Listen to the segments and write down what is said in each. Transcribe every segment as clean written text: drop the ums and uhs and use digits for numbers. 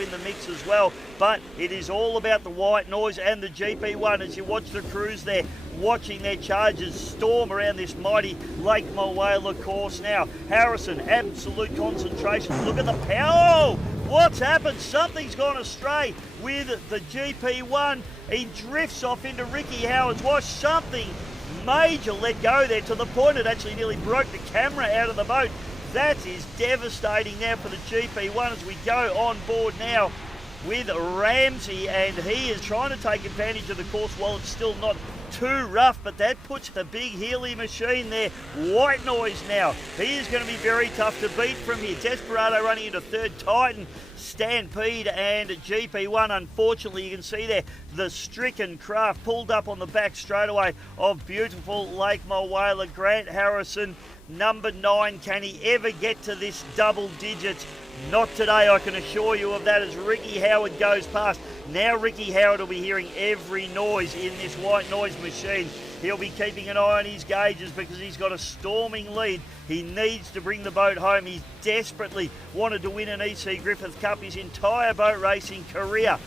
in the mix as well. But it is all about the White Noise and the GP1 as you watch the crews there watching their charges storm around this mighty Lake Mulwala course now. Harrison, absolute concentration. Look at the power. Oh, what's happened? Something's gone astray with the GP1. He drifts off into Ricky Howard's wash. Something major let go there to the point it actually nearly broke the camera out of the boat. That is devastating now for the GP1 as we go on board now with Ramsey, and he is trying to take advantage of the course while it's still not too rough, but that puts the big Healy machine there. White Noise now. He is going to be very tough to beat from here. Desperado running into third. Titan, Stampede and GP1. Unfortunately, you can see there the stricken craft pulled up on the back straightaway of beautiful Lake Mulwala. Grant Harrison, number 9. Can he ever get to this double digits? Not today, I can assure you of that, as Ricky Howard goes past. Now Ricky Howard will be hearing every noise in this White Noise machine. He'll be keeping an eye on his gauges because he's got a storming lead. He needs to bring the boat home. He's desperately wanted to win an EC Griffith Cup his entire boat racing career.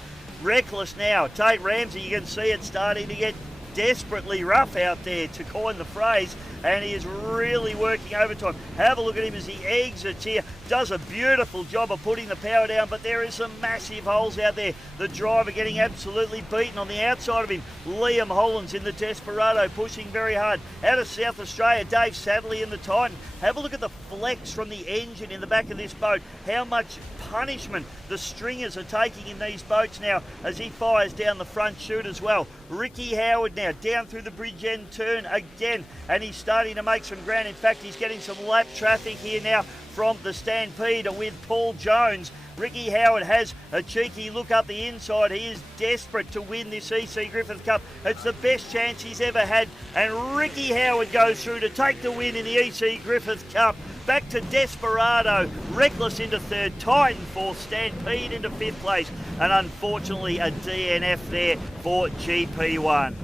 Reckless now. Tate Ramsey, you can see it starting to get desperately rough out there, to coin the phrase, and he is really working overtime. Have a look at him as he exits here. Does a beautiful job of putting the power down, but there is some massive holes out there. The driver getting absolutely beaten on the outside of him. Liam Hollands in the Desperado pushing very hard. Out of South Australia, Dave Sadley in the Titan. Have a look at the flex from the engine in the back of this boat. How much punishment the stringers are taking in these boats now as he fires down the front chute as well. Ricky Howard now down through the bridge end turn again, and he's starting to make some ground. In fact, he's getting some lap traffic here now from the Stampede with Paul Jones. Ricky Howard has a cheeky look up the inside. He is desperate to win this EC Griffith Cup. It's the best chance he's ever had, and Ricky Howard goes through to take the win in the EC Griffith Cup. Back to Desperado, Reckless into third, Titan fourth, Stampede into fifth place, and unfortunately a DNF there for GP1.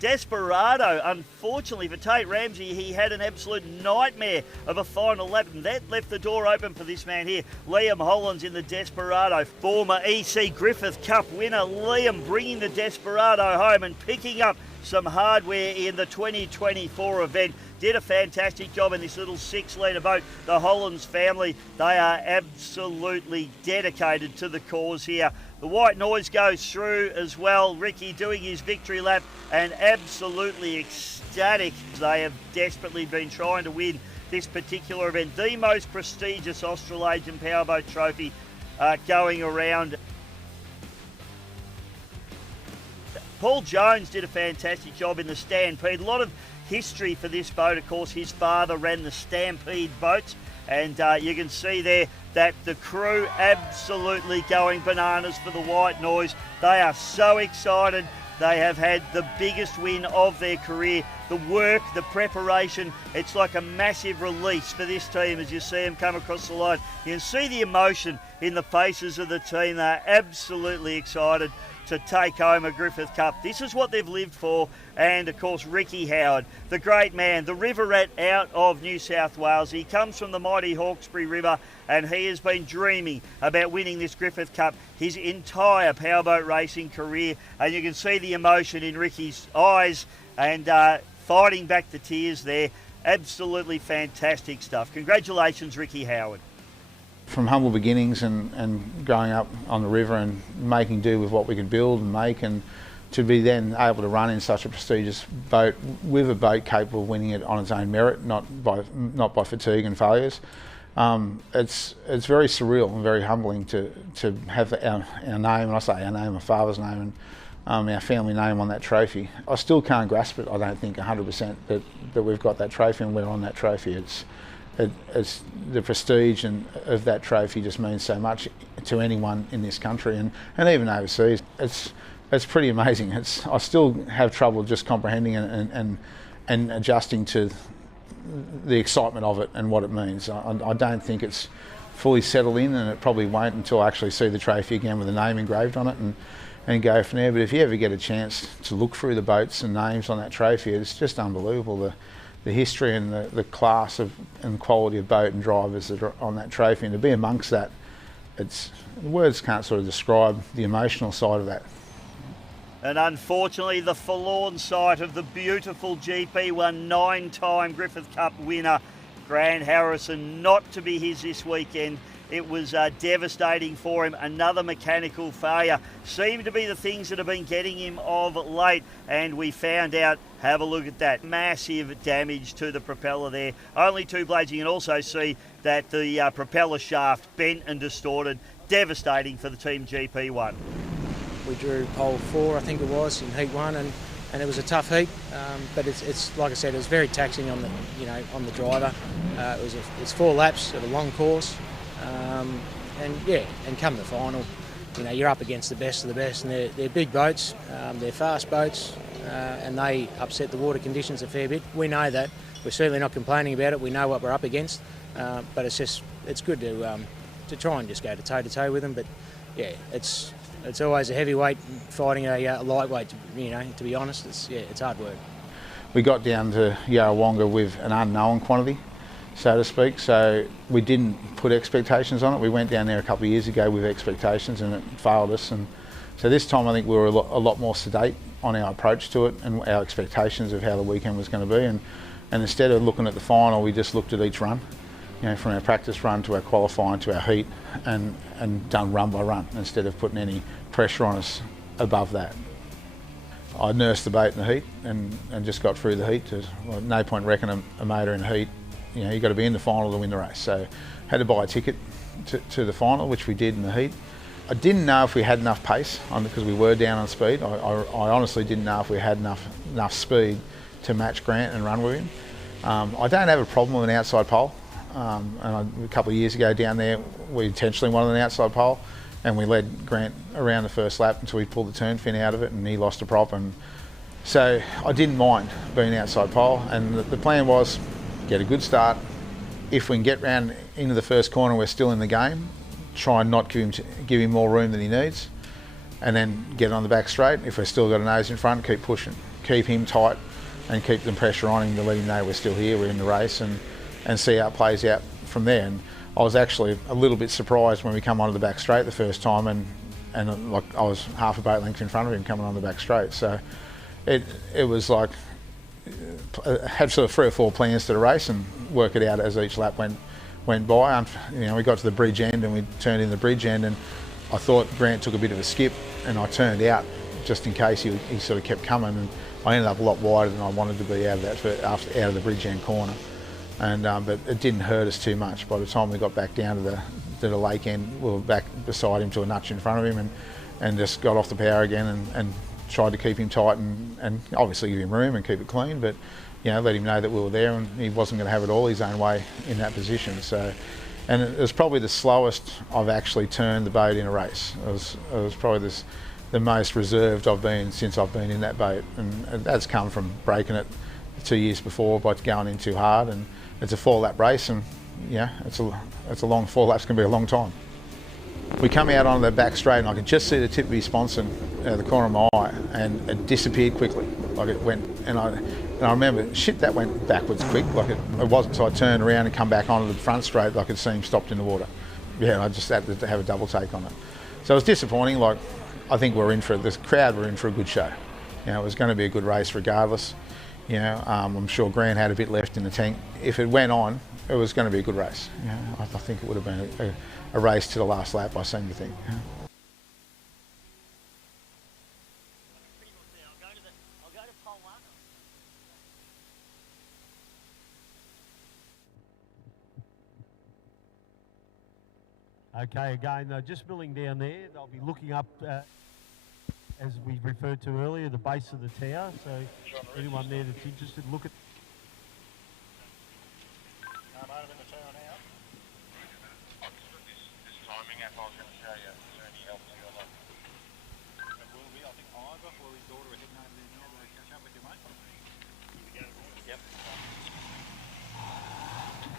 Desperado, unfortunately for Tate Ramsey, he had an absolute nightmare of a final lap, and that left the door open for this man here. Liam Hollands in the Desperado, former EC Griffith Cup winner. Liam bringing the Desperado home and picking up some hardware in the 2024 event. Did a fantastic job in this little 6-litre boat. The Hollands family, they are absolutely dedicated to the cause here. The White Noise goes through as well. Ricky doing his victory lap and absolutely ecstatic. They have desperately been trying to win this particular event, the most prestigious Australasian powerboat trophy going around. Paul Jones did a fantastic job in the Stampede. A lot of history for this boat. Of course, his father ran the Stampede boats, and you can see there that the crew absolutely going bananas for the White Noise. They are so excited. They have had the biggest win of their career. The work, the preparation, it's like a massive release for this team as you see them come across the line. You can see the emotion in the faces of the team. They're absolutely excited to take home a Griffith Cup. This is what they've lived for. And of course, Ricky Howard, the great man, the river rat out of New South Wales. He comes from the mighty Hawkesbury River, and he has been dreaming about winning this Griffith Cup his entire powerboat racing career. And you can see the emotion in Ricky's eyes and fighting back the tears there. Absolutely fantastic stuff. Congratulations, Ricky Howard. From humble beginnings and growing up on the river and making do with what we could build and make, and to be then able to run in such a prestigious boat with a boat capable of winning it on its own merit, not by fatigue and failures. It's very surreal and very humbling to have our name, and I say our name, my father's name, and our family name on that trophy. I still can't grasp it, I don't think 100% that we've got that trophy and we're on that trophy. It's the prestige of that trophy just means so much to anyone in this country and even overseas. It's pretty amazing. I still have trouble just comprehending and adjusting to the excitement of it and what it means. I don't think it's fully settled in, and it probably won't until I actually see the trophy again with the name engraved on it and go from there. But if you ever get a chance to look through the boats and names on that trophy, it's just unbelievable. the history and the class of and quality of boat and drivers that are on that trophy, and to be amongst that, words can't sort of describe the emotional side of that. And unfortunately, the forlorn sight of the beautiful GP1 9-time Griffith Cup winner, Grant Harrison, not to be his this weekend. It was devastating for him. Another mechanical failure. Seemed to be the things that have been getting him of late. And we found out, have a look at that. Massive damage to the propeller there. Only 2 blades. You can also see that the propeller shaft bent and distorted. Devastating for the Team GP1. We drew pole 4, I think it was, in heat 1, and it was a tough heat. But it's like I said, it was very taxing on the driver. It's 4 laps of a long course. And come the final, you're up against the best of the best, and they're big boats, they're fast boats, and they upset the water conditions a fair bit. We know that. We're certainly not complaining about it. We know what we're up against, but it's good to try and just go toe to toe with them. But yeah, it's always a heavyweight fighting a lightweight. To be honest, it's hard work. We got down to Yarrawonga with an unknown quantity, so to speak, so we didn't put expectations on it. We went down there a couple of years ago with expectations and it failed us, and so this time I think we were a lot more sedate on our approach to it and our expectations of how the weekend was going to be, and instead of looking at the final, we just looked at each run, from our practice run to our qualifying to our heat, and done run by run instead of putting any pressure on us above that. I nursed the boat in the heat and just got through the heat. No point wrecking a motor in the heat. You've got to be in the final to win the race. So had to buy a ticket to the final, which we did in the heat. I didn't know if we had enough pace because we were down on speed. I honestly didn't know if we had enough speed to match Grant and run with him. I don't have a problem with an outside pole. A couple of years ago down there, we intentionally wanted an outside pole, and we led Grant around the first lap until we pulled the turn fin out of it, and he lost a prop. And so I didn't mind being outside pole, and the plan was get a good start. If we can get round into the first corner, we're still in the game. Try and not give him more room than he needs, and then get on the back straight. If we've still got a nose in front, keep pushing, keep him tight, and keep the pressure on him to let him know we're still here, we're in the race, and see how it plays out from there. And I was actually a little bit surprised when we come onto the back straight the first time, and like I was half a boat length in front of him coming on the back straight. So it was like had sort of 3 or 4 plans to the race and work it out as each lap went by. And we got to the bridge end and we turned in the bridge end, and I thought Grant took a bit of a skip, and I turned out just in case he sort of kept coming, and I ended up a lot wider than I wanted to be out of the bridge end corner. And but it didn't hurt us too much. By the time we got back down to the lake end, we were back beside him to a notch in front of him, and just got off the power again and tried to keep him tight and obviously give him room and keep it clean, but let him know that we were there and he wasn't going to have it all his own way in that position. So, and it was probably the slowest I've actually turned the boat in a race. It was probably the most reserved I've been since I've been in that boat, and that's come from breaking it 2 years before by going in too hard. And it's a 4-lap race, and it's a long 4 laps can be a long time. We come out on the back straight, and I could just see the tip of his sponson out of the corner of my eye, and it disappeared quickly. Like it went, and I remember that went backwards quick. Like it wasn't. So I turned around and come back onto the front straight. I could see him stopped in the water. I just had to have a double take on it. So it was disappointing. Like I think the crowd were in for a good show. It was going to be a good race regardless. I'm sure Grant had a bit left in the tank. If it went on, it was going to be a good race. I think it would have been a race to the last lap, I seem to think. Okay, again, just milling down there. They'll be looking up, as we referred to earlier, the base of the tower. So anyone there that's interested, look at... I'm over in the tower now. This timing app I was going to show you. Is there any help to you or not? It will be. I think Ivor or his daughter are heading over there now. Will they catch up with you, mate? Here we go. Yep.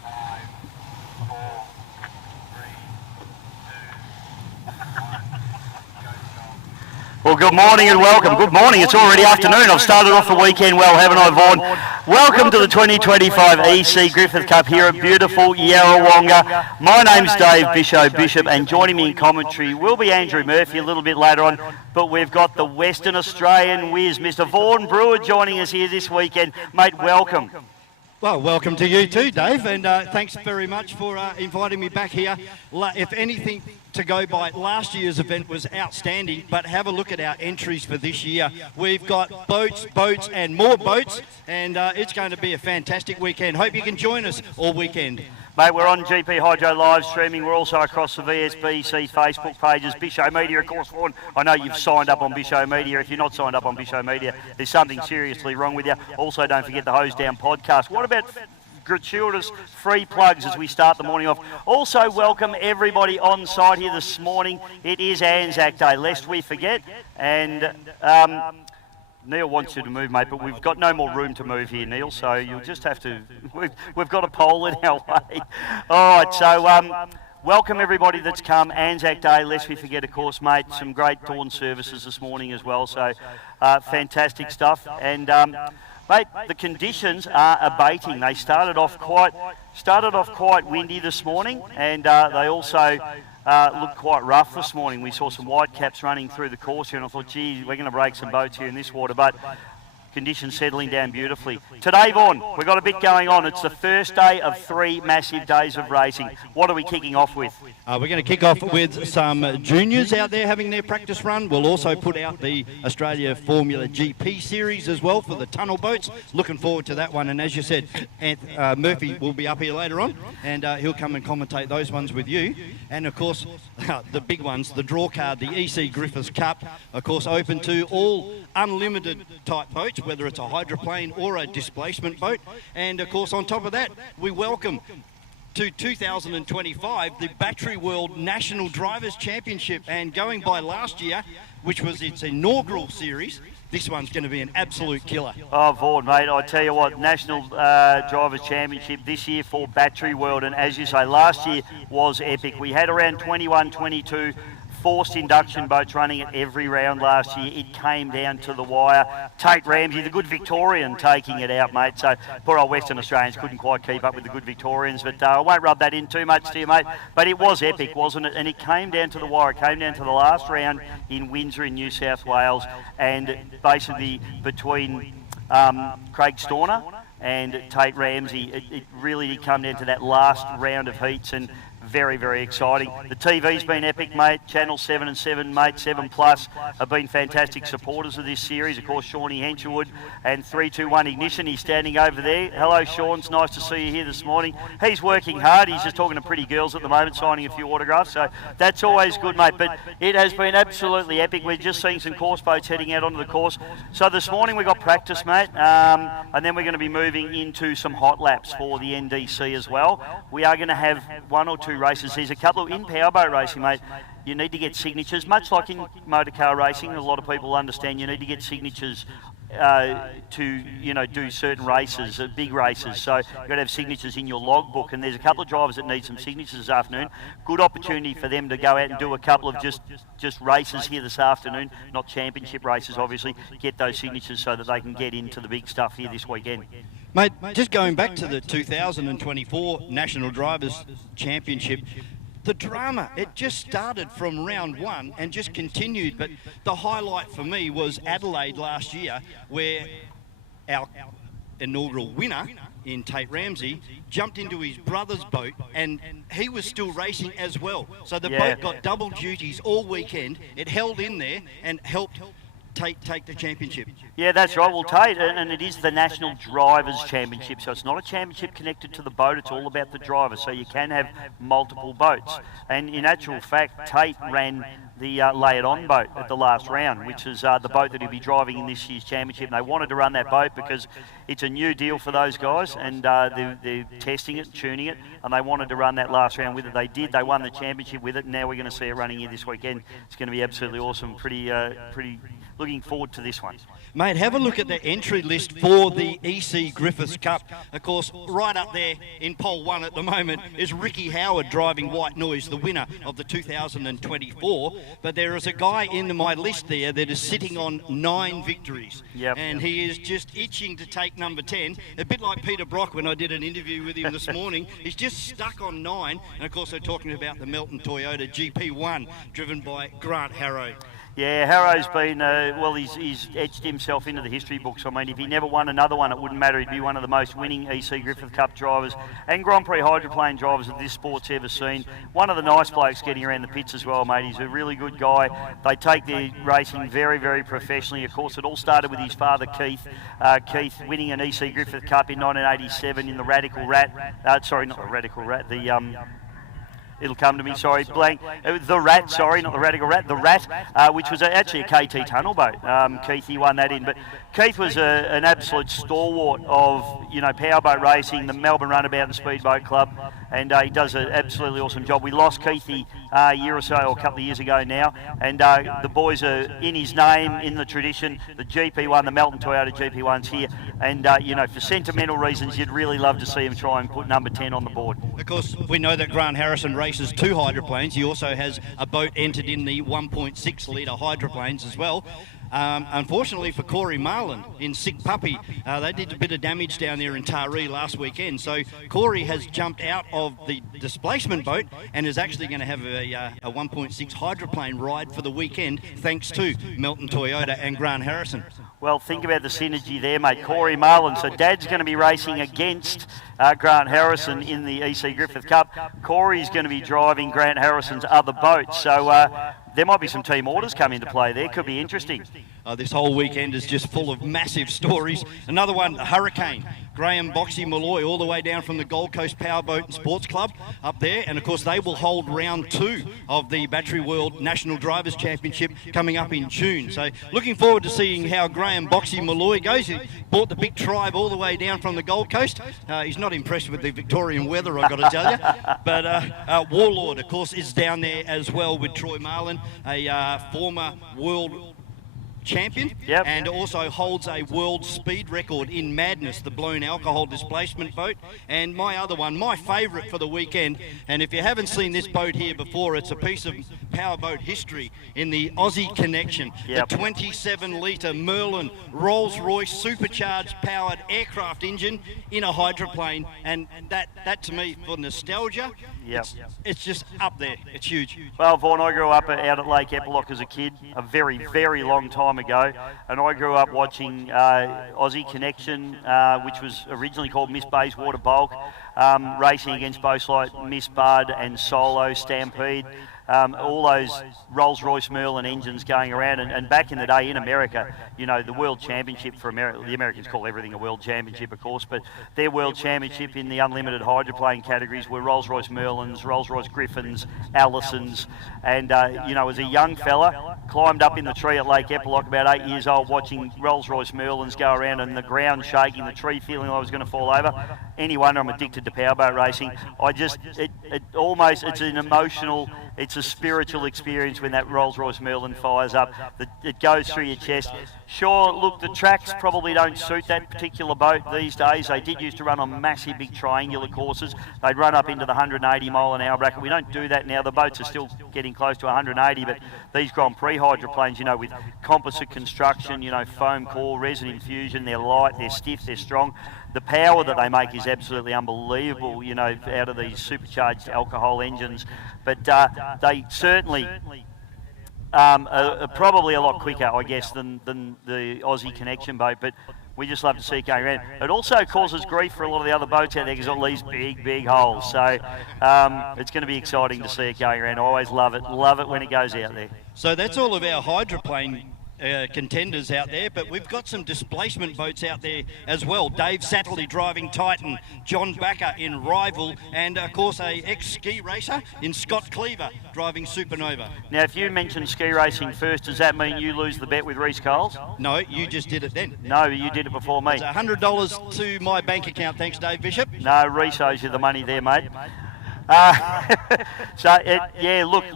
5, 4, 3, 2, 1. Well, good morning and welcome. Good morning. It's already afternoon. I've started off the weekend well, haven't I, Vaughan? Welcome to the 2025 EC Griffith Cup here at beautiful Yarrawonga. My name's Dave Bishop, and joining me in commentary will be Andrew Murphy a little bit later on, but we've got the Western Australian whiz, Mr. Vaughan Brewer, joining us here this weekend. Mate, welcome. Well, welcome to you too, Dave, and thanks very much for inviting me back here. If anything to go by, last year's event was outstanding, but have a look at our entries for this year. We've got boats, and more boats, and it's going to be a fantastic weekend. Hope you can join us all weekend. Mate, we're on GP Hydro live streaming. We're also across the VSBC Facebook pages, Bisho Media, of course. Vaughan, I know you've signed up on Bisho Media. If you're not signed up on Bisho Media, there's something seriously wrong with you. Also, don't forget the Hose Down podcast. What about gratuitous free plugs as we start the morning off? Also, welcome everybody on site here this morning. It is Anzac Day, lest we forget. And Neil wants you to move, mate, but we've got no more room to move here, Neil, so you'll just have to... We've got a pole in our way. All right, so welcome everybody that's come. Anzac Day, lest we forget, of course, mate. Some great dawn services this morning as well, so fantastic stuff. And, mate, the conditions are abating. They started off quite windy this morning, and they also... looked quite rough this morning. We saw some white caps running through the course here, and I thought, gee, we're going to break some boats here in this water, but conditions settling down beautifully. Today, Vaughan, we've got a bit going on. It's the first day of 3 massive days of racing. What are we kicking off with? We're going to kick off with some juniors out there having their practice run. We'll also put out the Australia Formula GP series as well for the tunnel boats. Looking forward to that one. And as you said, Murphy will be up here later on, and he'll come and commentate those ones with you. And of course, the big ones, the draw card, the EC Griffith Cup, of course, open to all unlimited type boats, whether it's a hydroplane or a displacement boat. And of course, on top of that, we welcome to 2025 the Battery World National Drivers Championship. And going by last year, which was its inaugural series, this one's going to be an absolute killer. Oh, Vaughan, mate, I tell you what, National Drivers Championship this year for Battery World, and as you say, last year was epic. We had around 21, 22 forced induction boats running at every round last year. It came down to the wire. Tate Ramsey, the good Victorian, taking it out, mate. So poor old Western Australians couldn't quite keep up with the good Victorians, but I won't rub that in too much to you, mate. But it was epic, wasn't it? And it came down to the wire. It came down to the last round in Windsor in New South Wales, and basically between Craig Storner and Tate Ramsey, it really did come down to that last round of heats, and very, very exciting. The TV's been epic, mate. Channel 7 and 7, mate, 7 Plus have been fantastic supporters of this series. Of course, Shawnee Hencherwood and 321 Ignition. He's standing over there. Hello, Sean. It's nice to see you here this morning. He's working hard. He's just talking to pretty girls at the moment, signing a few autographs. So that's always good, mate. But it has been absolutely epic. We're just seeing some course boats heading out onto the course. So this morning we got practice, mate. And then we're going to be moving into some hot laps for the NDC as well. We are going to have 1 or 2 races. There's a couple of in powerboat racing, mate. You need to get signatures, much like in motor car racing. A lot of people understand you need to get signatures to do certain races, big races. So you've got to have signatures in your logbook, and there's a couple of drivers that need some signatures this afternoon. Good opportunity for them to go out and do a couple of just races here this afternoon, not championship races, obviously. Get those signatures so that they can get into the big stuff here this weekend. Mate, just going back to the 2024 National Drivers Championship, the drama, it just started from round 1 and just continued. But the highlight for me was Adelaide last year, where our inaugural winner in Tate Ramsey jumped into his brother's boat, and he was still racing as well. So the boat got double duties all weekend. It held in there and helped take the championship. Yeah, that's right. Well, Tate, and it is the National Drivers Championship, so it's not a championship connected to the boat, it's all about the driver, so you can have multiple boats. And in actual fact, Tate ran the Lay It On boat at the last round, which is the boat that he'll be driving in this year's championship. And they wanted to run that boat because it's a new deal for those guys, and they're testing it, tuning it, and they wanted to run that last round with it. They did. They won the championship with it, and now we're going to see it running here this weekend. It's going to be absolutely awesome. Pretty looking forward to this one. Mate, have a look at the entry list for the EC Griffiths Cup. Of course, right up there in pole 1 at the moment is Ricky Howard driving White Noise, the winner of the 2024. But there is a guy in my list there that is sitting on 9 victories. Yep. And he is just itching to take number 10. A bit like Peter Brock when I did an interview with him this morning. He's just stuck on 9. And of course, they're talking about the Melton Toyota GP1 driven by Grant Harrow. Yeah, Harrow's been, he's etched himself into the history books. I mean, if he never won another one, it wouldn't matter. He'd be one of the most winning EC Griffith Cup drivers and Grand Prix hydroplane drivers that this sport's ever seen. One of the nice blokes getting around the pits as well, mate. He's a really good guy. They take their racing very, very professionally. Of course, it all started with his father, Keith. Keith winning an EC Griffith Cup in 1987 in the Radical Rat. Sorry, not the Radical Rat, it'll come to me, sorry, blank. The Rat, sorry, not the Radical Rat, the Rat, which was actually a KT tunnel boat. Keith, he won that in. But Keith was an absolute stalwart of, powerboat racing, the Melbourne Runabout and Speedboat Club, and he does an absolutely awesome job. We lost Keithy a year or so, or a couple of years ago now, and the boys are in his name, in the tradition. The GP1, the Melton Toyota GP1's here, and, for sentimental reasons, you'd really love to see him try and put number 10 on the board. Of course, we know that Grant Harrison races 2 hydroplanes. He also has a boat entered in the 1.6 litre hydroplanes as well. Unfortunately for Corey Marlin in Sick Puppy, they did a bit of damage down there in Taree last weekend. So Corey has jumped out of the displacement boat and is actually going to have a 1.6 hydroplane ride for the weekend, thanks to Melton Toyota and Grant Harrison. Well, think about the synergy there, mate. Corey Marlin. So Dad's going to be racing against Grant Harrison in the EC Griffith Cup. Corey's going to be driving Grant Harrison's other boat. So there might be some team orders come into play there. Could be interesting. This whole weekend is just full of massive stories. Another one, Hurricane. Graham Boxy Malloy all the way down from the Gold Coast Powerboat and Sports Club up there. And of course, they will hold round 2 of the Battery World National Drivers Championship coming up in June. So looking forward to seeing how Graham Boxy Malloy goes. He brought the big tribe all the way down from the Gold Coast. He's not impressed with the Victorian weather, I've got to tell you. But Warlord, of course, is down there as well with Troy Marlin, a former world champion, and also holds a world speed record in Madness, the blown alcohol displacement boat. And my other one, my favourite for the weekend, and if you haven't seen this boat here before, it's a piece of powerboat history in the Aussie Connection. The 27 litre Merlin Rolls-Royce supercharged powered aircraft engine in a hydroplane, and that to me, for nostalgia, it's just up there. It's huge. Well, Vaughan, I grew up out at Lake Eppalock as a kid, a very, very long time ago, and I grew up watching Aussie Connection, which was originally called Miss Bayswater Bulk, racing against boats like Miss Bud and Solo, Stampede. All those Rolls-Royce Merlin engines going around, and back in the day in America, the World Championship for America, the Americans call everything a World Championship, of course, but their World Championship in the unlimited hydroplane categories were Rolls-Royce Merlins, Rolls-Royce Griffins, Allisons, and as a young fella, climbed up in the tree at Lake Eppalock, about 8 years old, watching Rolls-Royce Merlins go around and the ground shaking, the tree feeling like I was going to fall over. Any wonder I'm addicted to powerboat racing. It's an emotional, it's a spiritual experience when that Rolls-Royce Merlin fires up. It goes through your chest. Sure, look, the tracks probably don't suit that particular boat these days. They did used to run on massive big triangular courses. They'd run up into the 180 mile an hour bracket. We don't do that now. The boats are still getting close to 180, but these Grand Prix hydroplanes, with composite construction, foam core, resin infusion, they're light, they're stiff, they're strong. The power that they make is absolutely unbelievable, out of these supercharged alcohol engines. But they certainly are probably a lot quicker, I guess, than the Aussie Connection boat. But we just love to see it going around. It also causes grief for a lot of the other boats out there because it leaves big, big holes. So it's going to be exciting to see it going around. I always love it when it goes out there. So that's all of our hydroplane contenders out there, but we've got some displacement boats out there as well. Dave Satterley driving Titan, John Backer in Rival, and of course a ex-ski racer in Scott Cleaver driving Supernova. Now, if you mentioned ski racing first, does that mean you lose the bet with Reece Coles? No, you just did it then. No, you did it before me. It's $100 to my bank account, thanks Dave Bishop. No, Reece owes you the money there, mate.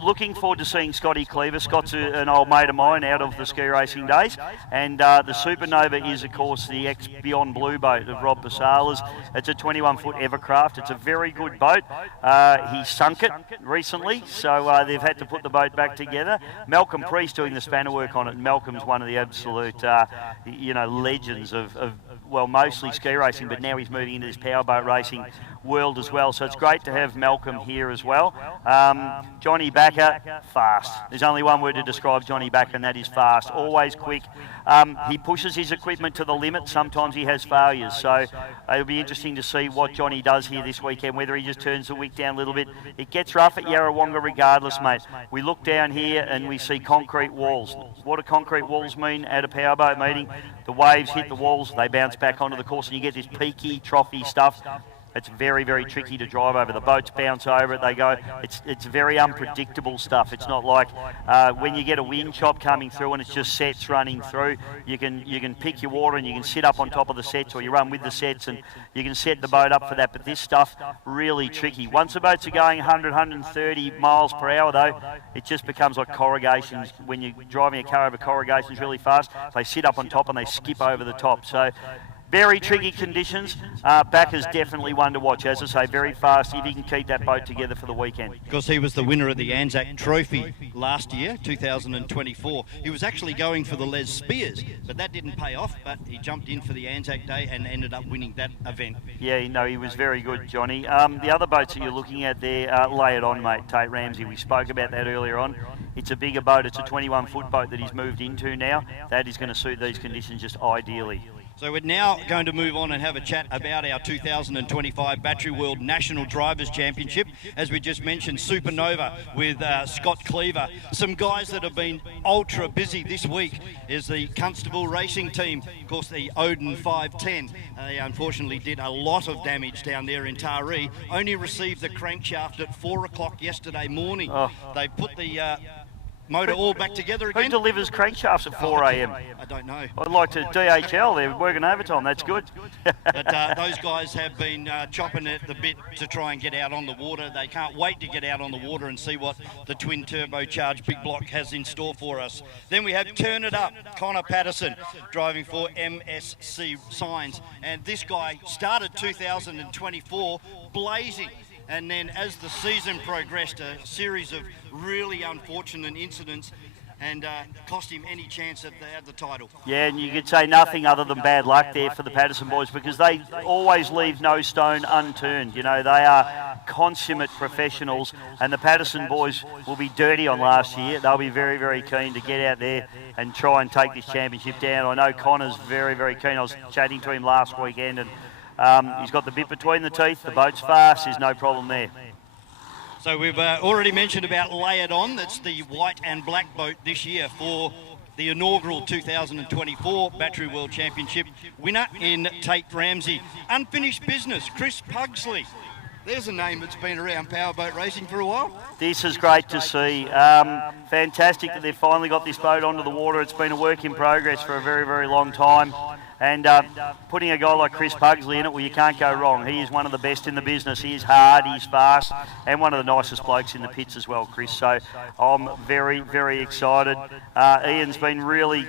Looking forward to seeing Scotty Cleaver. Scott's an old mate of mine out of the ski racing days, and the Supernova is, of course, the ex-Beyond Blue boat of Rob Basala's. It's a 21-foot Evercraft. It's a very good boat. He sunk it recently, so they've had to put the boat back together. Malcolm Priest doing the spanner work on it. Malcolm's one of the absolute, legends of mostly ski racing, but now he's moving into this powerboat racing world as well. So it's great to have Malcolm here as well. Johnny Backer, fast. There's only one word to describe Johnny Backer, and that is fast. Always quick. He pushes his equipment to the limit. Sometimes he has failures. So it'll be interesting to see what Johnny does here this weekend, whether he just turns the wick down a little bit. It gets rough at Yarrawonga regardless, mate. We look down here and we see concrete walls. What do concrete walls mean at a powerboat meeting? The waves hit the walls, they bounce back onto the course, and you get this peaky, trophy stuff. It's very, very tricky to drive over. The boats bounce over it, they go. It's very unpredictable stuff. It's not like when you get a wind chop coming through and it's just sets running through. You can pick your water and you can sit up on top of the sets, or you run with the sets and you can set the boat up for that. But this stuff, really tricky. Once the boats are going 100, 130 miles per hour though, it just becomes like corrugations. When you're driving a car over corrugations really fast, they sit up on top and they skip over the top. So very tricky conditions. Backer's definitely one to watch. As I say, very fast if he can keep that boat together for the weekend. Because he was the winner of the Anzac Trophy last year, 2024. He was actually going for the Les Spears, but that didn't pay off. But he jumped in for the Anzac Day and ended up winning that event. Yeah, no, he was very good, Johnny. The other boats that you're looking at there, lay it on, mate. Tate Ramsey, we spoke about that earlier on. It's a bigger boat. It's a 21-foot boat that he's moved into now. That is going to suit these conditions just ideally. So we're now going to move on and have a chat about our 2025 Battery World National Drivers' Championship. As we just mentioned, Supernova with Scott Cleaver. Some guys that have been ultra busy this week is the Constable Racing Team. Of course, the Odin 510. They unfortunately did a lot of damage down there in Taree. Only received the crankshaft at 4 o'clock yesterday morning. Oh. They put the motor all back together again. Who delivers crankshafts at 4 a.m? I don't know. I'd like to DHL. They're working overtime. That's good. But those guys have been chopping at the bit to try and get out on the water. They can't wait to get out on the water and see what the twin turbocharged big block has in store for us. Then we have Turn It Up, Connor Patterson, driving for MSC Signs. And this guy started 2024 blazing. And then as the season progressed, a series of really unfortunate incidents and cost him any chance at the title. Yeah, and you could say nothing other than bad luck there for the Patterson boys, because they always leave no stone unturned. You know, they are consummate professionals, and the Patterson boys will be dirty on last year. They'll be very, very keen to get out there and try and take this championship down. I know Connor's very, very keen. I was chatting to him last weekend, and he's got the bit between the teeth. The boat's fast. There's no problem there. So we've already mentioned about Lay It On. That's the white and black boat this year for the inaugural 2024 Battery World Championship winner in Tate Ramsey. Unfinished Business, Chris Pugsley. There's a name that's been around powerboat racing for a while. This is great to see. Fantastic that they've finally got this boat onto the water. It's been a work in progress for a very, very long time. And putting a guy like Chris Pugsley in it, well, you can't go wrong. He is one of the best in the business. He is hard, he's fast, and one of the nicest blokes in the pits as well, Chris. So I'm very, very excited. Ian's been really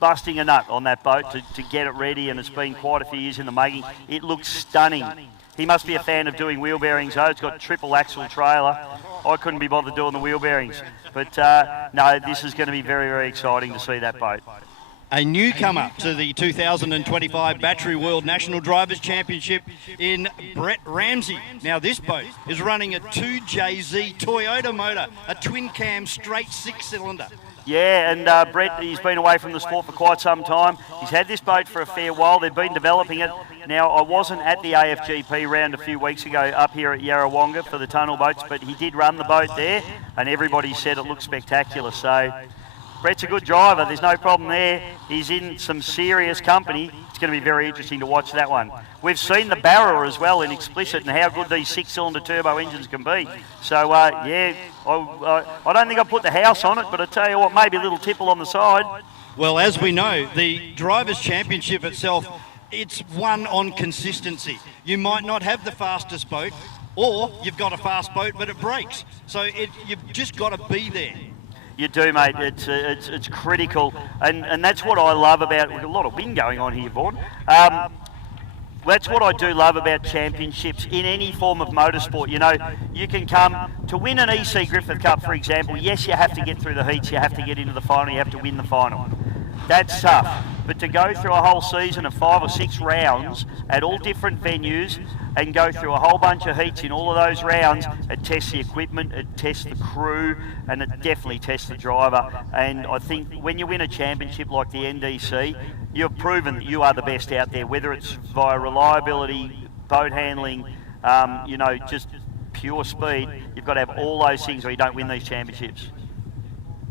busting a nut on that boat to get it ready, and it's been quite a few years in the making. It looks stunning. He must be a fan of doing wheel bearings, though. It's got triple axle trailer. I couldn't be bothered doing the wheel bearings. But no, this is going to be very, very exciting to see that boat. A newcomer to the 2025 Battery World National Drivers' Championship in Brett Ramsey. Now this boat is running a 2JZ Toyota motor, a twin cam straight 6-cylinder. Yeah, and Brett, he's been away from the sport for quite some time. He's had this boat for a fair while. They've been developing it. Now, I wasn't at the AFGP round a few weeks ago up here at Yarrawonga for the tunnel boats, but he did run the boat there, and everybody said it looked spectacular. So Brett's a good driver. There's no problem there. He's in some serious company. It's going to be very interesting to watch that one. We've seen the Barra as well in Explicit and how good these 6-cylinder turbo engines can be. So, yeah, I don't think I put the house on it, but I tell you what, maybe a little tipple on the side. Well, as we know, the Drivers' Championship itself, it's one on consistency. You might not have the fastest boat or you've got a fast boat but it breaks. So you've just got to be there. You do, mate. It's critical, and that's what I love about. We've got a lot of wind going on here, Vaughan. That's what I do love about championships in any form of motorsport. You know, you can come to win an EC Griffith Cup, for example. Yes, you have to get through the heats, you have to get into the final, you have to win the final. That's tough. But to go through a whole season of 5 or 6 rounds at all different venues and go through a whole bunch of heats in all of those rounds, it tests the equipment, it tests the crew, and it definitely tests the driver. And I think when you win a championship like the NDC, you've proven that you are the best out there, whether it's via reliability, boat handling, you know, just pure speed. You've got to have all those things or you don't win these championships.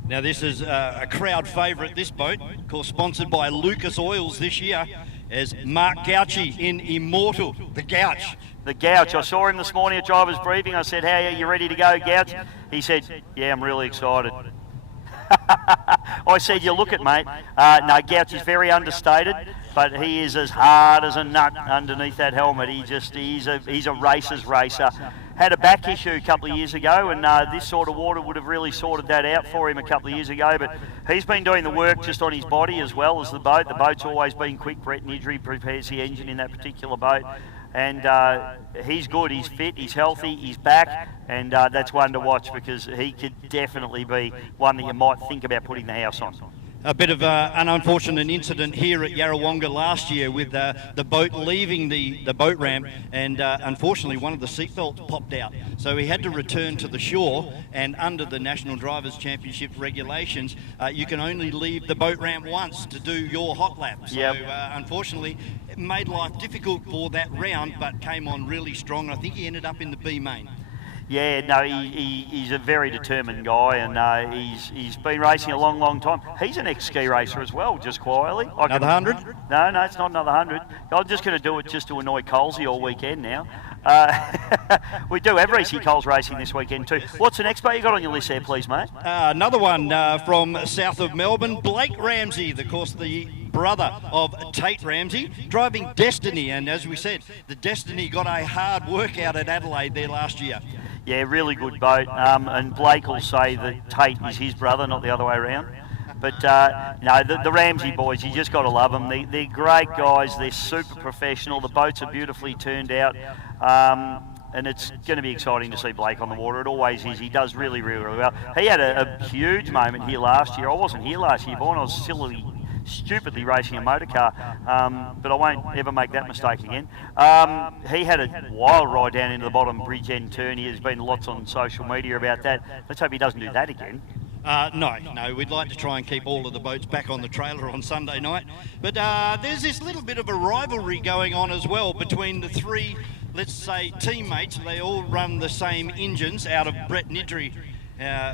Now this is a crowd favourite, this boat, of course sponsored by Lucas Oils this year, as Mark Gouchy in Immortal, the Gouch. The Gouch. I saw him this morning at driver's briefing. I said, "How are you ready to go, Gouch?" He said, "Yeah, I'm really excited." I said, "You look it, mate." No, Gouch is very understated, but he is as hard as a nut underneath that helmet. He's a racer's racer. Had a back issue a couple of years ago, and this sort of water would have really sorted that out for him a couple of years ago, but he's been doing the work just on his body as well as the boat. The boat's always been quick. Brett Nidri prepares the engine in that particular boat, and he's good, he's fit, he's healthy, he's back, and that's one to watch because he could definitely be one that you might think about putting the house on. A bit of an unfortunate incident here at Yarrawonga last year with the boat leaving the boat ramp, and unfortunately one of the seatbelts popped out. So he had to return to the shore, and under the National Drivers' Championship regulations, you can only leave the boat ramp once to do your hot lap. So unfortunately, it made life difficult for that round, but came on really strong. I think he ended up in the B main. Yeah, no, he's a very determined guy, and he's been racing a long time. He's an ex-ski racer as well, just quietly. Another 100? No, it's not another 100. I'm just going to do it just to annoy Colesy all weekend now. We do have Reece Coles racing this weekend too. What's the next boat you got on your list there, please, mate? Another one from south of Melbourne, Blake Ramsey, of course the brother of Tate Ramsey, driving Destiny, and as we said, the Destiny got a hard workout at Adelaide there last year. Yeah, really good boat, and Blake will say that Tate is his brother, not the other way around. But no, the Ramsey boys, you just got to love them. They're great guys, they're super professional, the boats are beautifully turned out, and it's going to be exciting to see Blake on the water. It always is. He does really well. He had a huge moment here last year. I wasn't here last year, Vaughan. I was stupidly racing a motor car, but I won't ever make that mistake again. He had a wild ride down into the bottom bridge end turn. There's been lots on social media about that. Let's hope he doesn't do that again. No, we'd like to try and keep all of the boats back on the trailer on Sunday night. But there's this little bit of a rivalry going on as well between the three, let's say, teammates. They all run the same engines out of Brett Nidri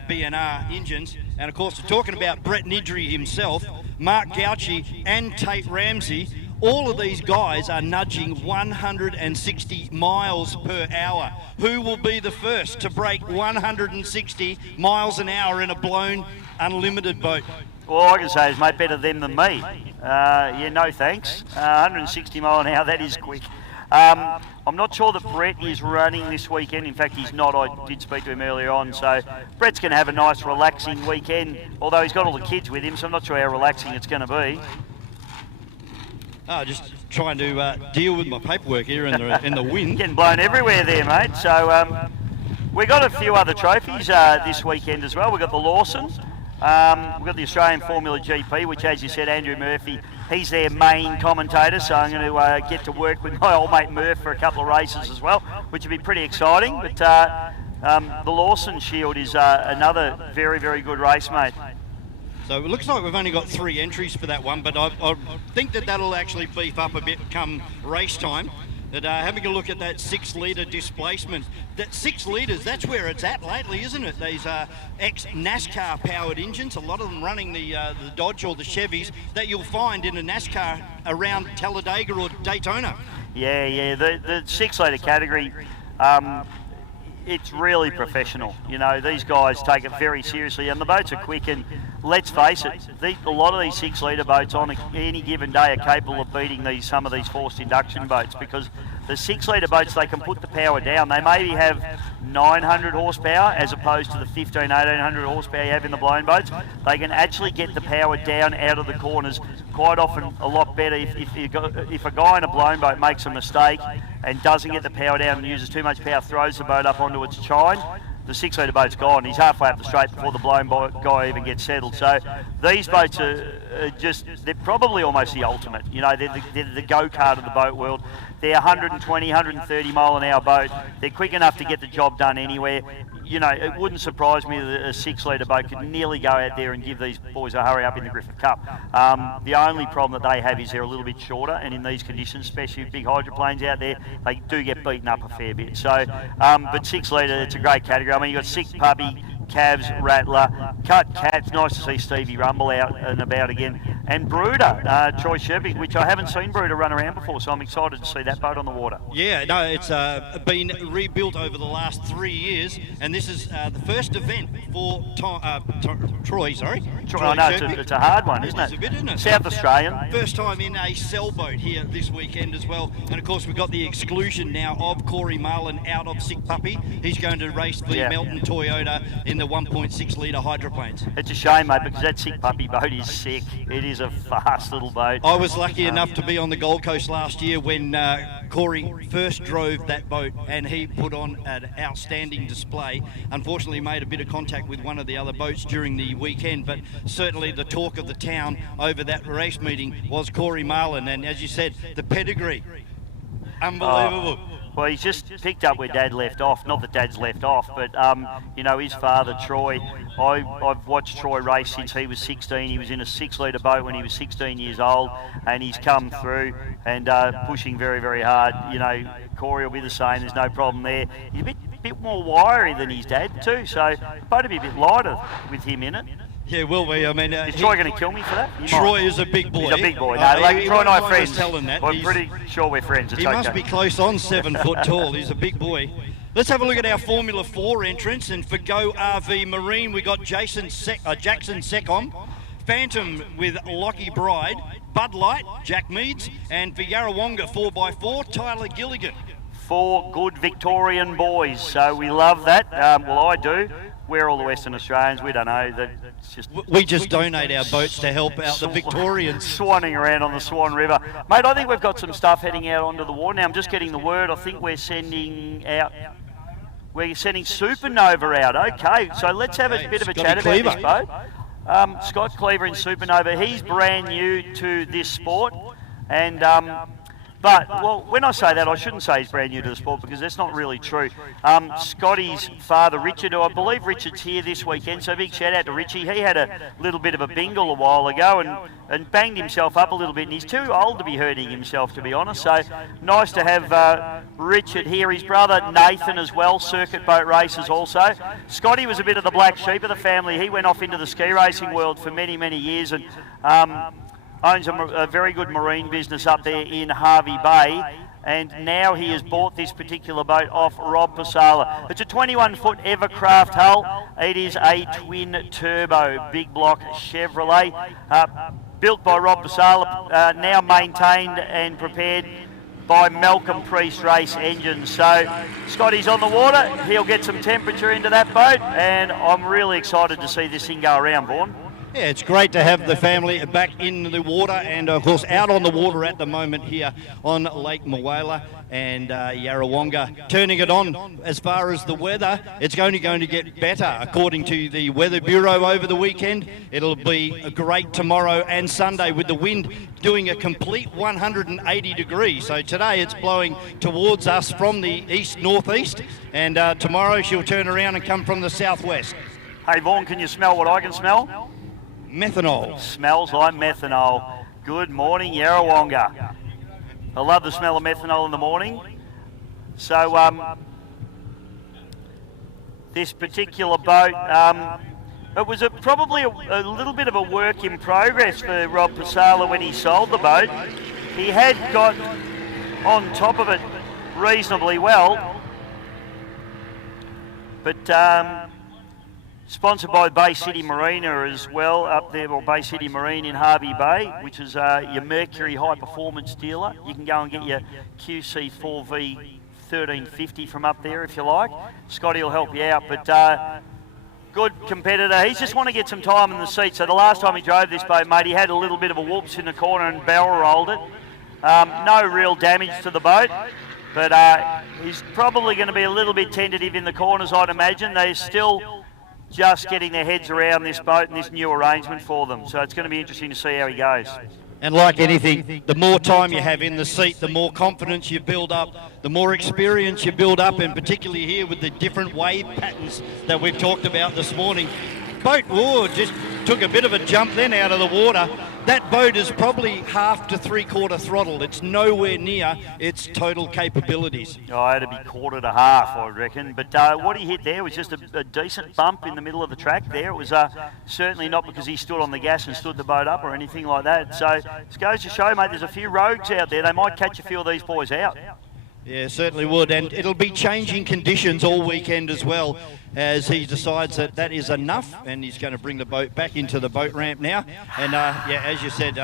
B&R engines. And of course, we're talking about Brett Nidri himself, Mark Gouchy and Tate Ramsey. All of these guys are nudging 160 miles per hour. Who will be the first to break 160 miles an hour in a blown unlimited boat? All I can say is, mate, better them than me. Yeah, no thanks. 160 mile an hour, that is quick. I'm not sure that Brett is running this weekend. In fact, he's not. I did speak to him earlier on. So Brett's going to have a nice, relaxing weekend, although he's got all the kids with him, so I'm not sure how relaxing it's going to be. Just trying to deal with my paperwork here in the wind. Getting blown everywhere there, mate. So we got a few other trophies this weekend as well. We've got the Lawson. We've got the Australian Formula GP, which, as you said, Andrew Murphy, he's their main commentator, so I'm going to get to work with my old mate Murph for a couple of races as well, which will be pretty exciting. But the Lawson Shield is another very, very good race, mate. So it looks like we've only got 3 entries for that one, but I think that'll actually beef up a bit come race time. But having a look at that 6 litre displacement, that 6 litres, that's where it's at lately, isn't it? These ex-NASCAR powered engines, a lot of them running the Dodge or the Chevys that you'll find in a NASCAR around Talladega or Daytona. Yeah, the 6 litre category, it's really professional. You know, these guys take it very seriously, and the boats are quick, and let's face it, a lot of these 6 litre boats on any given day are capable of beating some of these forced induction boats, because The 6-litre boats, they can put the power down. They maybe have 900 horsepower as opposed to the 1800 horsepower you have in the blown boats. They can actually get the power down out of the corners quite often a lot better. If a guy in a blown boat makes a mistake and doesn't get the power down and uses too much power, throws the boat up onto its chine, the 6-litre boat's gone. He's halfway up the straight before the blown guy even gets settled. So these boats are they're probably almost the ultimate. You know, they're the go-kart of the boat world. They're 120, 130 mile an hour boat. They're quick enough to get the job done anywhere. You know, it wouldn't surprise me that a 6-litre boat could nearly go out there and give these boys a hurry up in the Griffith Cup. The only problem that they have is they're a little bit shorter, and in these conditions, especially with big hydroplanes out there, they do get beaten up a fair bit. So, but 6-litre, it's a great category. I mean, you've got Sick Puppy, Cavs, Rattler, Cut Cats. Nice to see Stevie Rumble out and about again. And Brooder, Troy Sherbick, which I haven't seen Brooder run around before, so I'm excited to see that boat on the water. Yeah, no, it's been rebuilt over the last 3 years, and this is the first event for Troy, sorry. Troy, no, it's a hard one, isn't it? It's a bit, isn't it? South Australian. First time in a sailboat here this weekend as well. And of course, we've got the exclusion now of Corey Marlin out of Sick Puppy. He's going to race the Melton Toyota in the 1.6 litre hydroplanes. It's a shame, mate, because that Sick Puppy boat is sick. It is a fast little boat. I was lucky enough to be on the Gold Coast last year when Corey first drove that boat, and he put on an outstanding display. Unfortunately, made a bit of contact with one of the other boats during the weekend, but certainly the talk of the town over that race meeting was Corey Marlin, and as you said, the pedigree, unbelievable. Well, he's just picked up where Dad left off. Not that Dad's left off, but, you know, his father, Troy, I've watched Troy race since he was 16. He was in a 6-litre boat when he was 16 years old, and he's come through and pushing very, very hard. You know, Corey will be the same. There's no problem there. He's a bit more wiry than his dad too, so the boat will be a bit lighter with him in it. Yeah, will we? I mean, is Troy going to kill me for that? Troy is a big boy. He's a big boy. No, Troy and I are friends. I'm He's, pretty sure we're friends. It's he must be close on 7 foot tall. He's a big boy. Let's have a look at our Formula 4 entrants. And for Go RV Marine, we got Jackson Secom, Phantom with Lockie Bride, Bud Light, Jack Meads, and for Yarrawonga 4x4, Tyler Gilligan. 4 good Victorian boys, so we love that. Well, I do. We're all the Western Australians. We don't know that. It's just we just donate our boats to help out the Victorians. Swanning around on the Swan River, mate. I think we've got some stuff heading out onto the water now. I'm just getting the word. I think we're sending out. We're sending Supernova out. Okay, so let's have a bit of a chat about this boat. Scott Cleaver in Supernova. He's brand new to this sport, and. But, well, when I say that, I shouldn't say he's brand new to the sport because that's not really true. Scotty's father, Richard, who I believe Richard's here this weekend, so big shout out to Richie. He had a little bit of a bingle a while ago and banged himself up a little bit, and he's too old to be hurting himself, to be honest. So nice to have Richard here. His brother Nathan as well, circuit boat races also. Scotty was a bit of the black sheep of the family. He went off into the ski racing world for many, many years and owns a very good marine business up there in Harvey Bay, and now he has bought this particular boat off Rob Pasala. It's a 21-foot Evercraft hull. It is a twin turbo big block Chevrolet, built by Rob Pasala, now maintained and prepared by Malcolm Priest Race Engines. So Scotty's on the water. He'll get some temperature into that boat, and I'm really excited to see this thing go around, Vaughan. Yeah, it's great to have the family back in the water and, of course, out on the water at the moment here on Lake Mooala and Yarrawonga. Turning it on as far as the weather, it's only going to get better according to the Weather Bureau over the weekend. It'll be great tomorrow and Sunday with the wind doing a complete 180 degrees. So today it's blowing towards us from the east-northeast, and tomorrow she'll turn around and come from the southwest. Hey, Vaughan, can you smell what I can smell? Methanol. Smells like methanol. Good morning, Yarrawonga. I love the smell of methanol in the morning. So this particular boat, it was probably a little bit of a work in progress for Rob Pasala when he sold the boat. He had got on top of it reasonably well, but Sponsored by Bay City Marina as well up there, or Bay City Marine in Harvey Bay, which is your Mercury high performance dealer. You can go and get your QC4V 1350 from up there if you like. Scotty will help you out, but good competitor. He's just want to get some time in the seat. So the last time he drove this boat, mate, he had a little bit of a whoops in the corner and barrel rolled it. No real damage to the boat, but he's probably going to be a little bit tentative in the corners, I'd imagine. They're still just getting their heads around this boat and this new arrangement for them. So it's going to be interesting to see how he goes. And like anything, the more time you have in the seat, the more confidence you build up, the more experience you build up, and particularly here with the different wave patterns that we've talked about this morning. Boat just took a bit of a jump then out of the water. That boat is probably half to three-quarter throttle. It's nowhere near its total capabilities. Oh, it'd be quarter to half, I reckon. But what he hit there was just a decent bump in the middle of the track there. It was certainly not because he stood on the gas and stood the boat up or anything like that. So it goes to show, mate, there's a few rogues out there. They might catch a few of these boys out. Yeah, certainly would. And it'll be changing conditions all weekend as well, as he decides that that is enough, and he's going to bring the boat back into the boat ramp now. And yeah, as you said,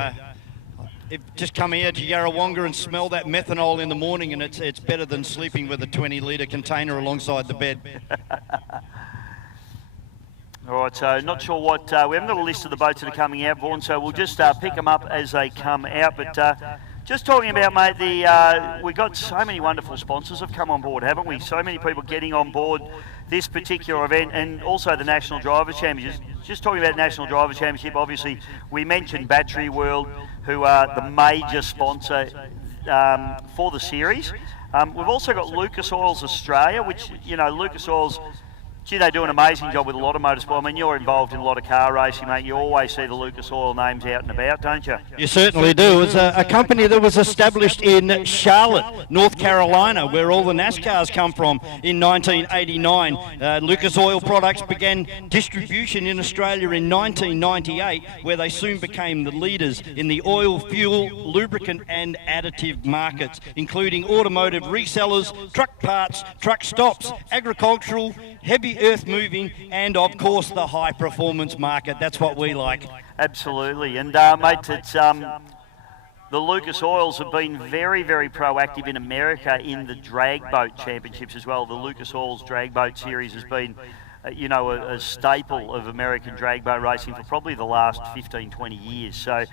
just come here to Yarrawonga and smell that methanol in the morning, and it's better than sleeping with a 20-litre container alongside the bed. All right, so not sure what, we haven't got a list of the boats that are coming out, Vaughan, so we'll just pick them up as they come out. But just talking about, mate, we've got so many wonderful sponsors have come on board, haven't we? So many people getting on board this particular event, and also the National Drivers' Championship. Just talking about National Drivers' Championship, obviously we mentioned Battery World, who are the major sponsor for the series. We've also got Lucas Oils Australia, which, you know, Lucas Oils, gee, they do an amazing job with a lot of motorsport. I mean, you're involved in a lot of car racing, mate. You always see the Lucas Oil names out and about, don't you? You certainly do. It's a company that was established in Charlotte, North Carolina, where all the NASCARs come from in 1989. Lucas Oil products began distribution in Australia in 1998, where they soon became the leaders in the oil, fuel, lubricant and additive markets, including automotive resellers, truck parts, truck stops, agricultural, heavy earth moving, and of course the high performance market. That's what we like. Absolutely. And mate, it's the Lucas Oils have been very, very proactive in America in the drag boat championships as well. The Lucas Oils drag boat series has been you know, a staple of American drag boat racing for probably the last 15, 20 years. So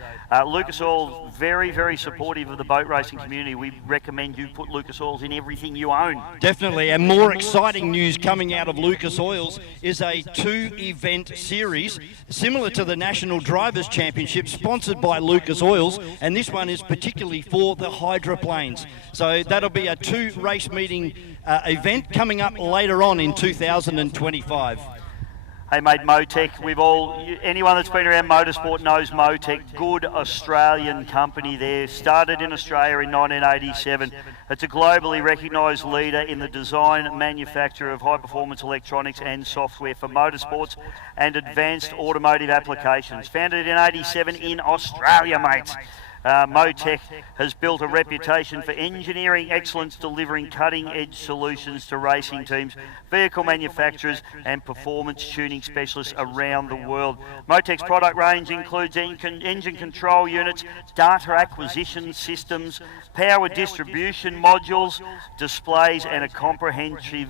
Lucas Oil's very, very supportive of the boat racing community. We recommend you put Lucas Oils in everything you own. Definitely, and more exciting news coming out of Lucas Oils is a 2-event series similar to the National Drivers' Championship, sponsored by Lucas Oils, and this one is particularly for the hydroplanes. So that'll be a 2-race meeting event coming up later on in 2025. Hey mate, Motec, anyone that's been around motorsport knows Motec, good Australian company there, started in Australia in 1987. It's a globally recognised leader in the design and manufacture of high performance electronics and software for motorsports and advanced automotive applications. Founded in 87 in Australia, mates. Motec has built a reputation for engineering excellence, delivering cutting-edge solutions to racing teams, vehicle manufacturers and performance tuning specialists around the world. Motec's product range includes engine control units, data acquisition systems, power distribution modules, displays and a comprehensive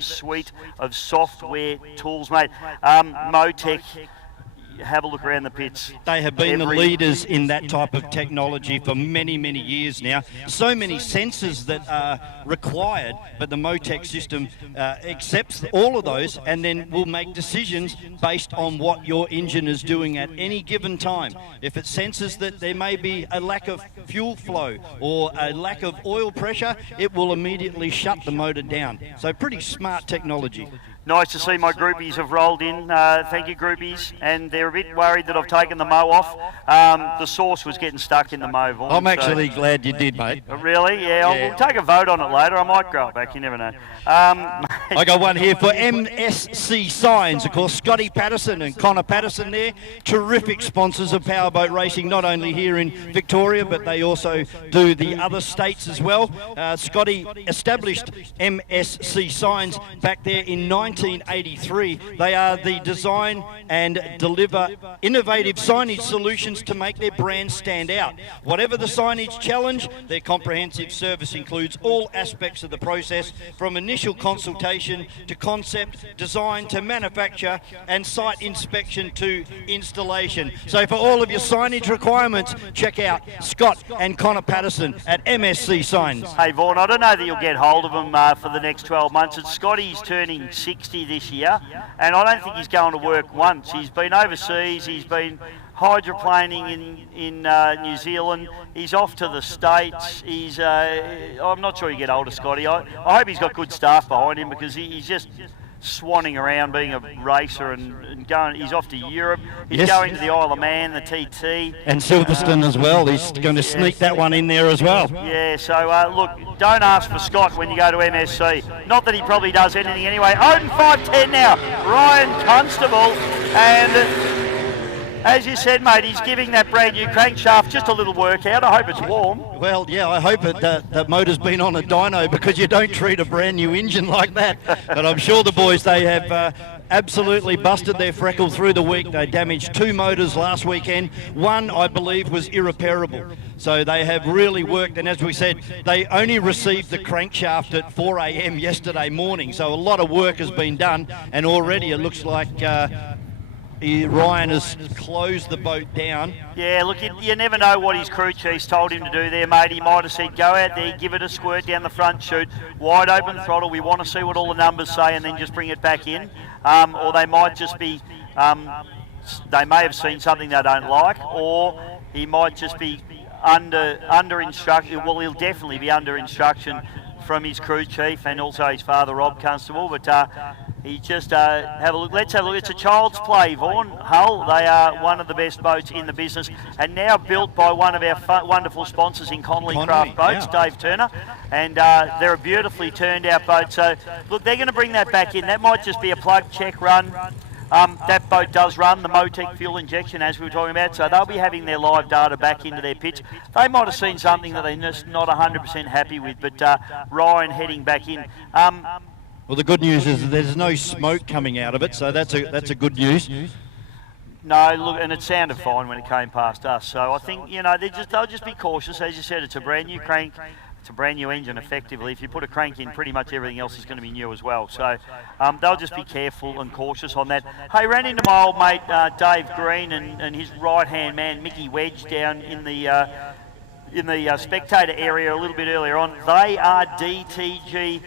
suite of software tools, mate. Motec, have a look around the pits. They have been the leaders in that type of technology for many, many years now. So many sensors that are required, but the Motec system accepts all of those and then will make decisions based on what your engine is doing at any given time. If it senses that there may be a lack of fuel flow or a lack of oil pressure, it will immediately shut the motor down. So pretty smart technology. Nice to see my groupies have rolled in. Thank you, groupies. And they're a bit worried that I've taken the mow off. The sauce was getting stuck in the mow, Vaughan. I'm actually glad you did, mate. Really? Yeah, We'll take a vote on it later. I might grow it back, you never know. I got one here for MSC Signs. Of course, Scotty Patterson and Connor Patterson there. Terrific sponsors of powerboat racing, not only here in Victoria, but they also do the other states as well. Scotty established MSC Signs back there in 1983. They are the design and deliver innovative signage solutions to make their brand stand out. Whatever the signage challenge, their comprehensive service includes all aspects of the process, from initial consultation to concept, design to manufacture, and site inspection to installation. So for all of your signage requirements, check out Scott and Connor Patterson at MSC Signs. Hey Vaughan, I don't know that you'll get hold of him for the next 12 months. It's Scotty's turning 60 this year, and I don't think he's going to work once. He's been overseas, he's been hydroplaning in New Zealand, he's off to the States. I'm not sure you get hold of Scotty. I hope he's got good staff behind him, because he's just swanning around being a racer and going. He's off to Europe. He's going to the Isle of Man, the TT. And Silverstone as well. He's going to sneak that one in there as well. Yeah, so look, don't ask for Scott when you go to MSC. Not that he probably does anything anyway. Oden 510 now, Ryan Constable, and as you said, mate, he's giving that brand new crankshaft just a little workout. I hope it's warm. Well, yeah, I hope that motor's been on a dyno, because you don't treat a brand new engine like that. But I'm sure the boys, they have absolutely busted their freckle through the week. They damaged 2 motors last weekend. One, I believe, was irreparable. So they have really worked, and as we said, they only received the crankshaft at 4 a.m. yesterday morning. So a lot of work has been done, and already it looks like Ryan has closed the boat down. Yeah, look, you never know what his crew chief's told him to do there, mate. He might have said, go out there, give it a squirt down the front chute, wide open throttle, we want to see what all the numbers say, and then just bring it back in. Or they might just be, they may have seen something they don't like, or he might just be under instruction. Well, he'll definitely be under instruction from his crew chief and also his father, Rob Constable, but he just have a look. Let's have a look. It's a child's play, Vaughan. Hull, they are one of the best boats in the business, and now built by one of our wonderful sponsors in Connolly Craft Boats, yeah. Dave Turner, and they're a beautifully turned out boat. So look, they're going to bring that back in. That might just be a plug check run. That boat does run the Motec fuel injection, as we were talking about, so they'll be having their live data back into their pits. They might have seen something that they're just not 100% happy with, but Ryan heading back in. Well, the good news is that there's no smoke coming out of it, so that's a good news. No, look, and it sounded fine when it came past us. So I think, you know, they'll just be cautious. As you said, it's a brand new crank. It's a brand new engine, effectively. If you put a crank in, pretty much everything else is going to be new as well. So they'll just be careful and cautious on that. Hey, ran into my old mate Dave Green and his right-hand man Mickey Wedge down in the spectator area a little bit earlier on. They are DTG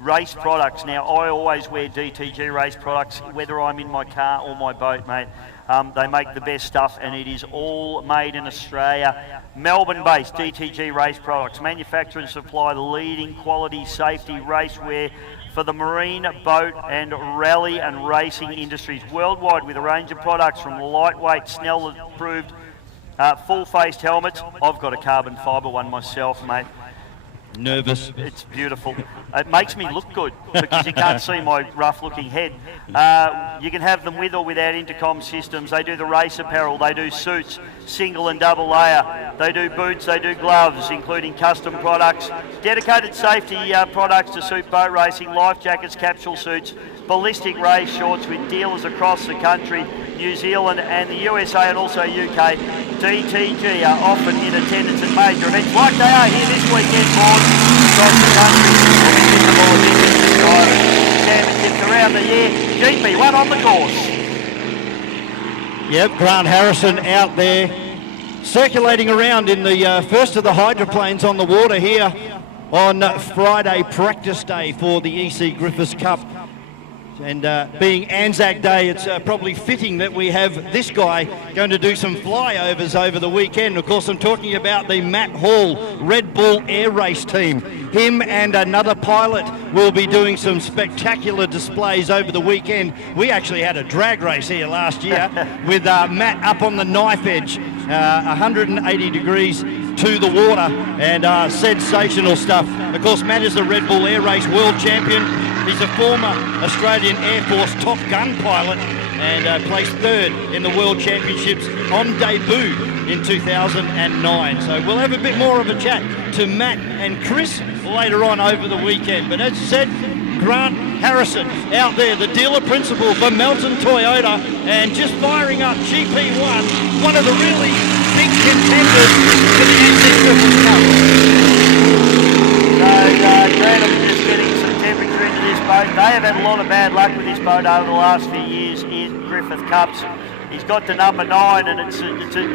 race products. Now, I always wear DTG race products, whether I'm in my car or my boat, mate. They make the best stuff, and it is all made in Australia. Melbourne-based DTG race products manufacture and supply the leading quality safety racewear for the marine, boat and rally and racing industries worldwide, with a range of products from lightweight, Snell-approved full-faced helmets. I've got a carbon fibre one myself, mate. Nervous. It's beautiful. It makes me look good because you can't see my rough-looking head. You can have them with or without intercom systems. They do the race apparel. They do suits, single and double layer. They do boots. They do gloves, including custom products, dedicated safety products to suit boat racing, life jackets, capsule suits, ballistic race shorts, with dealers across the country, New Zealand and the USA and also UK. DTG are often in attendance at major events like they are here this weekend, across the country. Championships around the year. GP1 on the course. Yep, Grant Harrison out there circulating around in the first of the hydroplanes on the water here on Friday, practice day for the EC Griffiths Cup. And being Anzac Day, it's probably fitting that we have this guy going to do some flyovers over the weekend. Of course, I'm talking about the Matt Hall Red Bull Air Race team. Him and another pilot will be doing some spectacular displays over the weekend. We actually had a drag race here last year with Matt up on the knife edge, 180 degrees to the water, and sensational stuff. Of course, Matt is the Red Bull Air Race World Champion. He's a former Australian Air Force Top Gun pilot and placed third in the World Championships on debut in 2009. So we'll have a bit more of a chat to Matt and Chris later on over the weekend. But as I said, Grant Harrison out there, the dealer principal for Melton Toyota, and just firing up GP1, one of the really big contenders for the NZ Cup. So Grant, I'm just getting some temperature into this boat. They have had a lot of bad luck with this boat over the last few years in Griffith Cups. He's got to number 9, and it's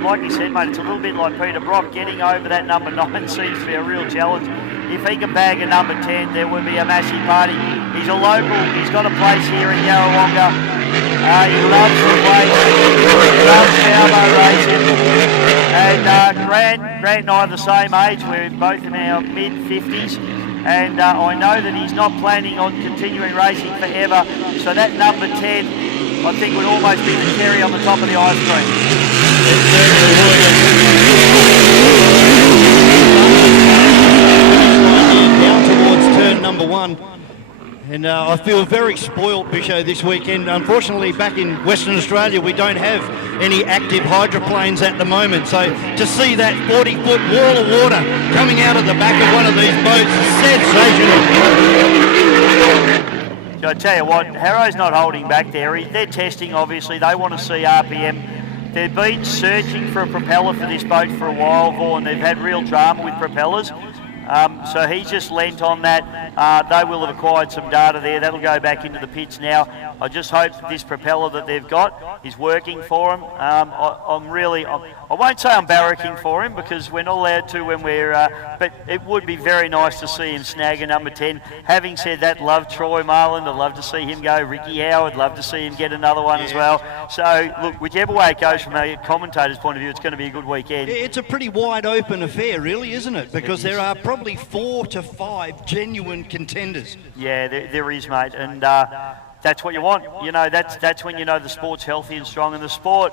like you said, mate, it's a little bit like Peter Brock. Getting over that number 9 seems to be a real challenge. If he can bag a number 10, there would be a massive party. He's a local. He's got a place here in Yarrawonga. He loves the place. He loves powerboat racing. And Grant and I are the same age. We're both in our mid-50s. And I know that he's not planning on continuing racing forever. So that number 10, I think, would almost be the cherry on the top of the ice cream. Down towards turn number 1. And I feel very spoilt, Bisho, this weekend. Unfortunately, back in Western Australia, we don't have any active hydroplanes at the moment. So to see that 40-foot wall of water coming out of the back of one of these boats is sensational. I tell you what, Harrow's not holding back there. They're testing, obviously. They want to see RPM. They've been searching for a propeller for this boat for a while, Vaughan. They've had real drama with propellers. So he's just lent on that. They will have acquired some data there. That'll go back into the pits now. I just hope that this propeller that they've got is working for him. I won't say I'm barracking for him because we're not allowed to when we're, but it would be very nice to see him snag a number 10. Having said that, love Troy Marland. I'd love to see him go. Ricky Howard, love to see him get another one as well. So look, whichever way it goes from a commentator's point of view, it's going to be a good weekend. It's a pretty wide open affair, really, isn't it? Because there are probably 4 to 5 genuine contenders. Yeah, there is, mate, and that's what you want. You know, that's when you know the sport's healthy and strong, and the sport,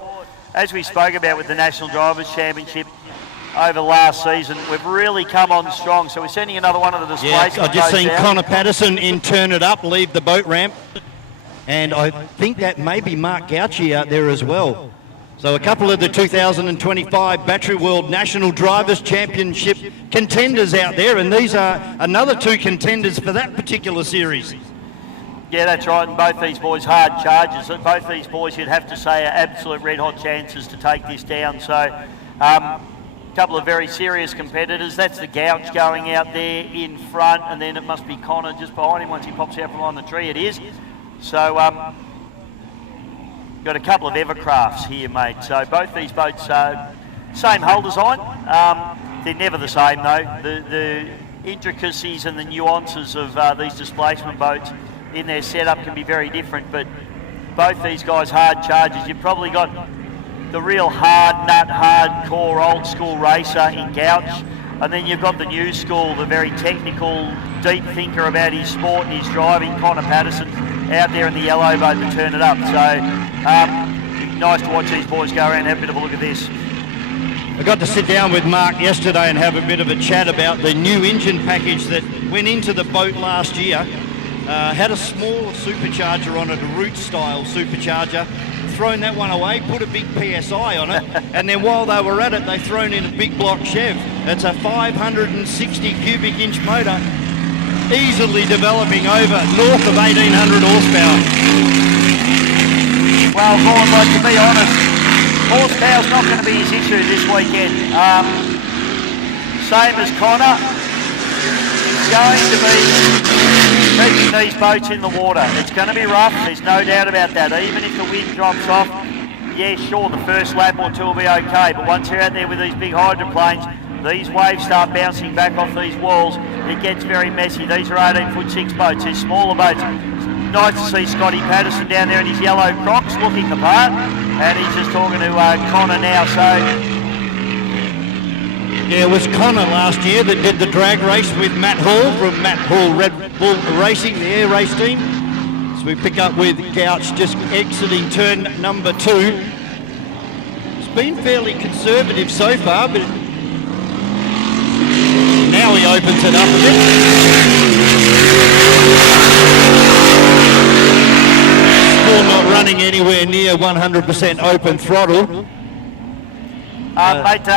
as we spoke about with the National Drivers' Championship over last season, we've really come on strong. So we're sending another one of the displacement. Yeah, I've just seen Connor Patterson in Turn It Up leave the boat ramp, and I think that may be Mark Gauci out there as well. So a couple of the 2025 Battery World National Drivers' Championship contenders out there, and these are another 2 contenders for that particular series. Yeah, that's right, and both these boys hard charges. Both these boys, you'd have to say, are absolute red-hot chances to take this down. So a couple of very serious competitors. That's the Gouch going out there in front, and then it must be Connor just behind him once he pops out from behind the tree. It is. So got a couple of Evercrafts here, mate. So both these boats, same hull design. They're never the same, though. The intricacies and the nuances of these displacement boats in their setup can be very different, but both these guys hard charges. You've probably got the real hard nut, hardcore old school racer in Gouch, and then you've got the new school, the very technical, deep thinker about his sport and his driving, Connor Patterson, out there in the yellow boat to Turn It Up. So nice to watch these boys go around and have a bit of a look at this. I got to sit down with Mark yesterday and have a bit of a chat about the new engine package that went into the boat last year. Had a small supercharger on it, a root style supercharger, thrown that one away, put a big PSI on it, and then while they were at it, they thrown in a big block Chev. It's a 560 cubic inch motor, easily developing over north of 1800 horsepower. Well, Vaughan, like, to be honest, horsepower's not going to be his issue this weekend. Same as Connor, he's going to be keeping these boats in the water. It's going to be rough, there's no doubt about that. Even if the wind drops off, yeah, sure, the first lap or 2 will be okay, but once you're out there with these big hydroplanes, these waves start bouncing back off these walls, it gets very messy. These are 18'6" boats, they're smaller boats. Nice to see Scotty Patterson down there in his yellow Crocs looking the part, and he's just talking to Connor now. So yeah, it was Connor last year that did the drag race with Matt Hall from Matt Hall Red Bull Racing, the air race team. So we pick up with Gouch just exiting turn number 2. It's been fairly conservative so far, but opens it up a bit. Still not running anywhere near 100% open throttle. Mate,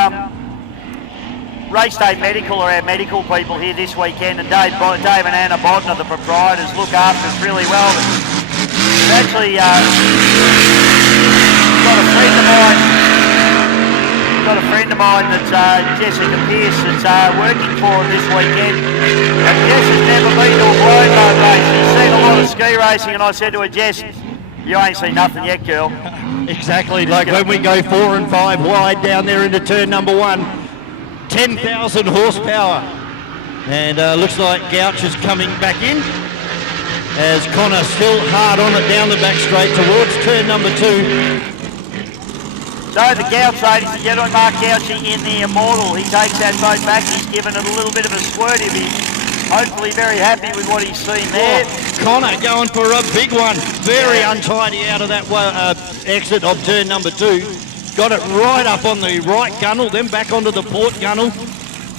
Race Day Medical are our medical people here this weekend, and Dave and Anna Bodden are the proprietors, look after us really well. We've actually got a friend of mine that's Jessica Pearce that's working for him this weekend, and Jess has never been to a blown boat race. She's seen a lot of ski racing, and I said to her, Jess, you ain't seen nothing yet, girl. Exactly, like when we go 4 and 5 wide down there into turn number 1, 10,000 horsepower, and looks like Gouch is coming back in as Connor still hard on it down the back straight towards turn number 2. So the Gouch, ladies and gentlemen, Mark Gouch in the Immortal. He takes that boat back. He's given it a little bit of a squirt. He'll be hopefully very happy with what he's seen there. Connor going for a big one. Very untidy out of that exit of turn number 2. Got it right up on the right gunnel, then back onto the port gunnel.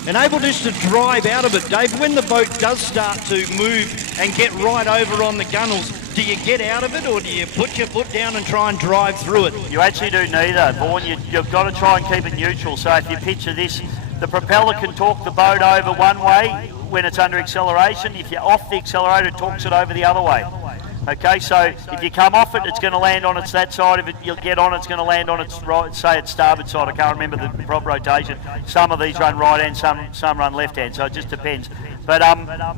And able just to drive out of it, Dave. When the boat does start to move and get right over on the gunnels, do you get out of it, or do you put your foot down and try and drive through it? You actually do neither, Vaughan. You've got to try and keep it neutral. So if you picture this, the propeller can talk the boat over one way when it's under acceleration. If you're off the accelerator, it talks it over the other way. Okay, so if you come off it, it's going to land on its that side. If you'll get on, it's going to land on its right, say its starboard side. I can't remember the proper rotation. Some of these run right hand, some run left hand, so it just depends. But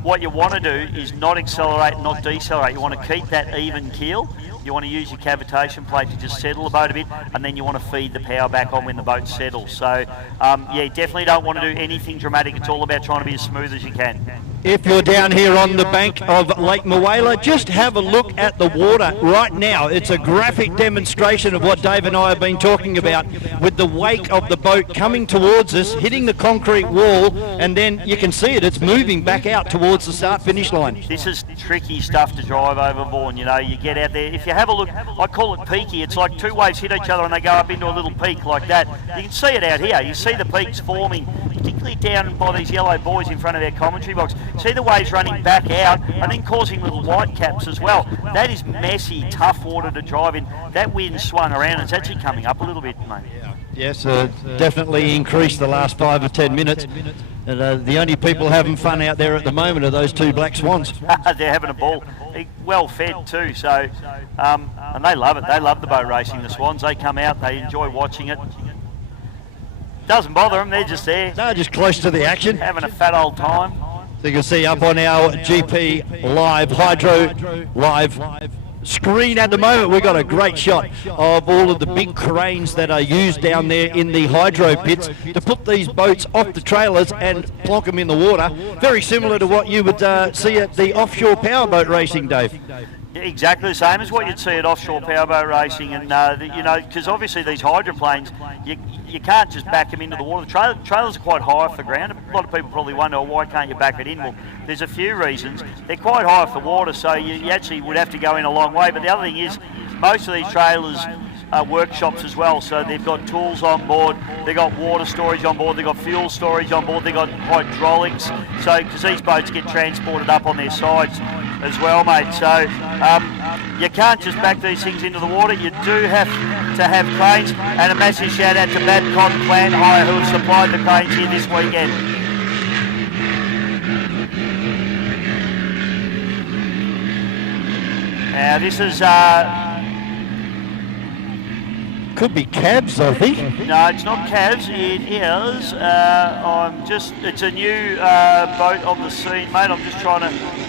what you want to do is not accelerate, not decelerate. You want to keep that even keel. You want to use your cavitation plate to just settle the boat a bit, and then you want to feed the power back on when the boat settles. So, yeah, definitely don't want to do anything dramatic. It's all about trying to be as smooth as you can. If you're down here on the bank of Lake Moala, just have a look at the water right now. It's a graphic demonstration of what Dave and I have been talking about, with the wake of the boat coming towards us, hitting the concrete wall, and then you can see it. It's moving back out towards the start-finish line. This is tricky stuff to drive over, Vaughan. You know, you get out there. If you have a look, I call it peaky. It's like two waves hit each other and they go up into a little peak like that. You can see it out here. You see the peaks forming, particularly down by these yellow buoys in front of our commentary box. See the waves running back out and then causing little white caps as well. That is messy, tough water to drive in. That wind swung around. It's actually coming up a little bit, mate. Yes, definitely increased the last 5 or 10 minutes. And the only people having fun out there at the moment are those two black swans. They're having a ball. They're well fed too, so and they love it. They love the boat racing, the swans. They come out, they enjoy watching it. Doesn't bother them, they're just there. No, just close to the action. Having a fat old time. So you can see up on our GP Live, Hydro Live screen at the moment, we've got a great shot of all of the big cranes that are used down there in the hydro pits to put these boats off the trailers and plonk them in the water. Very similar to what you would see at the offshore powerboat racing, Dave. Exactly the same as what you'd see at offshore powerboat racing, and you know, because obviously these hydroplanes, you can't just back them into the water. The trailers are quite high off the ground. A lot of people probably wonder, oh, why can't you back it in? Well, there's a few reasons. They're quite high off the water, so you actually would have to go in a long way. But the other thing is, most of these trailers are workshops as well, so they've got tools on board, they've got water storage on board, they've got fuel storage on board, they've got hydraulics, so because these boats get transported up on their sides as well, mate. So you can't just back these things into the water. You do have to have cranes, and a massive shout out to Babcock Plant Hire, who have supplied the cranes here this weekend. Now this is could be cabs, I think. No, it's not cabs. It is. It's a new boat on the scene, mate. I'm just trying to.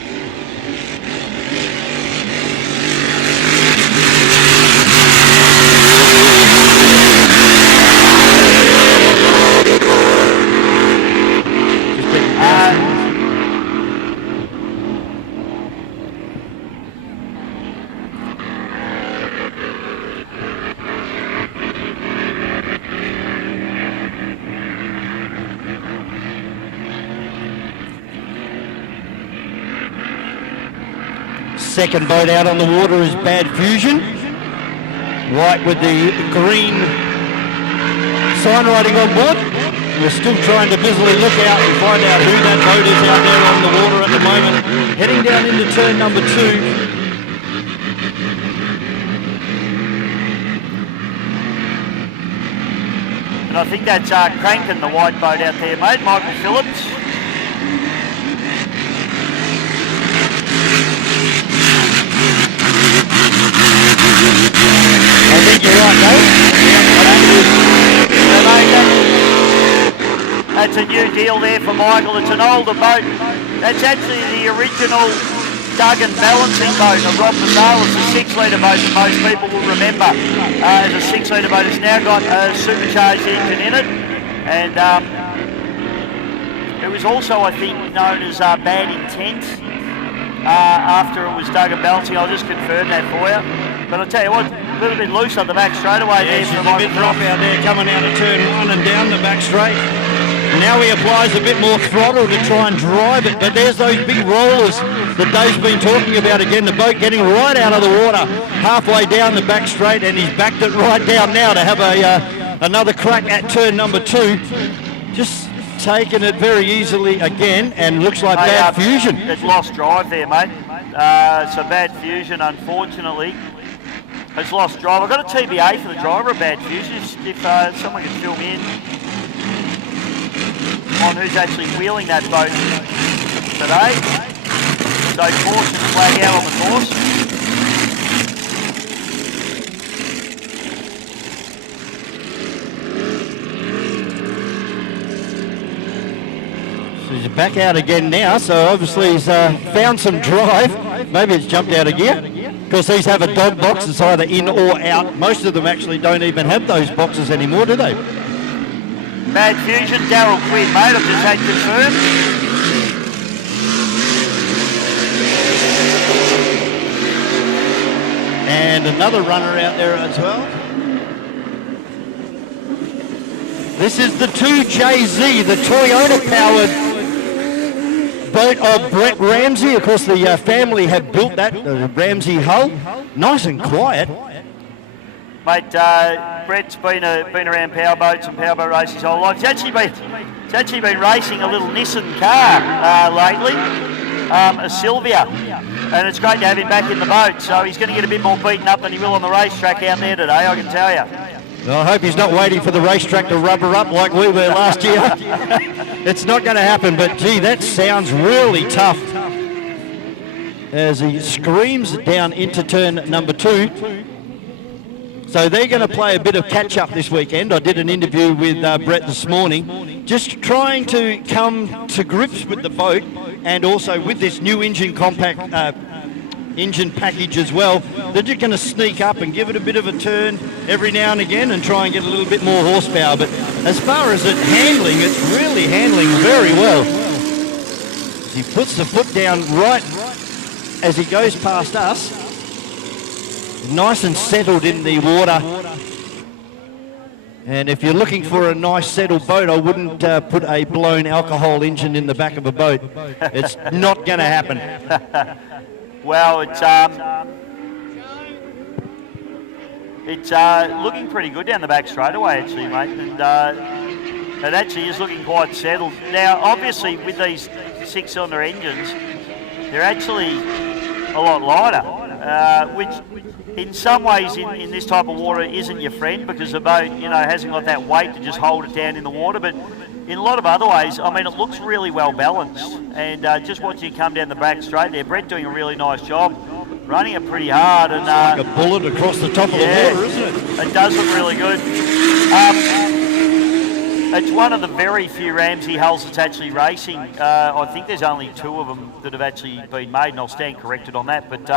Second boat out on the water is Bad Fusion. White with the green sign writing on board. we're still trying to busily look out and find out who that boat is out there on the water at the moment. Heading down into turn number 2. And I think that's Crankin, the white boat out there, mate, Michael Phillips. I think you're right, Dave. That's a new deal there for Michael. It's an older boat. That's actually the original Duggan balancing boat of Rob Masalis, a 6-litre boat that most people will remember as a 6-litre boat. It's now got a supercharged engine in it, and it was also, I think, known as Bad Intent after it was Duggan balancing. I'll just confirm that for you. But I'll tell you what, a little bit loose on the back straightaway there. She's a bit drop out there coming out of turn 1 and down the back straight. Now he applies a bit more throttle to try and drive it, but there's those big rollers that Dave's been talking about again. The boat getting right out of the water halfway down the back straight, and he's backed it right down now to have another crack at turn number 2. Just taking it very easily again, and looks like Bad Fusion. It's lost drive there, mate. So Bad Fusion, unfortunately, has lost drive. I've got a TBA for the driver of Bad Fusion, if someone can fill me in on who's actually wheeling that boat today. So caution flag out on the course. So he's back out again now, so obviously he's found some drive. Maybe it's jumped out of gear. Because these have a dog box that's either in or out. Most of them actually don't even have those boxes anymore, do they? Bad Fusion, Darryl Quinn, mate, I've just had confirmed. And another runner out there as well. This is the 2JZ, the Toyota-powered boat of Brett Ramsey. Of course, the family have built that, the Ramsey hull. Nice and quiet. Mate, Brett's been around powerboats and powerboat races his whole life. He's actually been racing a little Nissan car lately, a Sylvia, and it's great to have him back in the boat. So he's going to get a bit more beaten up than he will on the racetrack out there today, I can tell you. Well, I hope he's not waiting for the racetrack to rubber up like we were last year. It's not going to happen, but gee, that sounds really tough as he screams down into turn number 2. So they're going to play a bit of catch-up this weekend. I did an interview with Brett this morning, just trying to come to grips with the boat and also with this new engine engine package as well. They're just going to sneak up and give it a bit of a turn every now and again and try and get a little bit more horsepower. But as far as it handling, it's really handling very well. He puts the foot down right as he goes past us. Nice and settled in the water. And if you're looking for a nice settled boat, I wouldn't put a blown alcohol engine in the back of a boat. It's not going to happen. Well, it's looking pretty good down the back straightaway, actually, mate. And it actually is looking quite settled. Now, obviously, with these 6-cylinder engines, they're actually a lot lighter, which in some ways in this type of water isn't your friend, because the boat, hasn't got that weight to just hold it down in the water. But in a lot of other ways, I mean, it looks really well balanced. And just watching it come down the back straight there, Brett doing a really nice job, running it pretty hard. And like a bullet across the top of the water, isn't it? It does look really good. It's one of the very few Ramsey hulls that's actually racing. I think there's only 2 of them that have actually been made, and I'll stand corrected on that. But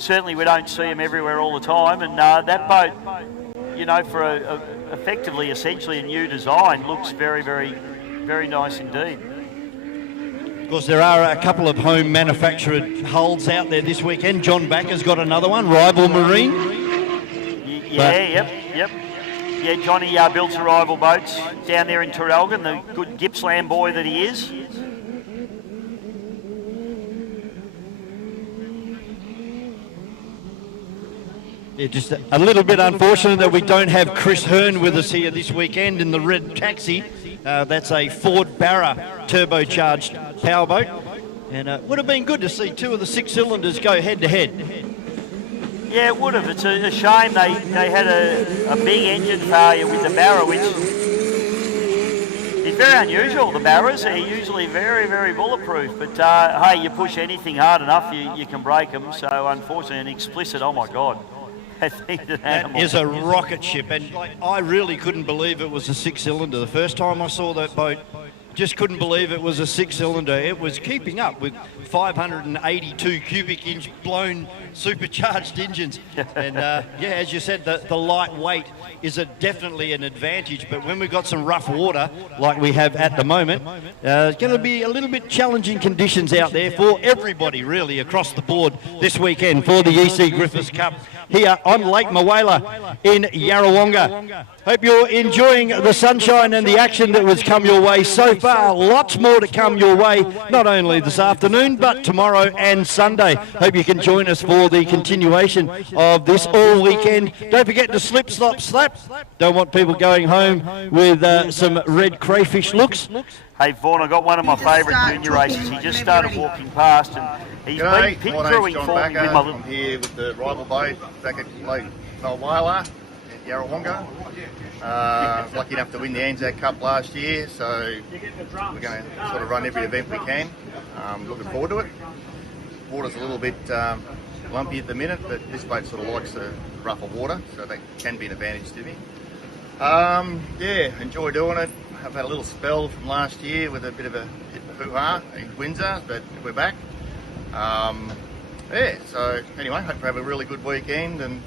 certainly we don't see them everywhere all the time. And that boat, for effectively, essentially a new design, looks very, very, very nice indeed. Of course, there are a couple of home manufactured hulls out there this weekend. John Backer's got another one, Rival Marine. Yep. Yeah, Johnny builds the Rival boats down there in Traralgon, the good Gippsland boy that he is. Yeah, just a little bit unfortunate that we don't have Chris Hearn with us here this weekend in the red taxi. That's a Ford Barra turbocharged powerboat. And it would have been good to see two of the 6 cylinders go head to head. Yeah, it would have. It's a shame they had a big engine failure with the Barra, which is very unusual. The Barras are usually very, very bulletproof. But hey, you push anything hard enough, you can break them. So unfortunately, an explicit, oh my God. That is a rocket ship, and I really couldn't believe it was a 6-cylinder. The first time I saw that boat, just couldn't believe it was a 6-cylinder. It was keeping up with 582 cubic inch blown supercharged engines. And yeah, as you said, the lightweight is definitely an advantage, but when we've got some rough water like we have at the moment, it's going to be a little bit challenging conditions out there for everybody really across the board this weekend for the EC Griffiths Cup here on Lake Mawela in Yarrawonga. Hope you're enjoying the sunshine and the action that has come your way so far. Lots more to come your way, not only this afternoon, but tomorrow and Sunday. Hope you can join us for the continuation of this all weekend. Don't forget to slip, slop, slap. Don't want people going home with some red crayfish looks. Hey, Vaughan, I got one of my favourite junior races. He just started walking past and he's been pit crewing for me with my little... I'm here with the rival boat back at Lake Mawela in Yarrawonga. Lucky enough to win the Anzac Cup last year, so we're going to sort of run every event we can. Looking forward to it. Water's a little bit lumpy at the minute, but this boat sort of likes the rougher water, so that can be an advantage to me. Yeah, enjoy doing it. I've had a little spell from last year with a bit of a hoo-ha in Windsor, but we're back. Yeah, so anyway, hope we have a really good weekend, and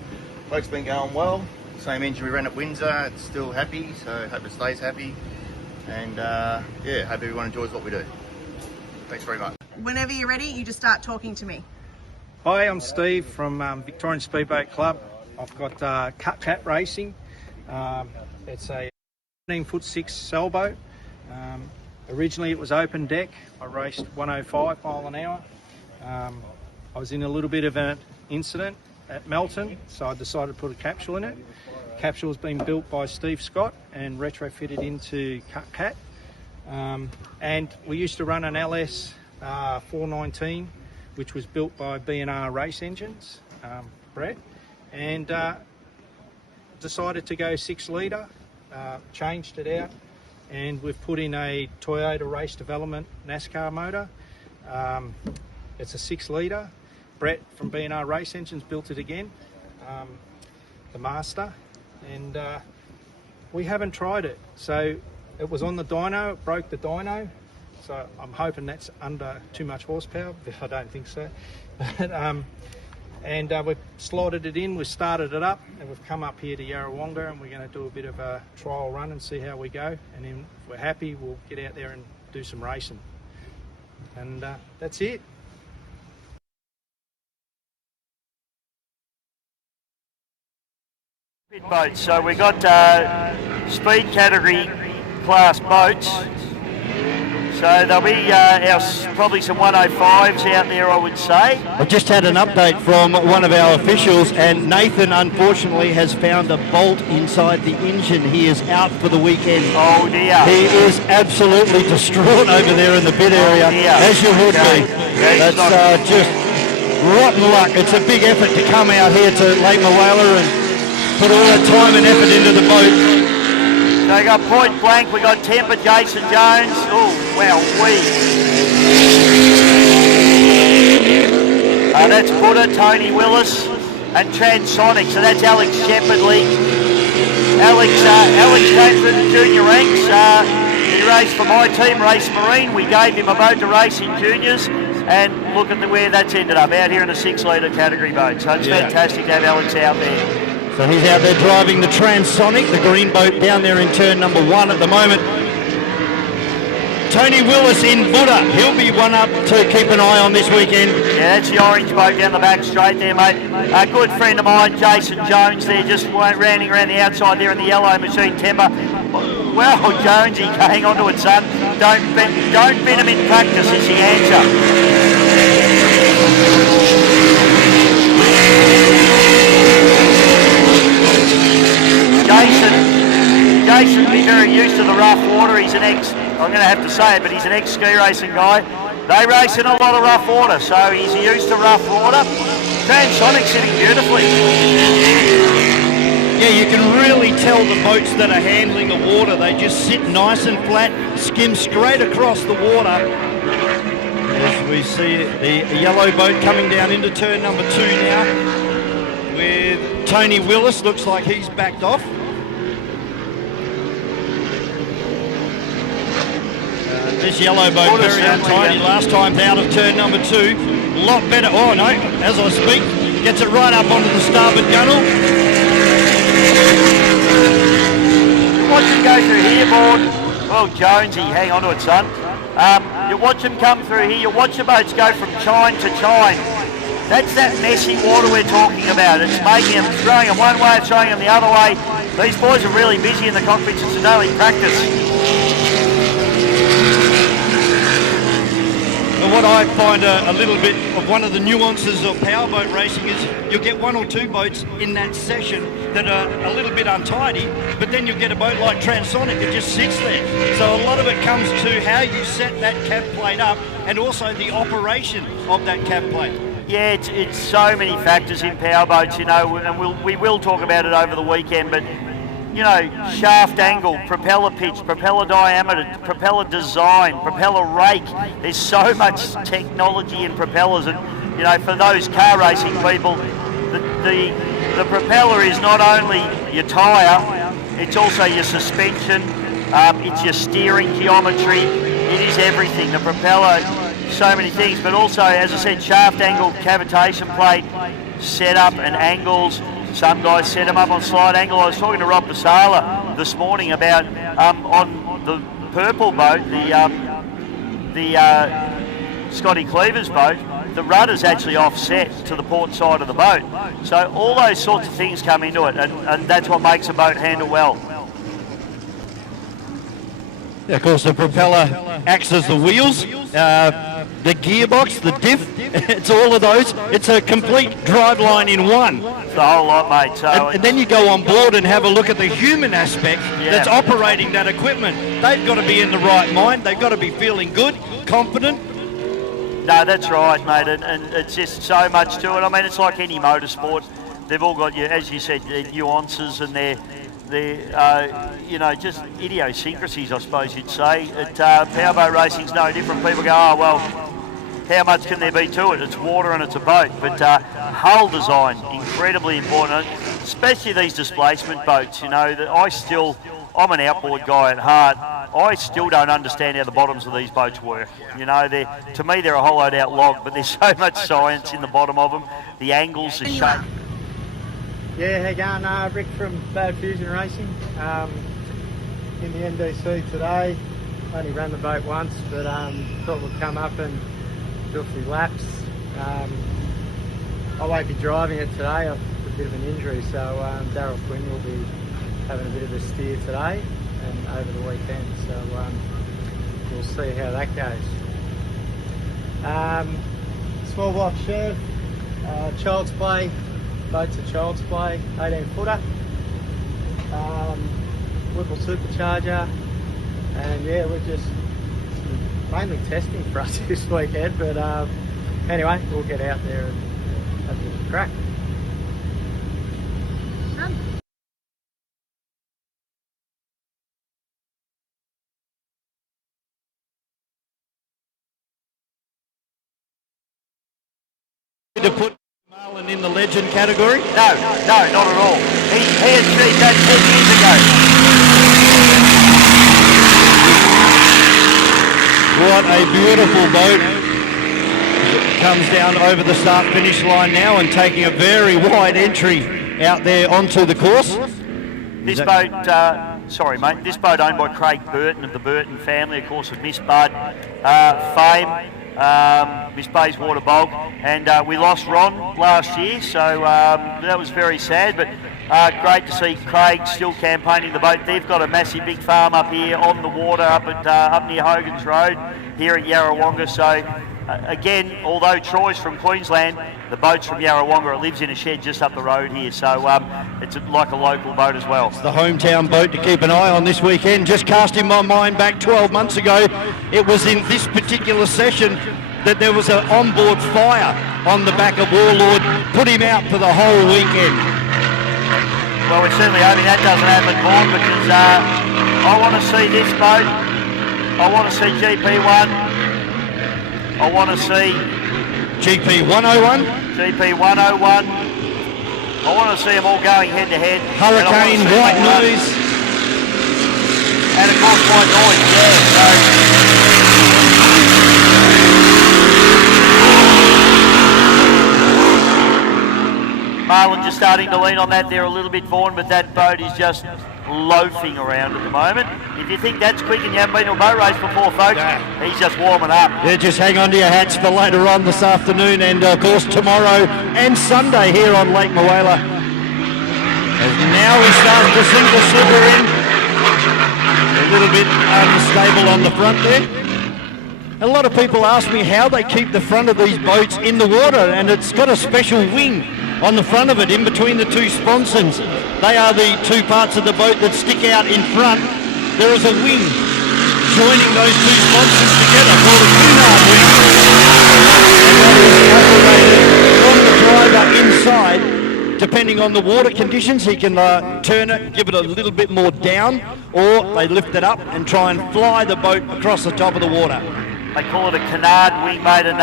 boat's been going well. Same engine we ran at Windsor, it's still happy, so hope it stays happy. And yeah, hope everyone enjoys what we do. Thanks very much. Whenever you're ready, you just start talking to me. Hi, I'm Steve from Victorian Speedboat Club. I've got Cat Racing. It's a 14'6" sailboat. Originally it was open deck. I raced 105 mile an hour. I was in a little bit of an incident at Melton, so I decided to put a capsule in it. Capsule has been built by Steve Scott and retrofitted into Cat. And we used to run an LS 419, which was built by B&R Race Engines, Brett, and decided to go 6 litre, changed it out, and we've put in a Toyota Race Development NASCAR motor. It's a 6 litre. Brett from B&R Race Engines built it again, the Master, and we haven't tried it. So it was on the dyno, it broke the dyno, so I'm hoping that's under too much horsepower, but I don't think so. But, and we've slotted it in, we've started it up, and we've come up here to Yarrawonga, and we're going to do a bit of a trial run and see how we go, and then if we're happy, we'll get out there and do some racing. And that's it. Boats. So we got speed category class boats. So there'll be probably some 105s out there, I would say. I just had an update from one of our officials, and Nathan unfortunately has found a bolt inside the engine. He is out for the weekend. Oh dear. He is absolutely distraught over there in the pit area, as you would be. That's just rotten luck. It's a big effort to come out here to Lake Mawela and put all that time and effort into the boat. So we got point blank, we got Temper, Jason Jones. Oh, wow, that's Buddha, Tony Willis, and Transonic. So that's Alex Shepherdley. Alex came through the junior ranks. He raced for my team, Race Marine. We gave him a boat to race in juniors, and look at where that's ended up, out here in a 6 litre category boat. So it's fantastic to have Alex out there. So he's out there driving the Transonic, the green boat down there in turn number 1 at the moment. Tony Willis in Buddha, he'll be one up to keep an eye on this weekend. Yeah, that's the orange boat down the back straight there, mate. A good friend of mine, Jason Jones, there just rounding around the outside there in the yellow machine timber. Well, Jonesy, hang on to it, son. Don't bend him in practice is the answer. Jason will be very used to the rough water. He's an I'm going to have to say it, but he's an ex-ski racing guy. They race in a lot of rough water, so he's used to rough water. Transonic sitting beautifully. Yeah, you can really tell the boats that are handling the water. They just sit nice and flat, skim straight across the water. As we see the yellow boat coming down into turn number 2 now, with Tony Willis, looks like he's backed off. This yellow boat very untidy last time out of turn number 2. A lot better. Oh no, as I speak, gets it right up onto the starboard gunnel. Watch him go through here, board. Well, Jonesy, hang on to it, son. You watch him come through here. You watch the boats go from chine to chine. That's that messy water we're talking about. It's making them, throwing them one way, throwing them the other way. These boys are really busy in the cockpits. It's an early practice. What I find a little bit of one of the nuances of powerboat racing is you'll get 1 or 2 boats in that session that are a little bit untidy, but then you'll get a boat like Transonic that just sits there. So a lot of it comes to how you set that cab plate up and also the operation of that cab plate. Yeah, it's so many factors in powerboats, you know, and we will talk about it over the weekend, but you know, shaft angle, propeller pitch, propeller diameter, propeller design, propeller rake. There's so much technology in propellers, and you know, for those car racing people, the propeller is not only your tyre, it's also your suspension, it's your steering geometry, it is everything. The propeller, so many things, but also, as I said, shaft angle, cavitation plate, setup and angles. Some guys set them up on slide angle. I was talking to Rob Basala this morning about on the purple boat, the Scotty Cleaver's boat, the rudder's actually offset to the port side of the boat. So all those sorts of things come into it, and that's what makes a boat handle well. Of course, the propeller acts as the wheels, the gearbox, the diff, it's all of those. It's a complete driveline in one. It's the whole lot, mate. So and then you go on board and have a look at the human aspect that's operating that equipment. They've got to be in the right mind. They've got to be feeling good, confident. No, that's right, mate, and it's just so much to it. I mean, it's like any motorsport. They've all got, as you said, their nuances and their you know, just idiosyncrasies, I suppose you'd say. Powerboat racing's no different. People go, oh, well, how much can there be to it? It's water and it's a boat. But hull design, incredibly important, especially these displacement boats. You know, I'm an outboard guy at heart. I still don't understand how the bottoms of these boats work. You know, to me, they're a hollowed out log, but there's so much science in the bottom of them. The angles, the shape. Yeah, how you going? Rick from Bad Fusion Racing. In the NDC today. Only ran the boat once, but thought we'd come up and do a few laps. I won't be driving it today. I've got a bit of an injury, so Daryl Quinn will be having a bit of a steer today and over the weekend. So we'll see how that goes. Small block shed, child's play. Boats are child's play, 18 footer, Whipple supercharger, and yeah, we're just mainly testing for us this weekend, but anyway, we'll get out there and have a bit of a crack. To put Marlon in the legend category? No, not at all. He achieved that 10 years ago. What a beautiful boat. It comes down over the start finish line now and taking a very wide entry out there onto the course. This boat, sorry mate, this boat owned by Craig Burton of the Burton family, of course, of Miss Bud fame. Miss Bayswater Bog, and we lost Ron last year, so that was very sad, but great to see Craig still campaigning the boat. They've got a massive big farm up here on the water up near Hogan's Road here at Yarrawonga, so again, although Troy's from Queensland, the boat's from Yarrawonga. It lives in a shed just up the road here, so it's like a local boat as well. It's the hometown boat to keep an eye on this weekend. Just casting my mind back 12 months ago, it was in this particular session that there was an onboard fire on the back of Warlord, put him out for the whole weekend. Well, we're certainly hoping that doesn't happen, Vaughan, because I want to see this boat. I want to see GP1. I want to see GP101. GP101. I want to see them all going head to head. Hurricane, White Noise. And of course White Noise, yeah. So Marlon just starting to lean on that there a little bit, Vaughan, but that boat is just loafing around at the moment. If you think that's quick and you haven't been to a boat race before, folks, he's just warming up. Yeah, just hang on to your hats for later on this afternoon and, of course, tomorrow and Sunday here on Lake Moala. As now he starts to sink the slipper in. A little bit unstable on the front there. A lot of people ask me how they keep the front of these boats in the water, and it's got a special wing on the front of it, in between the two sponsons. They are the two parts of the boat that stick out in front. There is a wing joining those two sponsons together called a cunard wing. And that is operated from the driver inside. Depending on the water conditions, he can turn it, give it a little bit more down, or they lift it up and try and fly the boat across the top of the water. They call it a canard wing, mate, and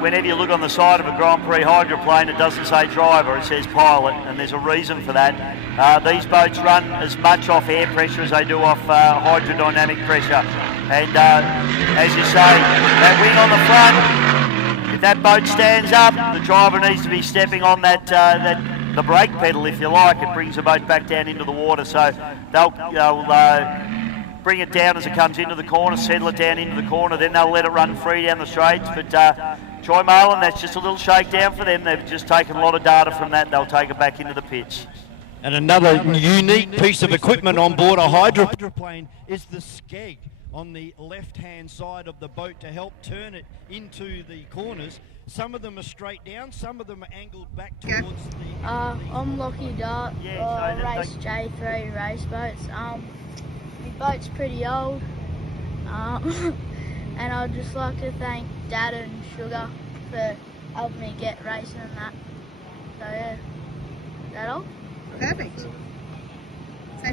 whenever you look on the side of a Grand Prix hydroplane, it doesn't say driver, it says pilot, and there's a reason for that. These boats run as much off air pressure as they do off hydrodynamic pressure. And as you say, that wing on the front, if that boat stands up, the driver needs to be stepping on the brake pedal, if you like. It brings the boat back down into the water, so they'll bring it down as it comes into the corner, settle it down into the corner, then they'll let it run free down the straights. But Troy Marlin, that's just a little shakedown for them. They've just taken a lot of data from that. They'll take it back into the pits. And another unique piece of equipment on board a hydroplane is the skeg on the left-hand side of the boat to help turn it into the corners. Some of them are straight down, some of them are angled back towards the... I'm Lockie Dart, race J3 race boats. My boat's pretty old, and I'd just like to thank Dad and Sugar for helping me get racing and that. So yeah, is that all? Perfect. So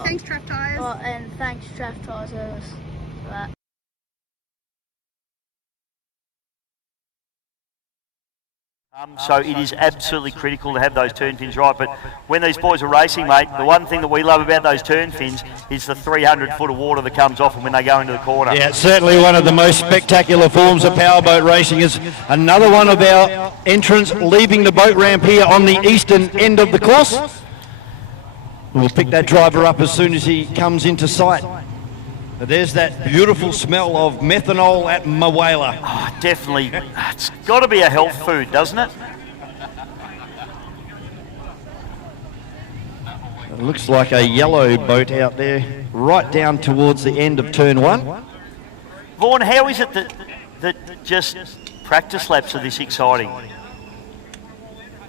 thanks, Traff Tyres. Oh, and thanks, Traff Tyre Service, for that. So it is absolutely critical to have those turn fins right, but when these boys are racing, mate, the one thing that we love about those turn fins is the 300 foot of water that comes off them when they go into the corner. Yeah, certainly one of the most spectacular forms of powerboat racing. Is another one of our entrants leaving the boat ramp here on the eastern end of the course. We'll pick that driver up as soon as he comes into sight. But there's that beautiful smell of methanol at Moala. Oh, definitely. It's got to be a health food, doesn't it? It looks like a yellow boat out there, right down towards the end of turn one. Vaughan, how is it that just practice laps are this exciting?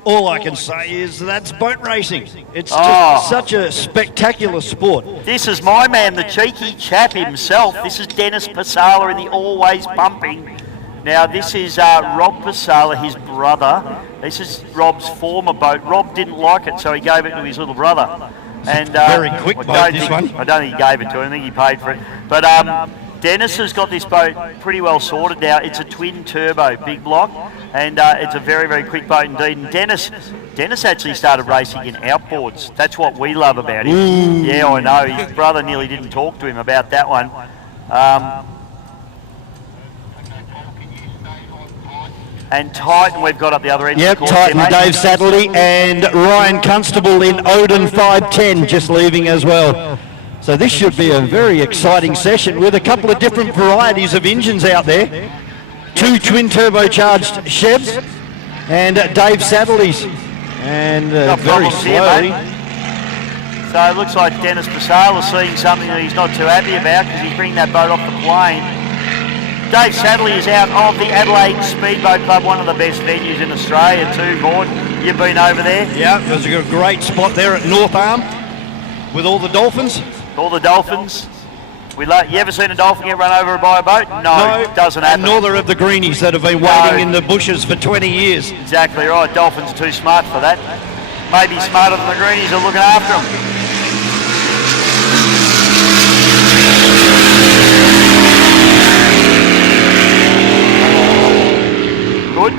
All I can say is that's boat racing. It's just such a spectacular sport. This is my man, the cheeky chap himself. This is Dennis Pasala in the Always Pumping. Now, this is Rob Pasala, his brother. This is Rob's former boat. Rob didn't like it, so he gave it to his little brother. And very quick boat, this one. I don't think he gave it to him. I think he paid for it. But Dennis has got this boat pretty well sorted now. It's a twin turbo, big block, and it's a very, very quick boat indeed. And Dennis actually started racing in outboards. That's what we love about him. Ooh. Yeah, I know. His brother nearly didn't talk to him about that one. And Titan, we've got up the other end. Yep, of the course, Titan, Dave Satterley, and Ryan Constable in Odin 510 just leaving as well. So this should be a very exciting session with a couple of different varieties of engines out there. Two twin turbocharged Chevs and Dave Satterley's. And very slowly. So it looks like Dennis Pasala is seeing something that he's not too happy about because he's bringing that boat off the plane. Dave Sadley is out of the Adelaide Speedboat Club, one of the best venues in Australia too, Vaughan. You've been over there? Yeah, it was a great spot there at North Arm with all the dolphins. All the dolphins. You ever seen a dolphin get run over by a boat? No, it doesn't happen. And neither have the greenies that have been waiting in the bushes for 20 years. Exactly right. Dolphins too smart for that. Maybe smarter than the greenies are looking after them. Good.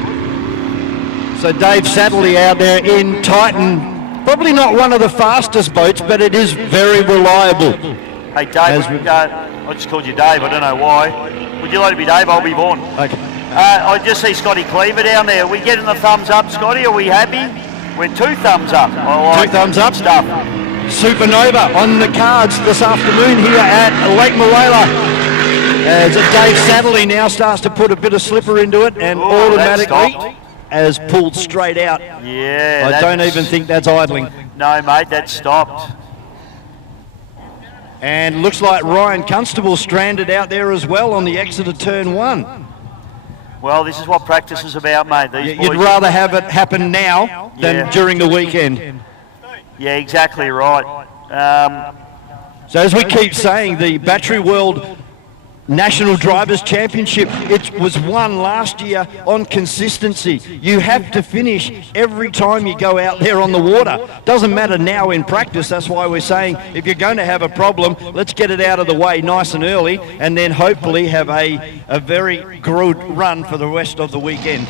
So Dave Sadley out there in Titan. Probably not one of the fastest boats, but it is very reliable. Hey Dave, I just called you Dave, I don't know why. Would you like to be Dave? I'll be Vaughan. Okay. I just see Scotty Cleaver down there. Are we getting the thumbs up, Scotty? Are we happy? We're 2 thumbs up. Two thumbs up. Stuff. Supernova on the cards this afternoon here at Lake Moala. As Dave Sadley now starts to put a bit of slipper into it and automatically has pulled straight out. Yeah. I don't even think that's idling. No, mate, that's stopped. And looks like Ryan Constable stranded out there as well on the exit of turn 1. Well, this is what practice is about, mate. You'd rather have it happen now than during the weekend. Yeah, exactly right. So as we keep saying, the Battery World National Drivers' Championship, it was won last year on consistency. You have to finish every time you go out there on the water. Doesn't matter now in practice. That's why we're saying if you're going to have a problem, let's get it out of the way nice and early and then hopefully have a very good run for the rest of the weekend.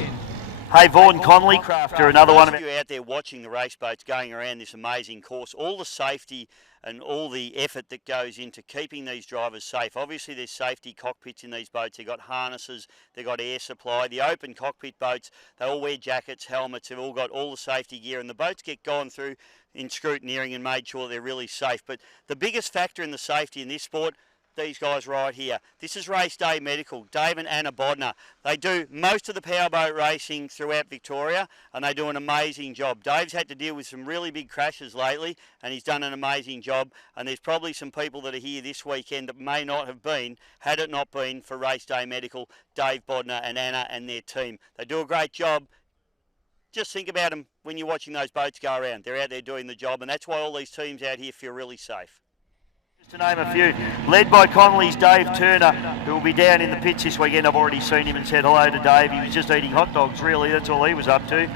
Hey, Vaughan Connolly Crafter, another one of you out there watching the race boats going around this amazing course. All the safety and all the effort that goes into keeping these drivers safe. Obviously, there's safety cockpits in these boats. They've got harnesses, they've got air supply. The open cockpit boats, they all wear jackets, helmets, they've all got all the safety gear, and the boats get gone through in scrutineering and made sure they're really safe. But the biggest factor in the safety in this sport, these guys right here. This is Race Day Medical, Dave and Anna Bodner. They do most of the powerboat racing throughout Victoria and they do an amazing job. Dave's had to deal with some really big crashes lately and he's done an amazing job, and there's probably some people that are here this weekend that may not have been had it not been for Race Day Medical, Dave Bodner and Anna and their team. They do a great job. Just think about them when you're watching those boats go around. They're out there doing the job, and that's why all these teams out here feel really safe. To name a few, led by Connolly's Dave Turner, who will be down in the pits this weekend. I've already seen him and said hello to Dave. He was just eating hot dogs, really. That's all he was up to.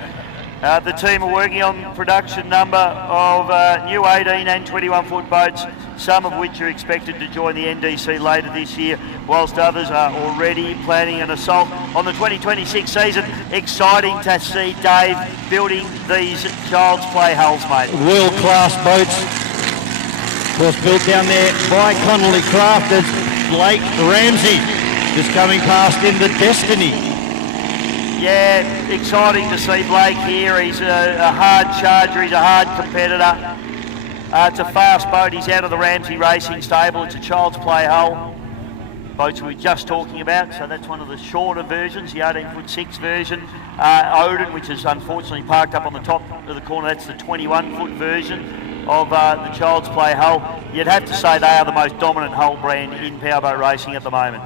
The team are working on production number of new 18 and 21 foot boats, some of which are expected to join the NDC later this year, whilst others are already planning an assault on the 2026 season. Exciting to see Dave building these child's play hulls, mate. World-class boats. Of course, built down there by Connolly Craft. There's Blake Ramsey just coming past in the Destiny. Yeah, exciting to see Blake here. He's a hard charger, he's a hard competitor. It's a fast boat. He's out of the Ramsey Racing stable. It's a child's play hull. Boats we were just talking about, so that's one of the shorter versions, the 18'6" version. Odin, which is unfortunately parked up on the top of the corner, that's the 21-foot version of the child's play hull. You'd have to say they are the most dominant hull brand in powerboat racing at the moment.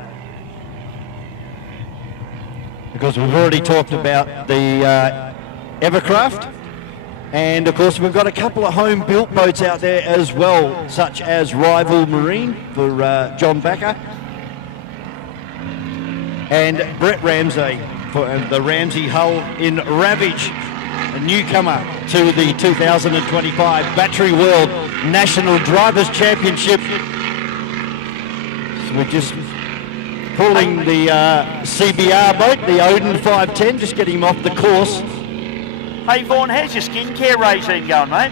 Because we've already talked about the Evercraft, and of course we've got a couple of home-built boats out there as well, such as Rival Marine for John Backer, and Brett Ramsey for the Ramsey hull in Ravage, a newcomer to the 2025 Battery World National Drivers' Championship. So we're just pulling the CBR boat, the Odin 510, just getting him off the course. Hey Vaughan, how's your skincare regime going, mate?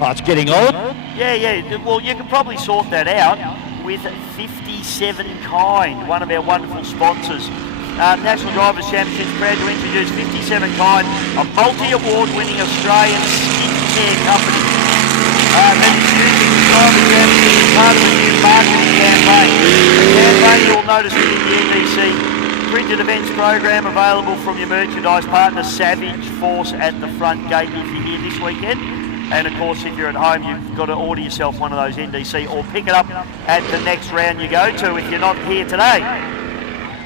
Oh, it's getting old. Yeah, well you can probably sort that out with 57 Kind, one of our wonderful sponsors. National Drivers' Championship is proud to introduce 57 Kind, a multi-award winning Australian skincare company. Introducing the Drivers' Championship as part of a new marketing campaign. The campaign you'll notice within the NDC printed events program available from your merchandise partner Savage Force at the front gate if you're here this weekend. And of course, if you're at home, you've got to order yourself one of those NDC or pick it up at the next round you go to if you're not here today.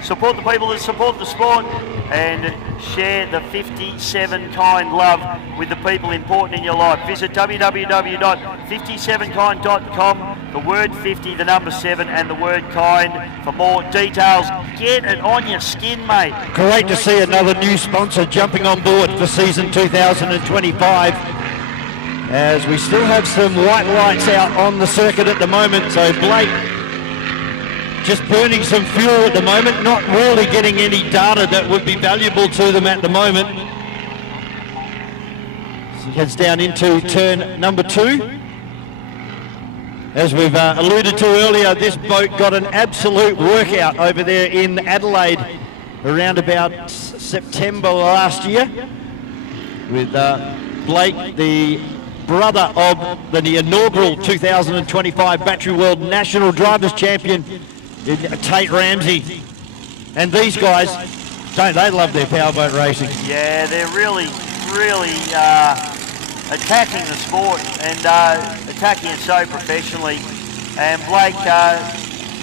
support the people that support the sport, and share the 57 Kind love with the people important in your life. Visit www.57kind.com, the word 50, the number 7, and the word kind for more details. Get it on your skin, mate. Great to see another new sponsor jumping on board for season 2025, as we still have some white lights out on the circuit at the moment. So Blake just burning some fuel at the moment, not really getting any data that would be valuable to them at the moment. So he heads down into turn number 2. As we've alluded to earlier, this boat got an absolute workout over there in Adelaide around about September last year, with Blake, the brother of the inaugural 2025 Battery World National Drivers Champion, Tate Ramsey. And these guys, don't they love their powerboat racing? Yeah, they're really attacking the sport and attacking it so professionally. And Blake,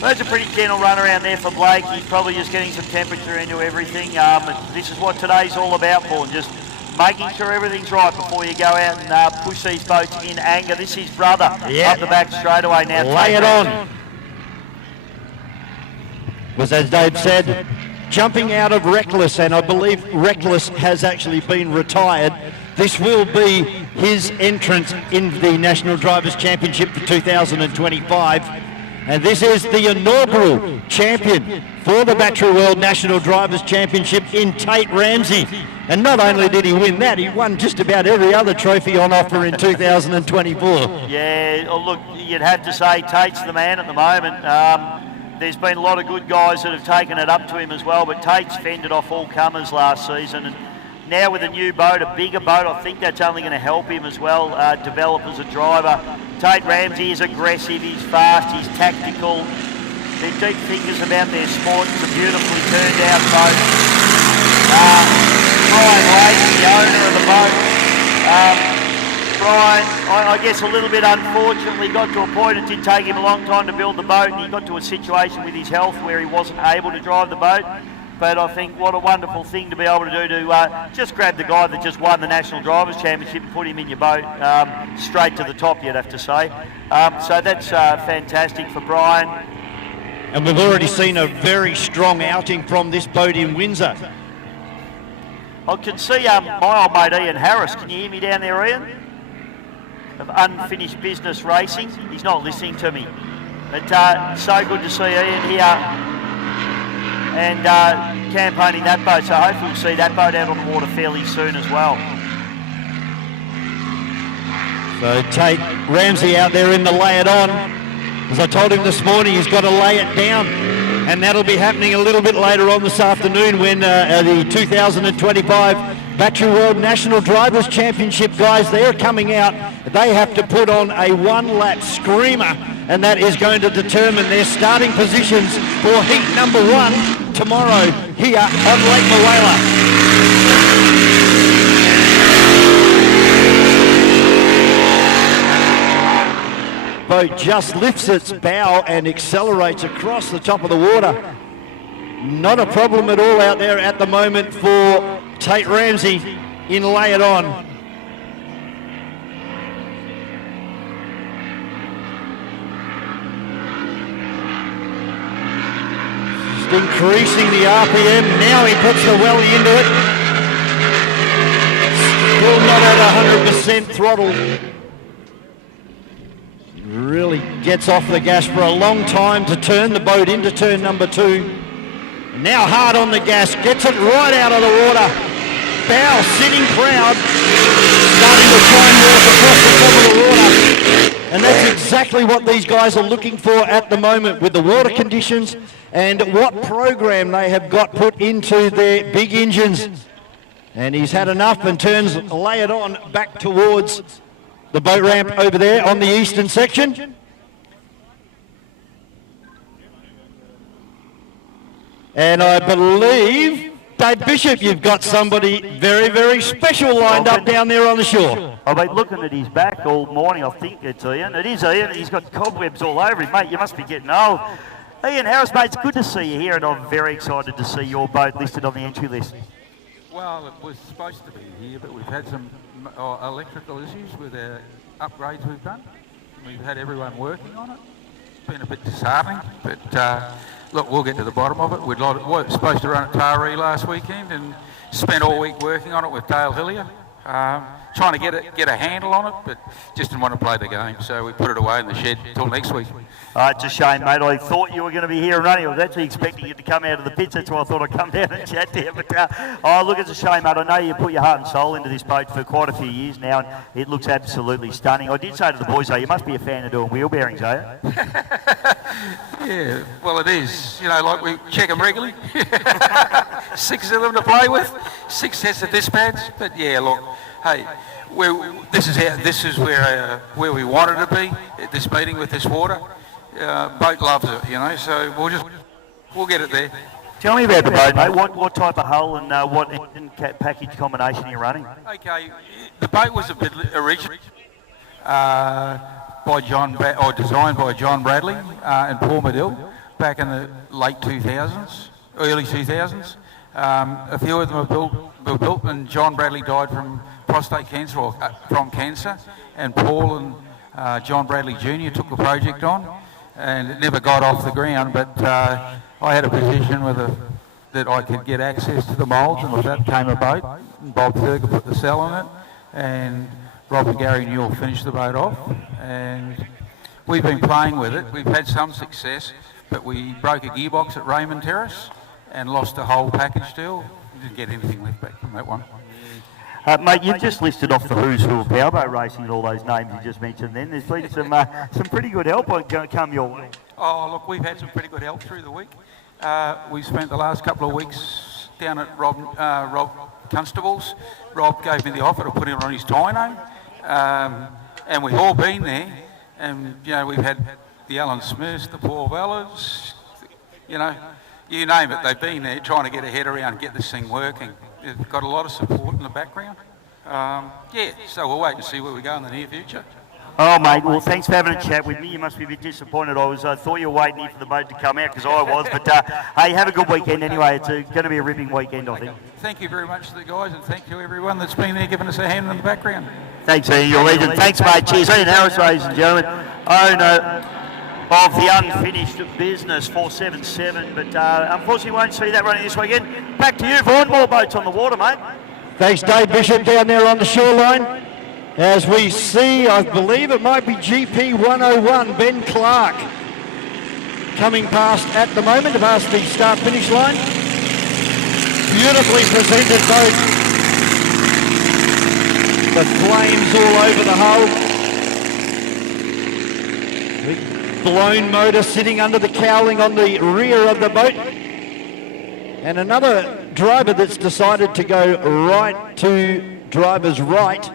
that's a pretty gentle run around there for Blake. He's probably just getting some temperature into everything. But this is what today's all about, Paul, and just making sure everything's right before you go out and push these boats in anger. This is brother up the back straight away now. Lay it on. Was, as Dave said, jumping out of Reckless, and I believe Reckless has actually been retired. This will be his entrance in the National Drivers' Championship for 2025. And this is the inaugural champion for the Battery World National Drivers' Championship in Tate Ramsey. And not only did he win that, he won just about every other trophy on offer in 2024. Yeah, look, you'd have to say Tate's the man at the moment. There's been a lot of good guys that have taken it up to him as well, but Tate's fended off all comers last season. And now with a new boat, a bigger boat, I think that's only going to help him as well develop as a driver. Tate Ramsey is aggressive, he's fast, he's tactical. They're deep thinkers about their sport. It's a beautifully turned out boat. Brian Lake, the owner of the boat. Brian, I guess a little bit unfortunately got to a point, it did take him a long time to build the boat, and he got to a situation with his health where he wasn't able to drive the boat. But I think what a wonderful thing to be able to do to just grab the guy that just won the National Drivers' Championship and put him in your boat straight to the top, you'd have to say. So that's fantastic for Brian. And we've already seen a very strong outing from this boat in Windsor. I can see my old mate Ian Harris. Can you hear me down there, Ian? Of Unfinished Business Racing. He's not listening to me. But so good to see Ian here and campaigning that boat. So hopefully we'll see that boat out on the water fairly soon as well. So Tate Ramsey out there in the lay it on. As I told him this morning, he's got to lay it down. And that'll be happening a little bit later on this afternoon when the 2025 Battery World National Drivers' Championship guys, they're coming out. They have to put on a one-lap screamer, and that is going to determine their starting positions for heat number 1 tomorrow here on Lake Moala. Boat just lifts its bow and accelerates across the top of the water. Not a problem at all out there at the moment for Tate Ramsey in Lay It On. Just increasing the RPM. Now he puts the welly into it. Still not at 100% throttle. Really gets off the gas for a long time to turn the boat into turn number 2. Now hard on the gas, gets it right out of the water. Bow sitting proud, starting to try and walk across the top of the water. And that's exactly what these guys are looking for at the moment with the water conditions and what program they have got put into their big engines. And he's had enough and turns Lay It On back towards the boat ramp over there on the eastern section. And I believe, Dave Bishop, you've got somebody very, very special lined up down there on the shore. I've been looking at his back all morning. I think it's Ian. It is Ian. He's got cobwebs all over him. Mate, you must be getting old. Ian Harris, mate, it's good to see you here, and I'm very excited to see your boat listed on the entry list. Well, it was supposed to be here, but we've had some electrical issues with the upgrades we've done. We've had everyone working on it. It's been a bit disheartening, but look, we'll get to the bottom of it. We're supposed to run at Taree last weekend and spent all week working on it with Dale Hillier, trying to get a handle on it, but just didn't want to play the game, so we put it away in the shed till next week. It's a shame, mate. I thought you were going to be here and running. I was actually expecting you to come out of the pits. That's why I thought I'd come down and chat to you. But, look, it's a shame, mate. I know you put your heart and soul into this boat for quite a few years now, and it looks absolutely stunning. I did say to the boys, though, you must be a fan of doing wheel bearings, are you? Yeah, well, it is. You know, like we check them regularly. 6 of them to play with, 6 sets of dispatch. But, yeah, look, hey, this is where we wanted to be at this meeting with this water. Boat loves it, you know, so we'll get it there. Tell me about the boat, mate. What type of hull and what engine package combination are you running? Okay, the boat was a bit original, designed by John Bradley and Paul Medill back in the late 2000s, early 2000s. A few of them were built, and John Bradley died from prostate cancer or from cancer, and Paul and John Bradley Jr. took the project on. And it never got off the ground, but I had a position that I could get access to the moulds, and with that came a boat. And Bob Thurger put the cell on it, and Rob and Gary Newell finished the boat off. And we've been playing with it. We've had some success, but we broke a gearbox at Raymond Terrace and lost the whole package deal. We didn't get anything left back from that one. Mate, you've just listed off the who's who of powerboat racing and all those names you just mentioned then. There's been some pretty good help come your way. Oh, look, we've had some pretty good help through the week. We've spent the last couple of weeks down at Rob Constable's. Rob gave me the offer to put it on his dyno. And we've all been there. And, you know, we've had the Alan Smiths, the Paul Bellas, you know, you name it. They've been there trying to get a head around and get this thing working. They've got a lot of support in the background. So we'll wait and see where we go in the near future. Oh, mate, well, thanks for having a chat with me. You must be a bit disappointed. I thought you were waiting here for the boat to come out, because I was. But, hey, have a good weekend anyway. It's going to be a ripping weekend, I think. Thank you very much to the guys, and thank you everyone that's been there giving us a hand in the background. Thanks, Ian. You're a legend. Thanks, mate. Cheers. Ian Harris, ladies and gentlemen. Owner of the Unfinished Business 477, but unfortunately won't see that running this weekend. Back to you, Vaughan. More boats on the water, mate. Thanks, Dave Bishop, down there on the shoreline. As we see, I believe it might be GP 101, Ben Clark, coming past at the moment, past the start-finish line. Beautifully presented boat. The flames all over the hull. Blown motor sitting under the cowling on the rear of the boat. And another driver that's decided to go right to driver's right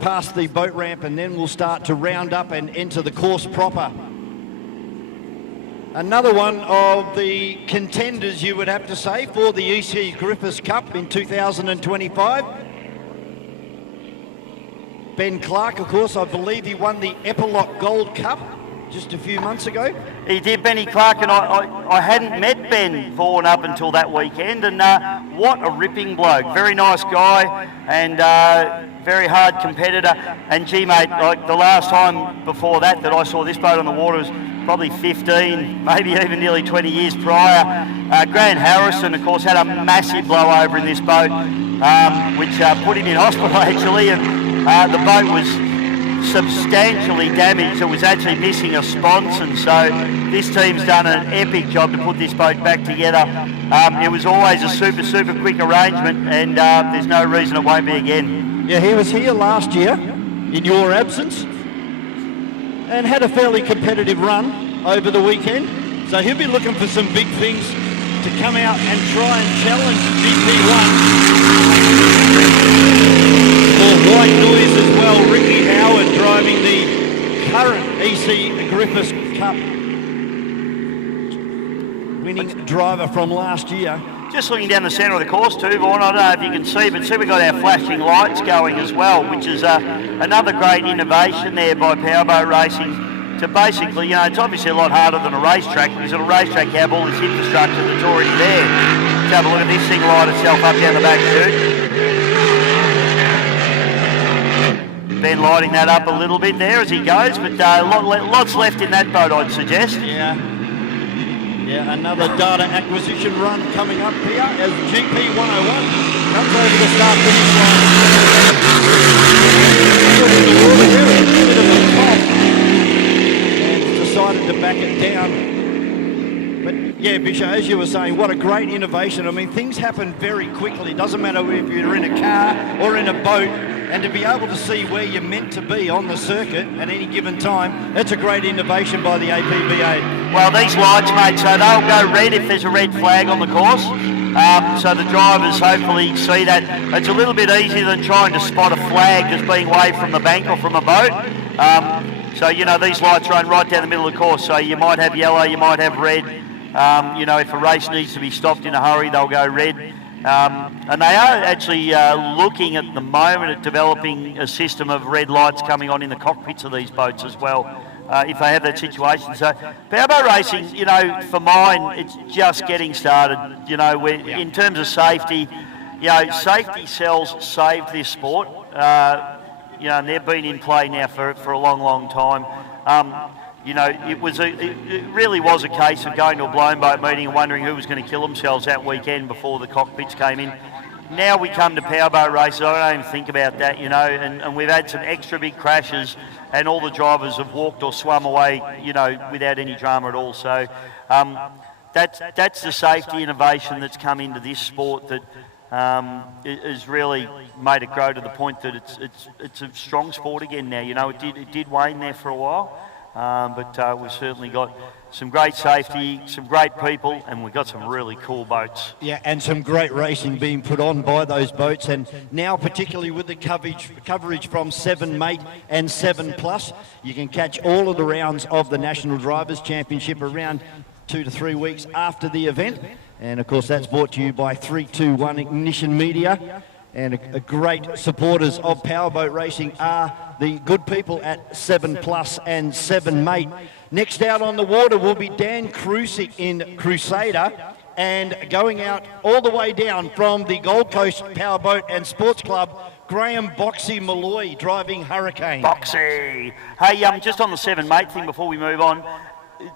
past the boat ramp, and then we'll start to round up and enter the course proper. Another one of the contenders, you would have to say, for the EC Griffith Cup in 2025. Ben Clark, of course, I believe he won the Epilogue Gold Cup just a few months ago. He did, Benny Clark, and I hadn't met Ben Vaughan up until that weekend, and what a ripping bloke. Very nice guy, and very hard competitor. And gee, mate, like the last time before that I saw this boat on the water was probably 15, maybe even nearly 20 years prior. Grant Harrison, of course, had a massive blowover in this boat, which put him in hospital, actually, and the boat was substantially damaged. It was actually missing a sponson, so this team's done an epic job to put this boat back together. It was always a super quick arrangement, and there's no reason it won't be again. Yeah, he was here last year in your absence and had a fairly competitive run over the weekend, so he'll be looking for some big things to come out and try and challenge GP1. For White Noise as well, Ricky Howard driving the current EC Griffith Cup winning driver from last year. Just looking down the centre of the course too, Vaughan, I don't know if you can see, but see we've got our flashing lights going as well, which is another great innovation there by Powerboat Racing. to basically, you know, it's obviously a lot harder than a racetrack, because at a racetrack you have all this infrastructure that's already there. Let's have a look at this thing light itself up down the back chute. Ben lighting that up a little bit there as he goes, but lots left in that boat, I'd suggest. Yeah, another data acquisition run coming up here as GP 101 comes over the start finish line. And decided to back it down. But yeah, Bisha, as you were saying, what a great innovation. I mean, things happen very quickly. It doesn't matter if you're in a car or in a boat. And to be able to see where you're meant to be on the circuit at any given time, that's a great innovation by the APBA. Well, these lights, mate, so they'll go red if there's a red flag on the course. So the drivers hopefully see that. It's a little bit easier than trying to spot a flag that's being waved from the bank or from a boat. So, you know, these lights run right down the middle of the course. So you might have yellow, you might have red. You know, if a race needs to be stopped in a hurry, they'll go red. And they are actually looking at the moment at developing a system of red lights coming on in the cockpits of these boats as well, if they have that situation. So powerboat racing, you know, for mine, it's just getting started. You know, in terms of safety, you know, safety cells saved this sport. You know, and they've been in play now for a long time. You know, it really was a case of going to a blown boat meeting and wondering who was going to kill themselves that weekend before the cockpits came in. Now we come to powerboat races, I don't even think about that, you know, and we've had some extra big crashes and all the drivers have walked or swum away, you know, without any drama at all. So that's the safety innovation that's come into this sport that has really made it grow to the point that it's a strong sport again now. You know, it did wane there for a while. But we've certainly got some great safety, some great people, and we've got some really cool boats. Yeah, and some great racing being put on by those boats, and now particularly with the coverage from 7 Mate and 7 Plus, you can catch all of the rounds of the National Drivers' Championship around 2 to 3 weeks after the event. And of course that's brought to you by 321 Ignition Media. And a great supporters of powerboat racing are the good people at 7 Plus and 7 Mate. Next out on the water will be Dan Crusick in Crusader, and going out all the way down from the Gold Coast Powerboat and Sports Club, Graham Boxy Malloy driving Hurricane. Boxy! Hey, just on the 7 Mate thing before we move on,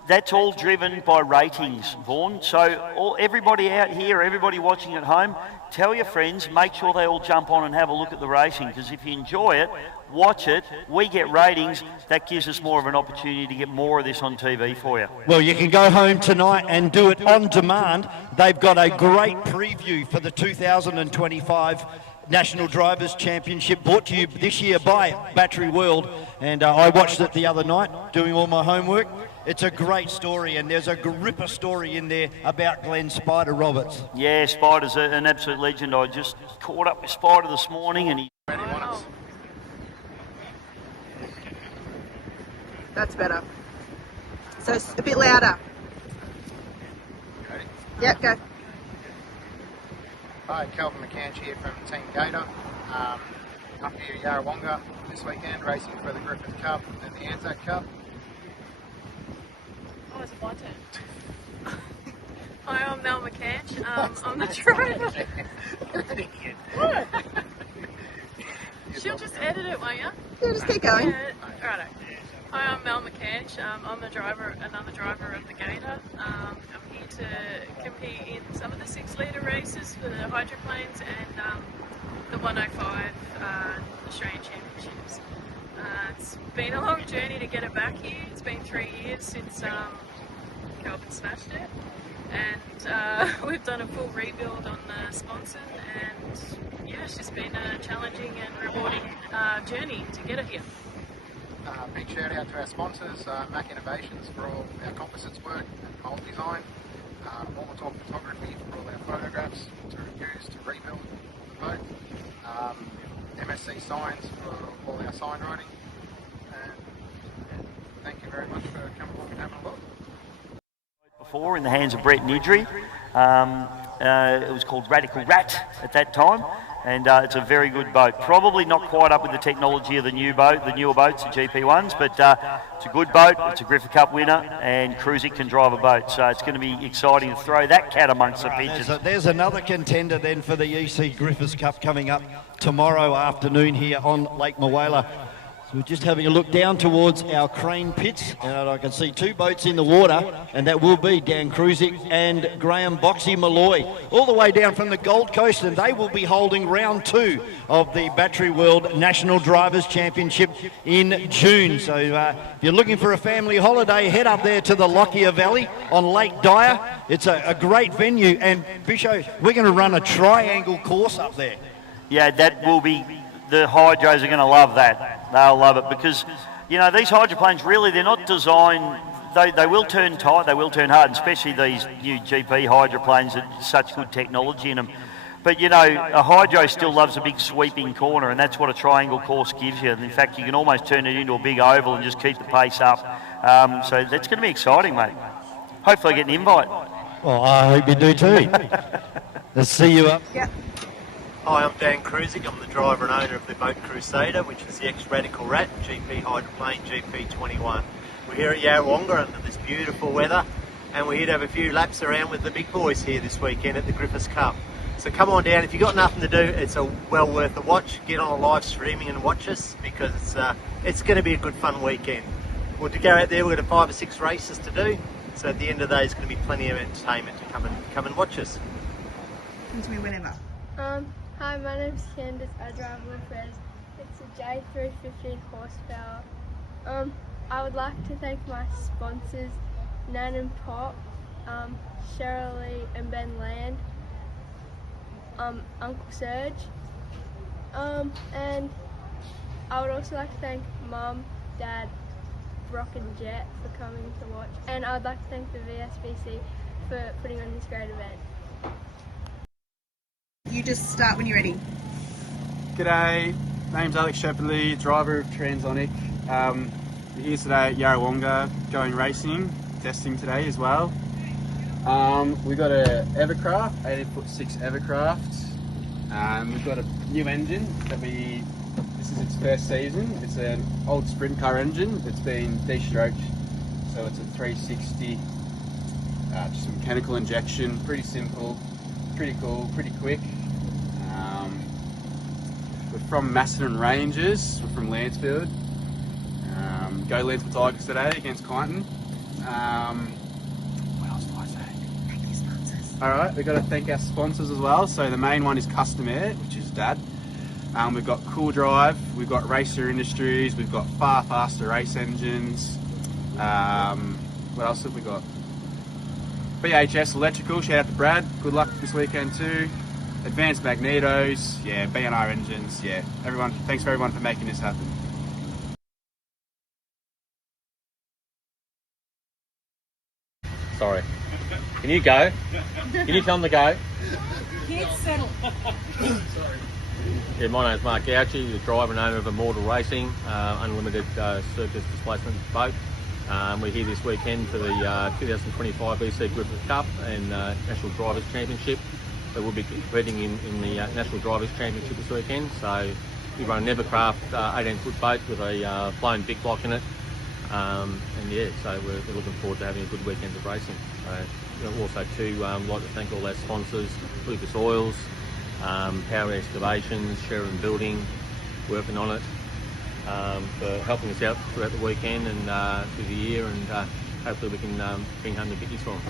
that's all driven by ratings, Vaughan. So everybody out here, everybody watching at home, tell your friends, make sure they all jump on and have a look at the racing, because if you enjoy it, watch it, we get ratings, that gives us more of an opportunity to get more of this on TV for you. Well, you can go home tonight and do it on demand. They've got a great preview for the 2025 National Drivers' Championship, brought to you this year by Battery World, and I watched it the other night doing all my homework. It's a great story, and there's a gripper story in there about Glenn Spider Roberts. Yeah, Spider's an absolute legend. I just caught up with Spider this morning, and he... That's better. So it's a bit louder. Ready? Yep, go. Hi, Calvin McCanch here from Team Gator. Up here at Yarrawonga this weekend, racing for the Griffith Cup and the Anzac Cup. Oh, it's my turn. Hi, I'm Mel McCanch. I'm the driver. What? She'll just edit it, won't you? Yeah, just keep going. Righto. Hi, I'm Mel McCanch. I'm the driver, another driver of the Gator. I'm here to compete in some of the 6-litre races for the hydroplanes and the 105 Australian Championships. It's been a long journey to get it back here. It's been 3 years since Calvin smashed it, and we've done a full rebuild on the sponsor, and yeah, it's just been a challenging and rewarding journey to get it here. Big shout out to our sponsors, Mac Innovations for all our composites work and mould design, Talk Photography for all our photographs to use to rebuild the boat, MSC Signs for all our sign writing, and thank you very much for coming along and having a look. Before in the hands of Brett Nidri. It was called Radical Rat at that time, And it's a very good boat. Probably not quite up with the technology of the newer boats, the GP1s, but it's a good boat. It's a Griffith Cup winner, and Cruiser can drive a boat. So it's going to be exciting to throw that cat amongst the pitches. There's another contender then for the EC Griffiths Cup coming up tomorrow afternoon here on Lake Moala. So we're just having a look down towards our crane pits, and I can see 2 boats in the water, and that will be Dan Cruzick and Graham Boxy Malloy, all the way down from the Gold Coast, and they will be holding round 2 of the Battery World National Drivers' Championship in June. So if you're looking for a family holiday, head up there to the Lockyer Valley on Lake Dyer. It's a great venue, and Bisho, we're going to run a triangle course up there. Yeah, that will be, the hydros are going to love that. They'll love it because, you know, these hydroplanes really, they're not designed, they will turn tight, they will turn hard, and especially these new GP hydroplanes that such good technology in them. But, you know, a hydro still loves a big sweeping corner, and that's what a triangle course gives you. And in fact, you can almost turn it into a big oval and just keep the pace up. So that's going to be exciting, mate. Hopefully I get an invite. Well, I hope you do too. Let's see you up. Yep. Hi, I'm Dan Cruzick. I'm the driver and owner of the Boat Crusader, which is the ex-Radical Rat GP hydroplane GP21. We're here at Yarrawonga under this beautiful weather, and we're here to have a few laps around with the big boys here this weekend at the Griffiths Cup. So come on down. If you've got nothing to do, it's well worth a watch. Get on a live streaming and watch us, because it's going to be a good fun weekend. We'll go out there, we've got 5 or 6 races to do, so at the end of the day it's going to be plenty of entertainment to come and watch us. Come to me whenever. Hi, my name's Candice. I drive Wilfred. It's a J315 horsepower. I would like to thank my sponsors, Nan and Pop, Cheryl Lee and Ben Land, Uncle Serge, and I would also like to thank Mum, Dad, Brock and Jet for coming to watch, and I would like to thank the VSBC for putting on this great event. You just start when you're ready. G'day, name's Alex Shepherdley, driver of Transonic. We're here today at Yarrawonga going racing, testing today as well. We've got a Evercraft, 18'6" Evercraft. We've got a new engine this is its first season. It's an old sprint car engine that's been de-stroked, so it's a 360, just a mechanical injection, pretty simple, pretty cool, pretty quick. We're from Macedon Rangers, we're from Lancefield. Go Lancefield Tigers today against Kyneton. What else do I say? Thank your sponsors. Alright, we've got to thank our sponsors as well. So the main one is Custom Air, which is Dad. We've got Cool Drive, we've got Racer Industries, we've got Far Faster Race Engines. What else have we got? BHS Electrical, shout out to Brad, good luck this weekend too. Advanced Magnetos, yeah, B&R Engines, yeah. Everyone, thanks for everyone for making this happen. Sorry. Can you go? Can you tell them to go? Get settled. Yeah, my name's Mark Gouchy, the driver and owner of Immortal Racing, unlimited surface displacement boat. We're here this weekend for the 2025 EC Griffith Cup and National Drivers' Championship. So we'll be competing in the National Drivers' Championship this weekend. So we run an Evercraft 18-foot boat with a flown big block in it. And yeah, so we're looking forward to having a good weekend of racing. So also too, like to thank all our sponsors, Lucas Oils, Power Excavations, Sheridan Building, working on it, for helping us out throughout the weekend and through the year, and hopefully we can bring home the biggies for them.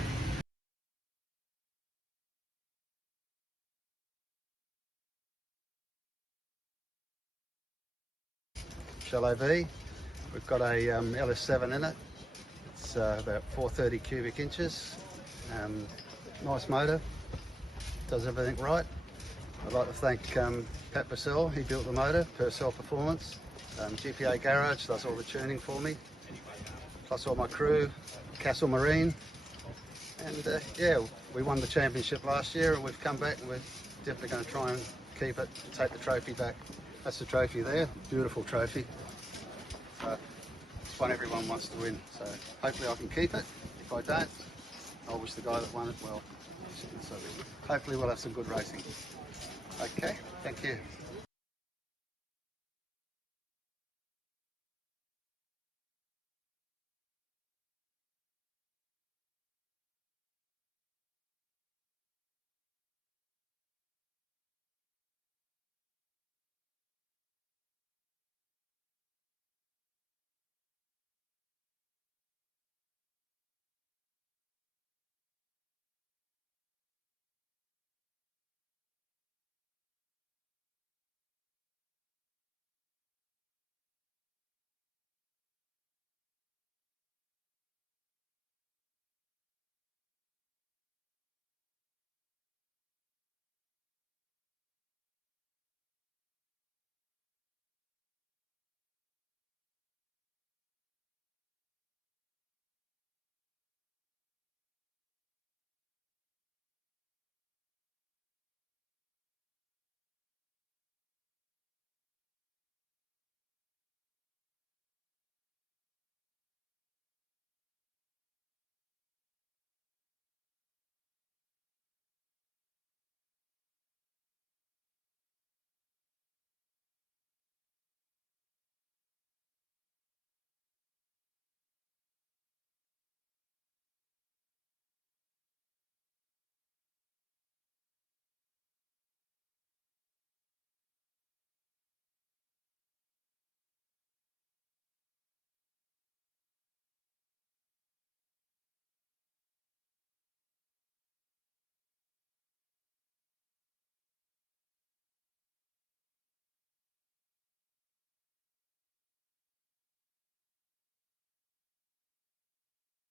Shallow V. We've got a LS7 in it. It's about 430 cubic inches. Nice motor. Does everything right. I'd like to thank Pat Purcell. He built the motor, Purcell Performance. GPA Garage does all the tuning for me. Plus all my crew, Castle Marine. And yeah, we won the championship last year and we've come back and we're definitely going to try and keep it, take the trophy back. That's the trophy there, beautiful trophy. It's one everyone wants to win, so hopefully I can keep it. If I don't, I wish the guy that won it well. So hopefully we'll have some good racing. Okay, thank you.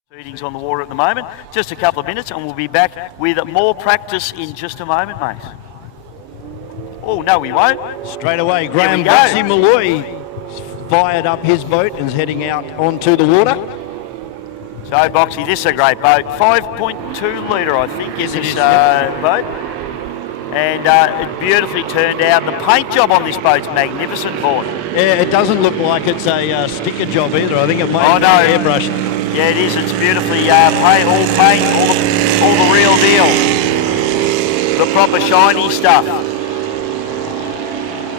Proceedings on the water at the moment. Just a couple of minutes and we'll be back with more practice in just a moment, mate. Oh, no, we won't. Straight away, Graham Boxy Malloy fired up his boat and is heading out onto the water. So, Boxy, this is a great boat. 5.2 litre, I think, is this boat. And it beautifully turned out. The paint job on this boat's magnificent, Vaughan. Yeah, it doesn't look like it's a sticker job either. I think it might be airbrush. Yeah, it is. It's beautifully paint, all the real deal. The proper shiny stuff.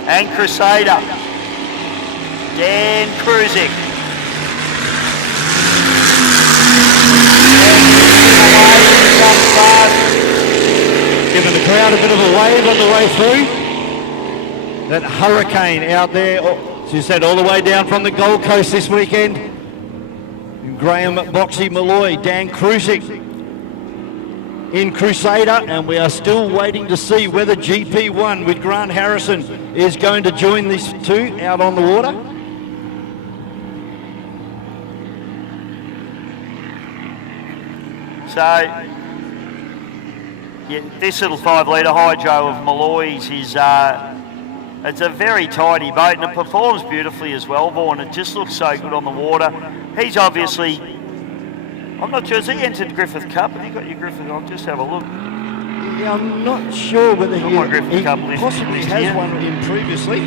And Crusader. Dan Kruzik. Giving the crowd a bit of a wave on the way through. That hurricane out there, as you said, all the way down from the Gold Coast this weekend. Graham Boxy Malloy, Dan Kruzik in Crusader, and we are still waiting to see whether GP1 with Grant Harrison is going to join these two out on the water. So, yeah, this little 5 litre hydro of Malloy's is it's a very tidy boat and it performs beautifully as well, Vaughan. It just looks so good on the water. He's obviously, I'm not sure, has he entered Griffith Cup? Have you got your Griffith? I'll just have a look. Yeah, I'm not sure whether he possibly has one in previously.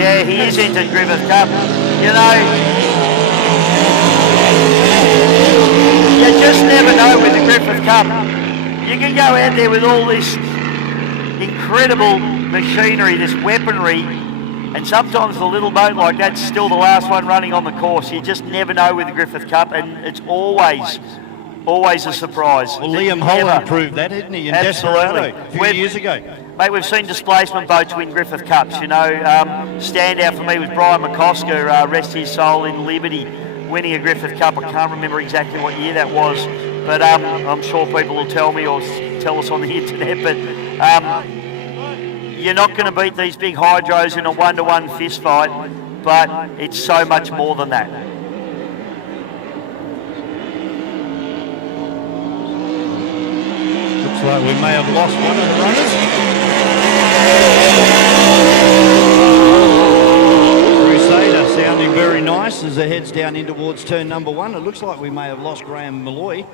Yeah, he is entered Griffith Cup. You know, you just never know with the Griffith Cup. You can go out there with all this incredible machinery, this weaponry, and sometimes the little boat like that's still the last one running on the course. You just never know with the Griffith Cup, and it's always a surprise. Well, Liam Holland proved that, didn't he, in Desperado a few years ago? Mate, we've seen displacement boats win Griffith Cups. You know, standout for me was Brian McCosker, rest his soul in Liberty, winning a Griffith Cup. I can't remember exactly what year that was, but I'm sure people will tell me or tell us on the internet. But you're not going to beat these big hydros in a one-to-one fist fight, but it's so much more than that. Looks like we may have lost one of the runners. Crusader sounding very nice as it heads down in towards turn number 1. It looks like we may have lost Graham Malloy.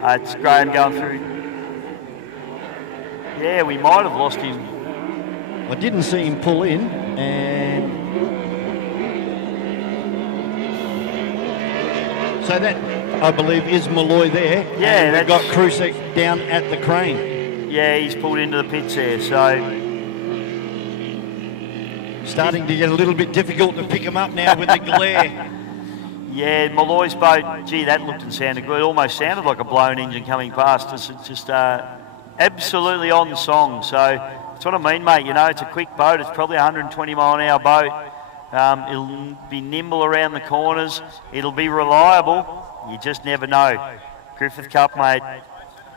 It's Graham going through. Yeah, we might have lost him. I didn't see him pull in, and so that, I believe, is Malloy there. Yeah, and we've got Krusek down at the crane. Yeah, he's pulled into the pits there, so... Starting to get a little bit difficult to pick him up now with the glare. Yeah, Malloy's boat, gee, that looked and sounded good. It almost sounded like a blown engine coming past us. It's just absolutely on song. So that's what I mean, mate. You know, it's a quick boat. It's probably a 120 mile an hour boat. It'll be nimble around the corners. It'll be reliable. You just never know. Griffith Cup, mate,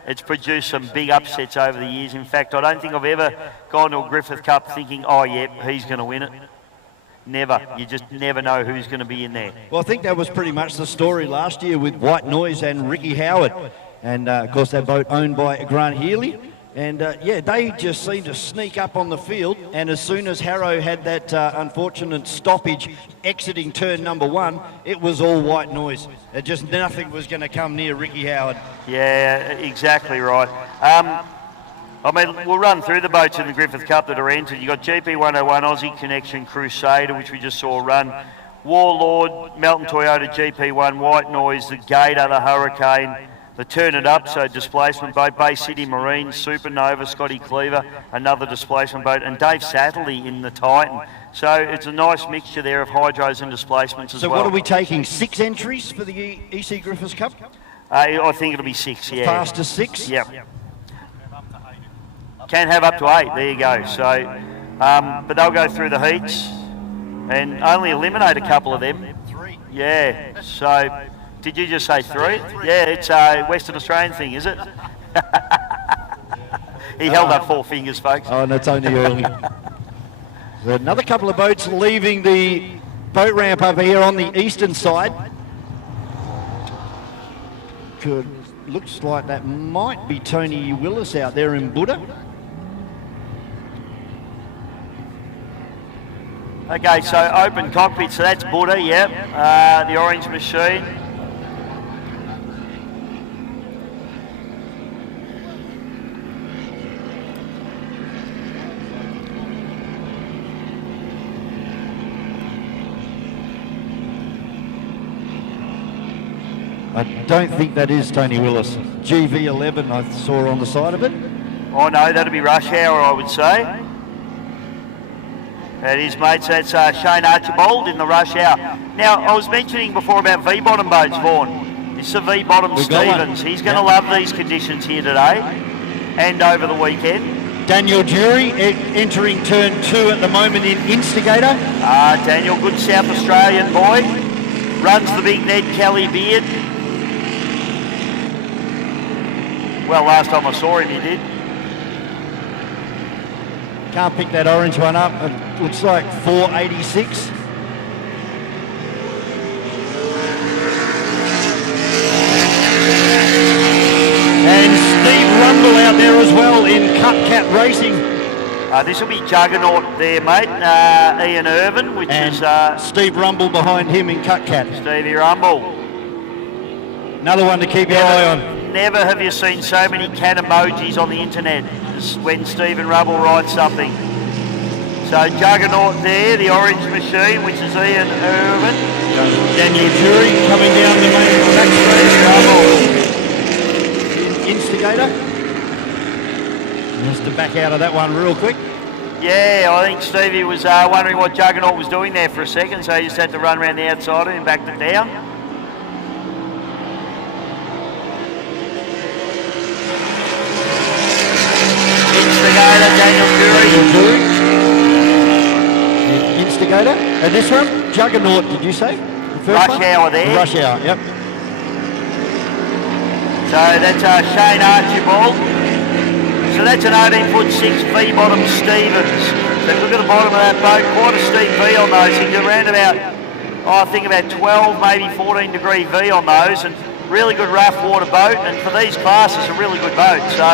it's produced some big upsets over the years. In fact, I don't think I've ever gone to a Griffith Cup thinking, oh, yeah, he's going to win it. Never. You just never know who's going to be in there. Well, I think that was pretty much the story last year with White Noise and Ricky Howard. And, of course, that boat owned by Grant Healy. And, yeah, they just seemed to sneak up on the field. And as soon as Harrow had that unfortunate stoppage exiting turn number 1, it was all White Noise. Just nothing was going to come near Ricky Howard. Yeah, exactly right. I mean, we'll run through the boats in the Griffith Cup that are entered. You've got GP 101, Aussie Connection, Crusader, which we just saw run. Warlord, Melton Toyota, GP1, White Noise, the Gator, the Hurricane, the Turn It Up, so displacement boat, Bay City Marine, Supernova, Scotty Cleaver, another displacement boat, and Dave Satterley in the Titan. So it's a nice mixture there of hydros and displacements as well. So what are we taking, 6 entries for the EC Griffiths Cup? I think it'll be 6, yeah. Fastest 6? Yep. Can have up to 8, there you go. So, but they'll go through the heats and only eliminate a couple of them. 3. Yeah, so did you just say 3? Yeah, it's a Western Australian thing, is it? He held up 4 fingers, folks. Oh, no, it's only early. There's another couple of boats leaving the boat ramp over here on the eastern side. Looks like that might be Tony Willis out there in Buddha. Okay, so open cockpit, so that's Buddha, yep. The orange machine. I don't think that is Tony Willis. GV11 I saw on the side of it. Oh no, that'd be Rush Hour, I would say. That is, mate, so that's Shane Archibald in the Rush Hour. Now, I was mentioning before about V-bottom boats, Vaughan. This is a V-bottom Stevens. He's going to love these conditions here today and over the weekend. Daniel Jury entering turn 2 at the moment in Instigator. Daniel, good South Australian boy. Runs the big Ned Kelly beard. Well, last time I saw him, he did. Can't pick that orange one up. It looks like 486. And Steve Rumble out there as well in Cutcat Racing. This will be Juggernaut there, mate. Ian Irvin, which is... Steve Rumble behind him in Cutcat. Stevie Rumble. Another one to keep your eye on. Never have you seen so many cat emojis on the internet as when Stephen Rubble writes something. So Juggernaut there, the orange machine, which is Ian Irvin. Daniel Jury coming down the main back straight. Instigator. Just to back out of that one real quick. Yeah, I think Stevie was wondering what Juggernaut was doing there for a second, so he just had to run around the outside and backed it down. Instigator, Daniel Jury. Instigator. And this one, Juggernaut, did you say? Rush Hour there. Rush Hour, yep. So that's Shane Archibald. So that's an 18-foot-6 V-bottom Stevens. So look at the bottom of that boat, quite a steep V on those. You can around about, I think about 12, maybe 14 degree V on those, and really good rough water boat. And for these classes, a really good boat. So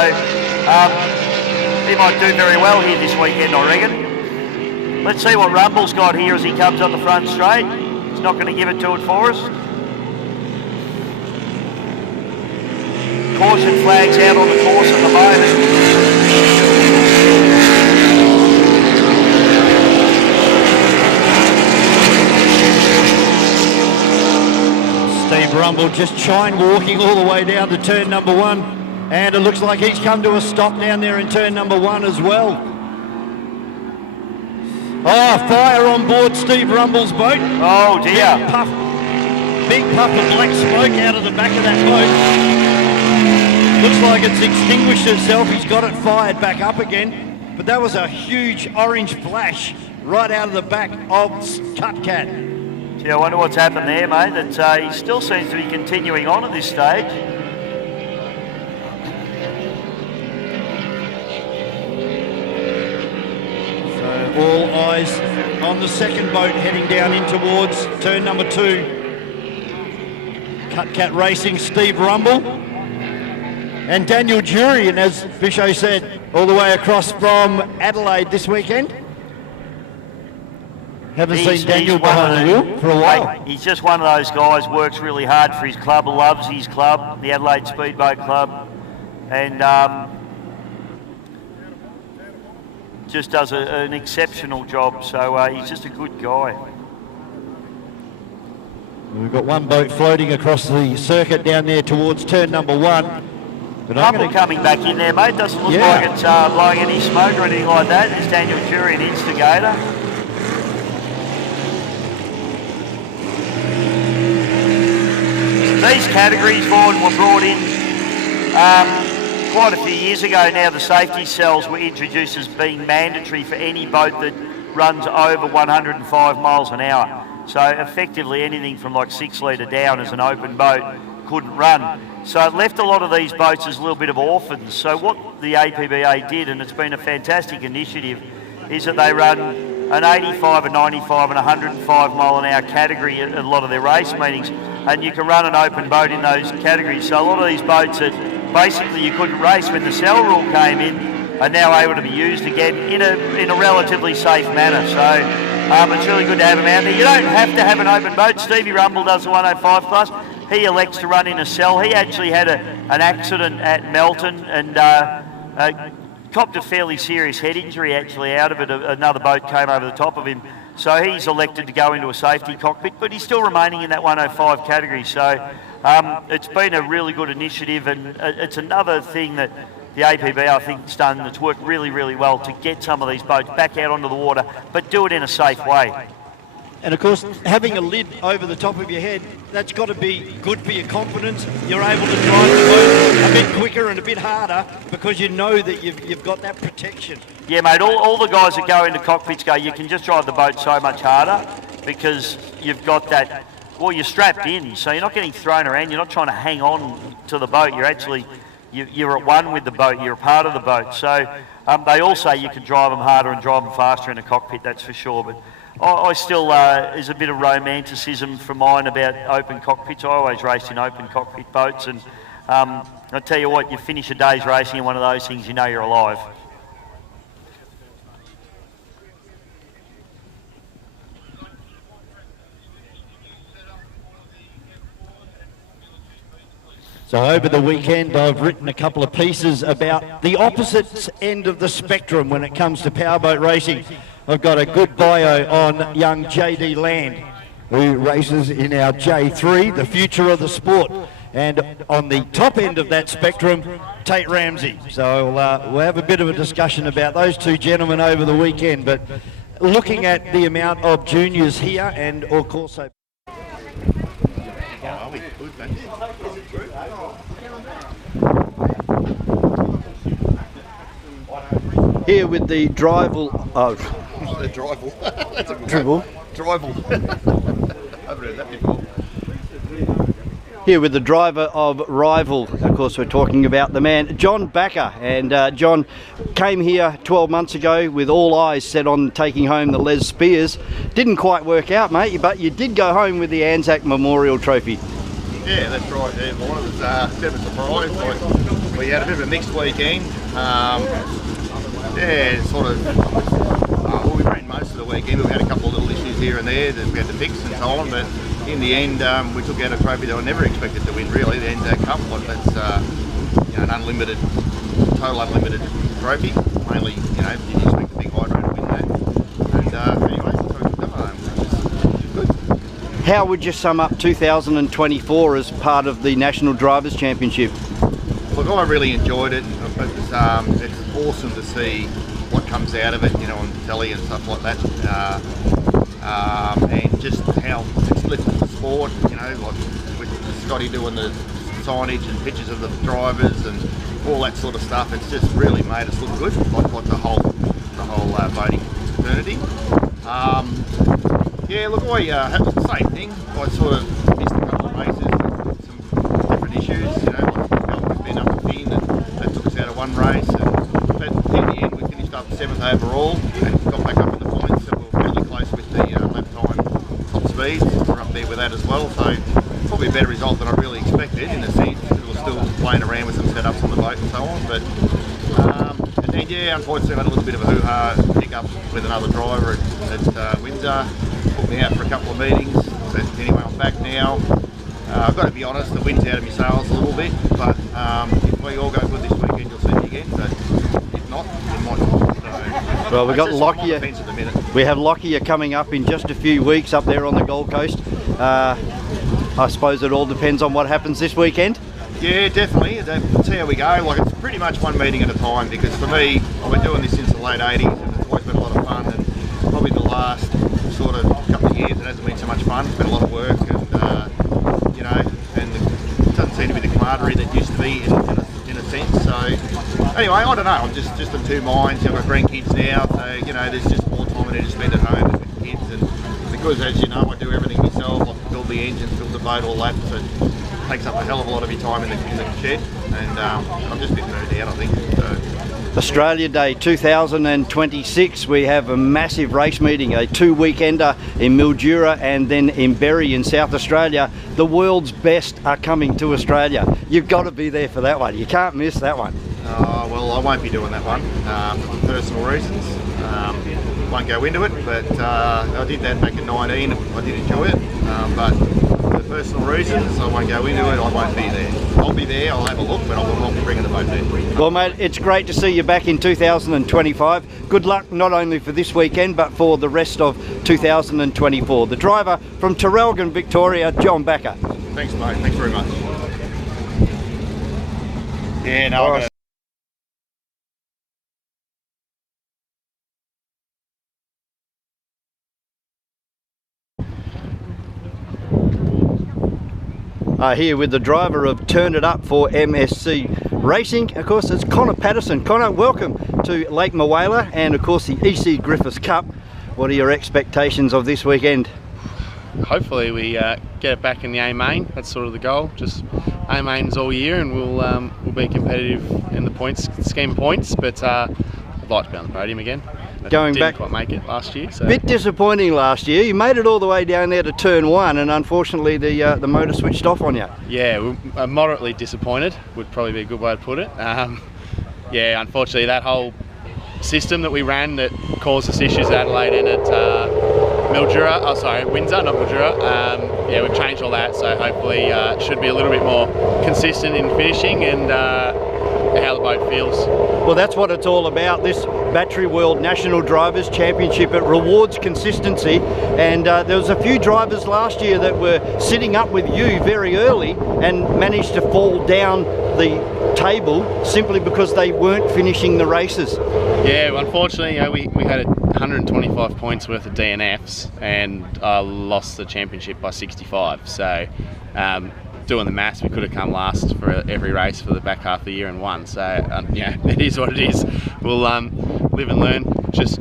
he might do very well here this weekend, I reckon. Let's see what Rumble's got here as he comes on the front straight. He's not going to give it to it for us. Caution flags out on the course at the moment. Steve Rumble just chine walking all the way down to turn number 1. And it looks like he's come to a stop down there in turn number 1 as well. Oh, fire on board Steve Rumble's boat. Oh dear. Big puff of black smoke out of the back of that boat. Looks like it's extinguished itself. He's got it fired back up again. But that was a huge orange flash right out of the back of Cut Cat. Gee, I wonder what's happened there, mate. That he still seems to be continuing on at this stage. So all eyes on the second boat heading down in towards turn number 2. Cut Cat Racing, Steve Rumble. And Daniel Jury, and as Bisho said, all the way across from Adelaide this weekend. Haven't seen Daniel behind the wheel for a while. Mate, he's just one of those guys, works really hard for his club, loves his club, the Adelaide Speedboat Club, and just does an exceptional job. So he's just a good guy. We've got one boat floating across the circuit down there towards turn number 1. But couple coming back in there, mate. Doesn't look like it's blowing any smoke or anything like that. There's Daniel Jury, an instigator. These categories, Vaughan, were brought in quite a few years ago now. The safety cells were introduced as being mandatory for any boat that runs over 105 miles an hour. So effectively anything from like 6 litre down as an open boat couldn't run. So it left a lot of these boats as a little bit of orphans. So what the APBA did, and it's been a fantastic initiative, is that they run an 85, a 95 and 105 mile an hour category at a lot of their race meetings. And you can run an open boat in those categories. So a lot of these boats that basically you couldn't race when the cell rule came in are now able to be used again in a relatively safe manner. So it's really good to have them out there. You don't have to have an open boat. Stevie Rumble does the 105 class. He elects to run in a cell. He actually had an accident at Melton and copped a fairly serious head injury actually out of it. Another boat came over the top of him. So he's elected to go into a safety cockpit, but he's still remaining in that 105 category. So it's been a really good initiative, and it's another thing that the APB, I think, has done that's worked really, really well to get some of these boats back out onto the water, but do it in a safe way. And of course, having a lid over the top of your head, that's got to be good for your confidence. You're able to drive the boat a bit quicker and a bit harder because you know that you've got that protection. Yeah, mate, all the guys that go into cockpits go, you can just drive the boat so much harder because you've got that, well, you're strapped in, so you're not getting thrown around, you're not trying to hang on to the boat, you're actually, you're at one with the boat, you're a part of the boat. So they all say you can drive them harder and drive them faster in a cockpit, that's for sure. But I still, there's a bit of romanticism for mine about open cockpits. I always raced in open cockpit boats, and I tell you what, you finish a day's racing in one of those things, you know you're alive. So over the weekend, I've written a couple of pieces about the opposite end of the spectrum when it comes to powerboat racing. I've got a good bio on young JD Land, who races in our J3, the future of the sport. And on the top end of that spectrum, Tate Ramsey. So we'll have a bit of a discussion about those two gentlemen over the weekend. But looking at the amount of juniors here and of course... Here with the drival, the drival. That's a good dribble. Drival. I've read that before. Here with the driver of Rival, of course we're talking about the man John Backer, and John came here 12 months ago with all eyes set on taking home the Les Spears. Didn't quite work out, mate, but you did go home with the Anzac Memorial Trophy. Yeah, that's right. Yeah, well, it was a bit of a surprise. We had a bit of a mixed weekend. Yeah, sort of. Well, we ran most of the weekend. We had a couple of little issues here and there that we had to fix and so on. But in the end, we took out a trophy that I never expected to win. Really, the Anzac Cup. That's an unlimited, total unlimited trophy. Mainly, didn't expect the big hydro to win that. And anyway, so we took them home, which is good. How would you sum up 2024 as part of the National Drivers' Championship? Look, I really enjoyed it. It's awesome to see what comes out of it, you know, on telly and stuff like that, and just how it's lifted the sport, you know, like with Scotty doing the signage and pictures of the drivers and all that sort of stuff. It's just really made us look good, like the whole voting fraternity. Yeah, look, I had the same thing. I sort of missed a couple of races, some different issues, you know, like been up the fin, and that took us out of one race. But in the end, we finished up 7th overall and got back up in the points, so we were fairly close with the lap time top speeds. We're up there with that as well, so probably a better result than I really expected in a sense, because we're still playing around with some setups on the boat and so on. But and then, yeah, unfortunately, I had a little bit of a hoo-ha pick-up with another driver at Windsor. Put me out for a couple of meetings, but anyway, I'm back now. I've got to be honest, the wind's out of my sails a little bit, but if we all go good this weekend, you'll see me again, but if not, it might not. So, well, we've got Lockyer. At the minute. We have Lockyer coming up in just a few weeks up there on the Gold Coast. I suppose it all depends on what happens this weekend. Yeah, definitely. Let's see how we go. Like, it's pretty much one meeting at a time, because for me, I've been doing this since the late 80s, and it's always been a lot of fun, and probably the last sort of couple of years it hasn't been so much fun. It's been a lot of work, and you know, and it doesn't seem to be the camaraderie that used to be in a sense. So anyway, I don't know, I'm just in two minds. I've got grandkids now, so you know, there's just more time I need to spend at home with the kids, and because, as you know, I do everything myself. I build the engines, build the boat, all that, so it takes up a hell of a lot of your time in the shed, and I'm just a bit moved out, I think. So. Australia Day 2026, we have a massive race meeting, a 2-weekender in Mildura and then in Berry in South Australia. The world's best are coming to Australia. You've got to be there for that one. You can't miss that one. Well, I won't be doing that one for personal reasons. Won't go into it, but I did that back in 19. I did enjoy it, but for personal reasons, I won't go into it. I won't be there. I'll be there, I'll have a look, but I will not be bringing the boat there. Well, mate, it's great to see you back in 2025. Good luck not only for this weekend, but for the rest of 2024. The driver from Traralgon, Victoria, John Backer. Thanks, mate. Thanks very much. Yeah, no, Here with the driver of Turn It Up for MSC Racing. Of course, it's Connor Patterson. Connor, welcome to Lake Moala and of course the EC Griffith Cup. What are your expectations of this weekend? Hopefully we get it back in the A main. That's sort of the goal. Just A mains all year, and we'll be competitive in the points scheme of points. But I'd like to be on the podium again. Going back, didn't quite make it last year. So. Bit disappointing last year. You made it all the way down there to turn 1, and unfortunately the motor switched off on you. Yeah, we're moderately disappointed. Would probably be a good way to put it. Yeah, unfortunately that whole system that we ran that caused us issues at Adelaide and at Windsor, not Mildura. Yeah, we've changed all that, so hopefully it should be a little bit more consistent in finishing and how the boat feels. Well, that's what it's all about. This Battery World National Drivers Championship, it rewards consistency, and there was a few drivers last year that were sitting up with you very early and managed to fall down the table simply because they weren't finishing the races. Yeah, unfortunately, you know, we had 125 points worth of DNFs and lost the championship by 65. So doing the maths, we could have come last for every race for the back half of the year and won. So yeah, it is what it is. We'll live and learn. Just,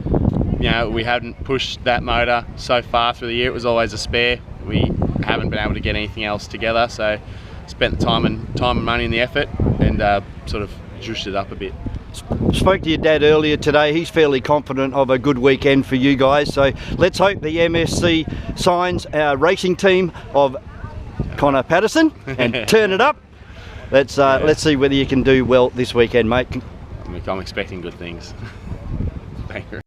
you know, we haven't pushed that motor so far through the year. It was always a spare. We haven't been able to get anything else together. So spent the time and money and the effort, and sort of juiced it up a bit. Spoke to your dad earlier today. He's fairly confident of a good weekend for you guys. So let's hope the MSC signs our racing team of Connor Patterson and Turn It Up. Let's see whether you can do well this weekend, mate. I'm expecting good things. Thank you.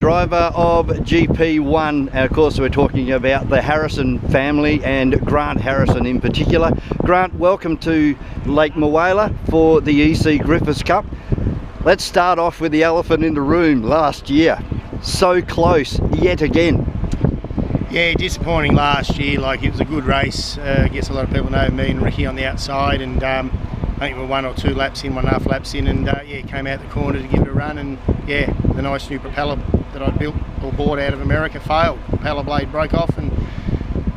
Driver of GP1, and of course we're talking about the Harrison family and Grant Harrison in particular. Grant, welcome to Lake Moala for the EC Griffith Cup. Let's start off with the elephant in the room last year. So close yet again. Yeah, disappointing last year. Like, it was a good race. I guess a lot of people know me and Ricky on the outside, and I think we were 1 or 2 laps in, 1.5 laps in, and came out the corner to give it a run, and the nice new propeller that I built or bought out of America failed. Propeller blade broke off, and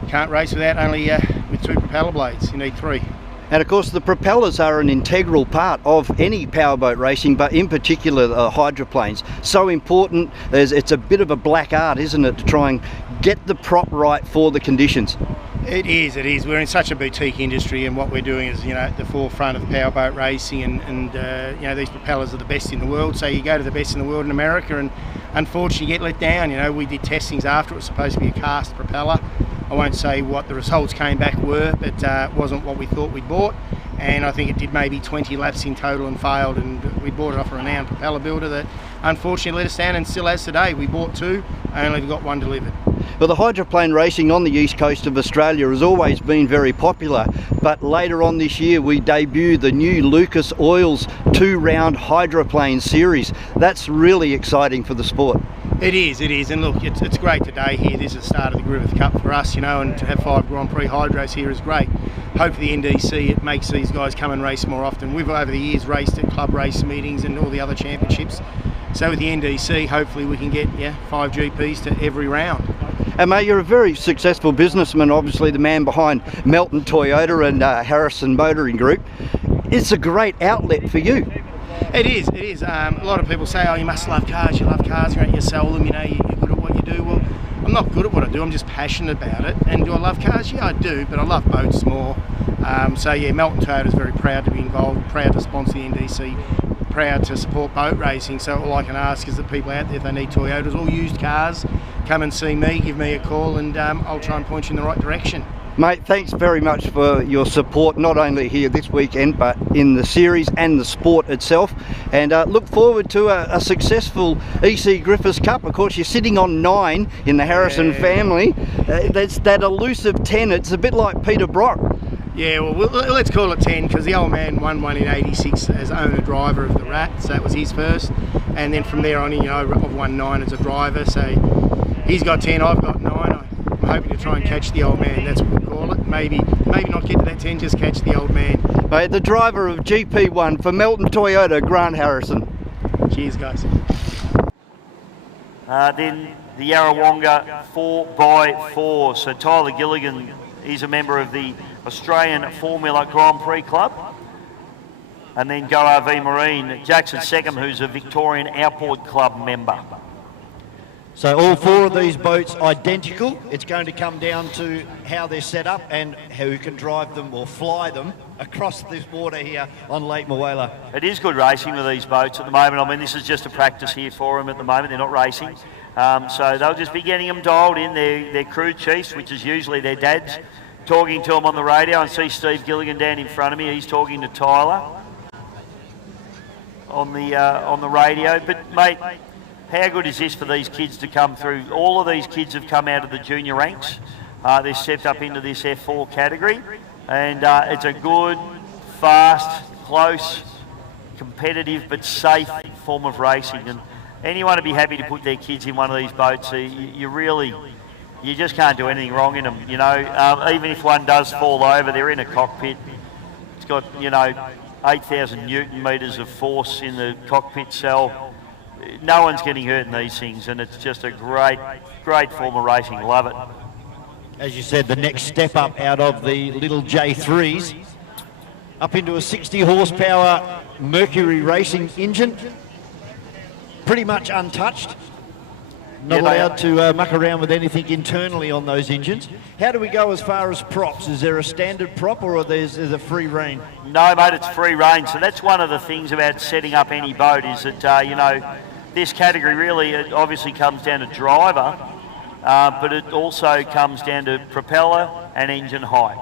can't race without only with 2 propeller blades. You need 3. And of course the propellers are an integral part of any powerboat racing, but in particular hydroplanes. So important, it's a bit of a black art, isn't it, to try and get the prop right for the conditions. It is. We're in such a boutique industry, and what we're doing is, at the forefront of powerboat racing, and these propellers are the best in the world. So you go to the best in the world in America, and unfortunately you get let down. We did testings after. It was supposed to be a cast propeller. I won't say what the results came back were, but it wasn't what we thought we'd bought. And I think it did maybe 20 laps in total and failed, and we bought it off a renowned propeller builder that unfortunately let us down, and still has today. We bought 2, only got 1 delivered. Well, the hydroplane racing on the east coast of Australia has always been very popular, but later on this year we debuted the new Lucas Oils 2-round hydroplane series. That's really exciting for the sport. It is, and look, it's great today here. This is the start of the Griffith Cup for us, and to have 5 Grand Prix hydros here is great. Hope for the NDC it makes these guys come and race more often. We've over the years raced at club race meetings and all the other championships. So with the NDC, hopefully we can get 5 GPs to every round. And mate, you're a very successful businessman, obviously the man behind Melton Toyota and Harrison Motoring Group. It's a great outlet for you. It is. A lot of people say, oh, you must love cars, you sell them, you're good at what you do. Well, I'm not good at what I do, I'm just passionate about it. And do I love cars? Yeah, I do, but I love boats more. Melton Toyota is very proud to be involved, proud to sponsor the NDC, proud to support boat racing. So all I can ask is that people out there, if they need Toyotas or used cars, come and see me, give me a call, and I'll try and point you in the right direction. Mate, thanks very much for your support, not only here this weekend, but in the series and the sport itself. And look forward to a successful EC Griffiths Cup. Of course, you're sitting on 9 in the Harrison family. That's that elusive 10. It's a bit like Peter Brock. Yeah, well, let's call it 10, because the old man won one in '86 as owner-driver of the Rat, so that was his first. And then from there on, I've won 9 as a driver, so he's got 10, I've got 9. I'm hoping to try and catch the old man, that's what we'll call it. Maybe not get to that 10, just catch the old man. Mate, the driver of GP1 for Melton Toyota, Grant Harrison. Cheers, guys. Then the Yarrawonga 4x4. So Tyler Gilligan, he's a member of the Australian Formula Grand Prix Club. And then Go RV Marine, Jackson Seckham, who's a Victorian Outboard Club member. So all 4 of these boats identical. It's going to come down to how they're set up and who can drive them or fly them across this water here on Lake Moala. It is good racing with these boats at the moment. I mean, this is just a practice here for them at the moment. They're not racing. So they'll just be getting them dialed in. Their crew chiefs, which is usually their dads, talking to them on the radio. I see Steve Gilligan down in front of me. He's talking to Tyler on the radio. But, mate, how good is this for these kids to come through? All of these kids have come out of the junior ranks. They're stepped up into this F4 category. And it's a good, fast, close, competitive but safe form of racing. And anyone would be happy to put their kids in one of these boats. You just can't do anything wrong in them. Even if one does fall over, they're in a cockpit. It's got, 8,000 Newton metres of force in the cockpit cell. No one's getting hurt in these things, and it's just a great form of racing. Love it. As you said, the next step up out of the little J3s, up into a 60 horsepower Mercury racing engine, pretty much untouched. Not allowed to muck around with anything internally on those engines. How do we go as far as props? Is there a standard prop, or there's a free rein? No, mate, it's free rein. So that's one of the things about setting up any boat is that, this category really, it obviously comes down to driver, but it also comes down to propeller and engine height.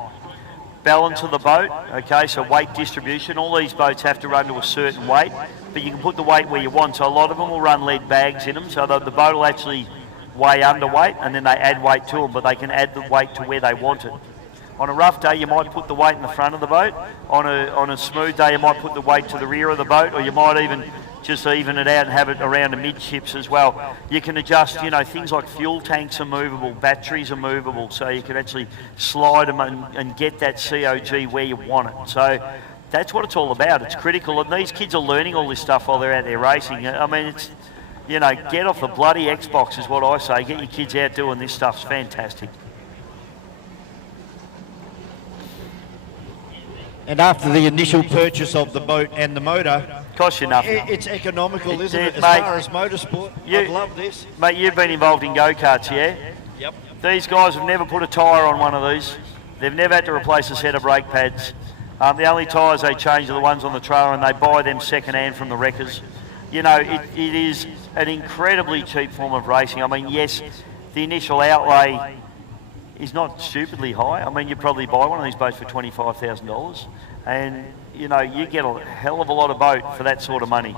Balance of the boat, okay, so weight distribution. All these boats have to run to a certain weight, but you can put the weight where you want. So a lot of them will run lead bags in them, so the boat will actually weigh underweight, and then they add weight to them, but they can add the weight to where they want it. On a rough day, you might put the weight in the front of the boat. On a smooth day, you might put the weight to the rear of the boat, or you might even just even it out and have it around the midships as well. You can adjust, you know, things like fuel tanks are movable, batteries are movable, so you can actually slide them and get that COG where you want it. So that's what it's all about. It's critical, and these kids are learning all this stuff while they're out there racing. I mean, it's, you know, get off the bloody Xbox is what I say. Get your kids out doing this stuff. It's fantastic. And after the initial purchase of the boat and the motor, costs you nothing. It's economical, isn't it? As mate, far as motorsport, I love this. Mate, you've been involved in go-karts, yeah? Yep. These guys have never put a tyre on one of these. They've never had to replace a set of brake pads. The only tyres they change are the ones on the trailer, and they buy them second-hand from the wreckers. You know, it is an incredibly cheap form of racing. I mean, yes, the initial outlay is not stupidly high. I mean, you probably buy one of these boats for $25,000, and you know, you get a hell of a lot of boat for that sort of money.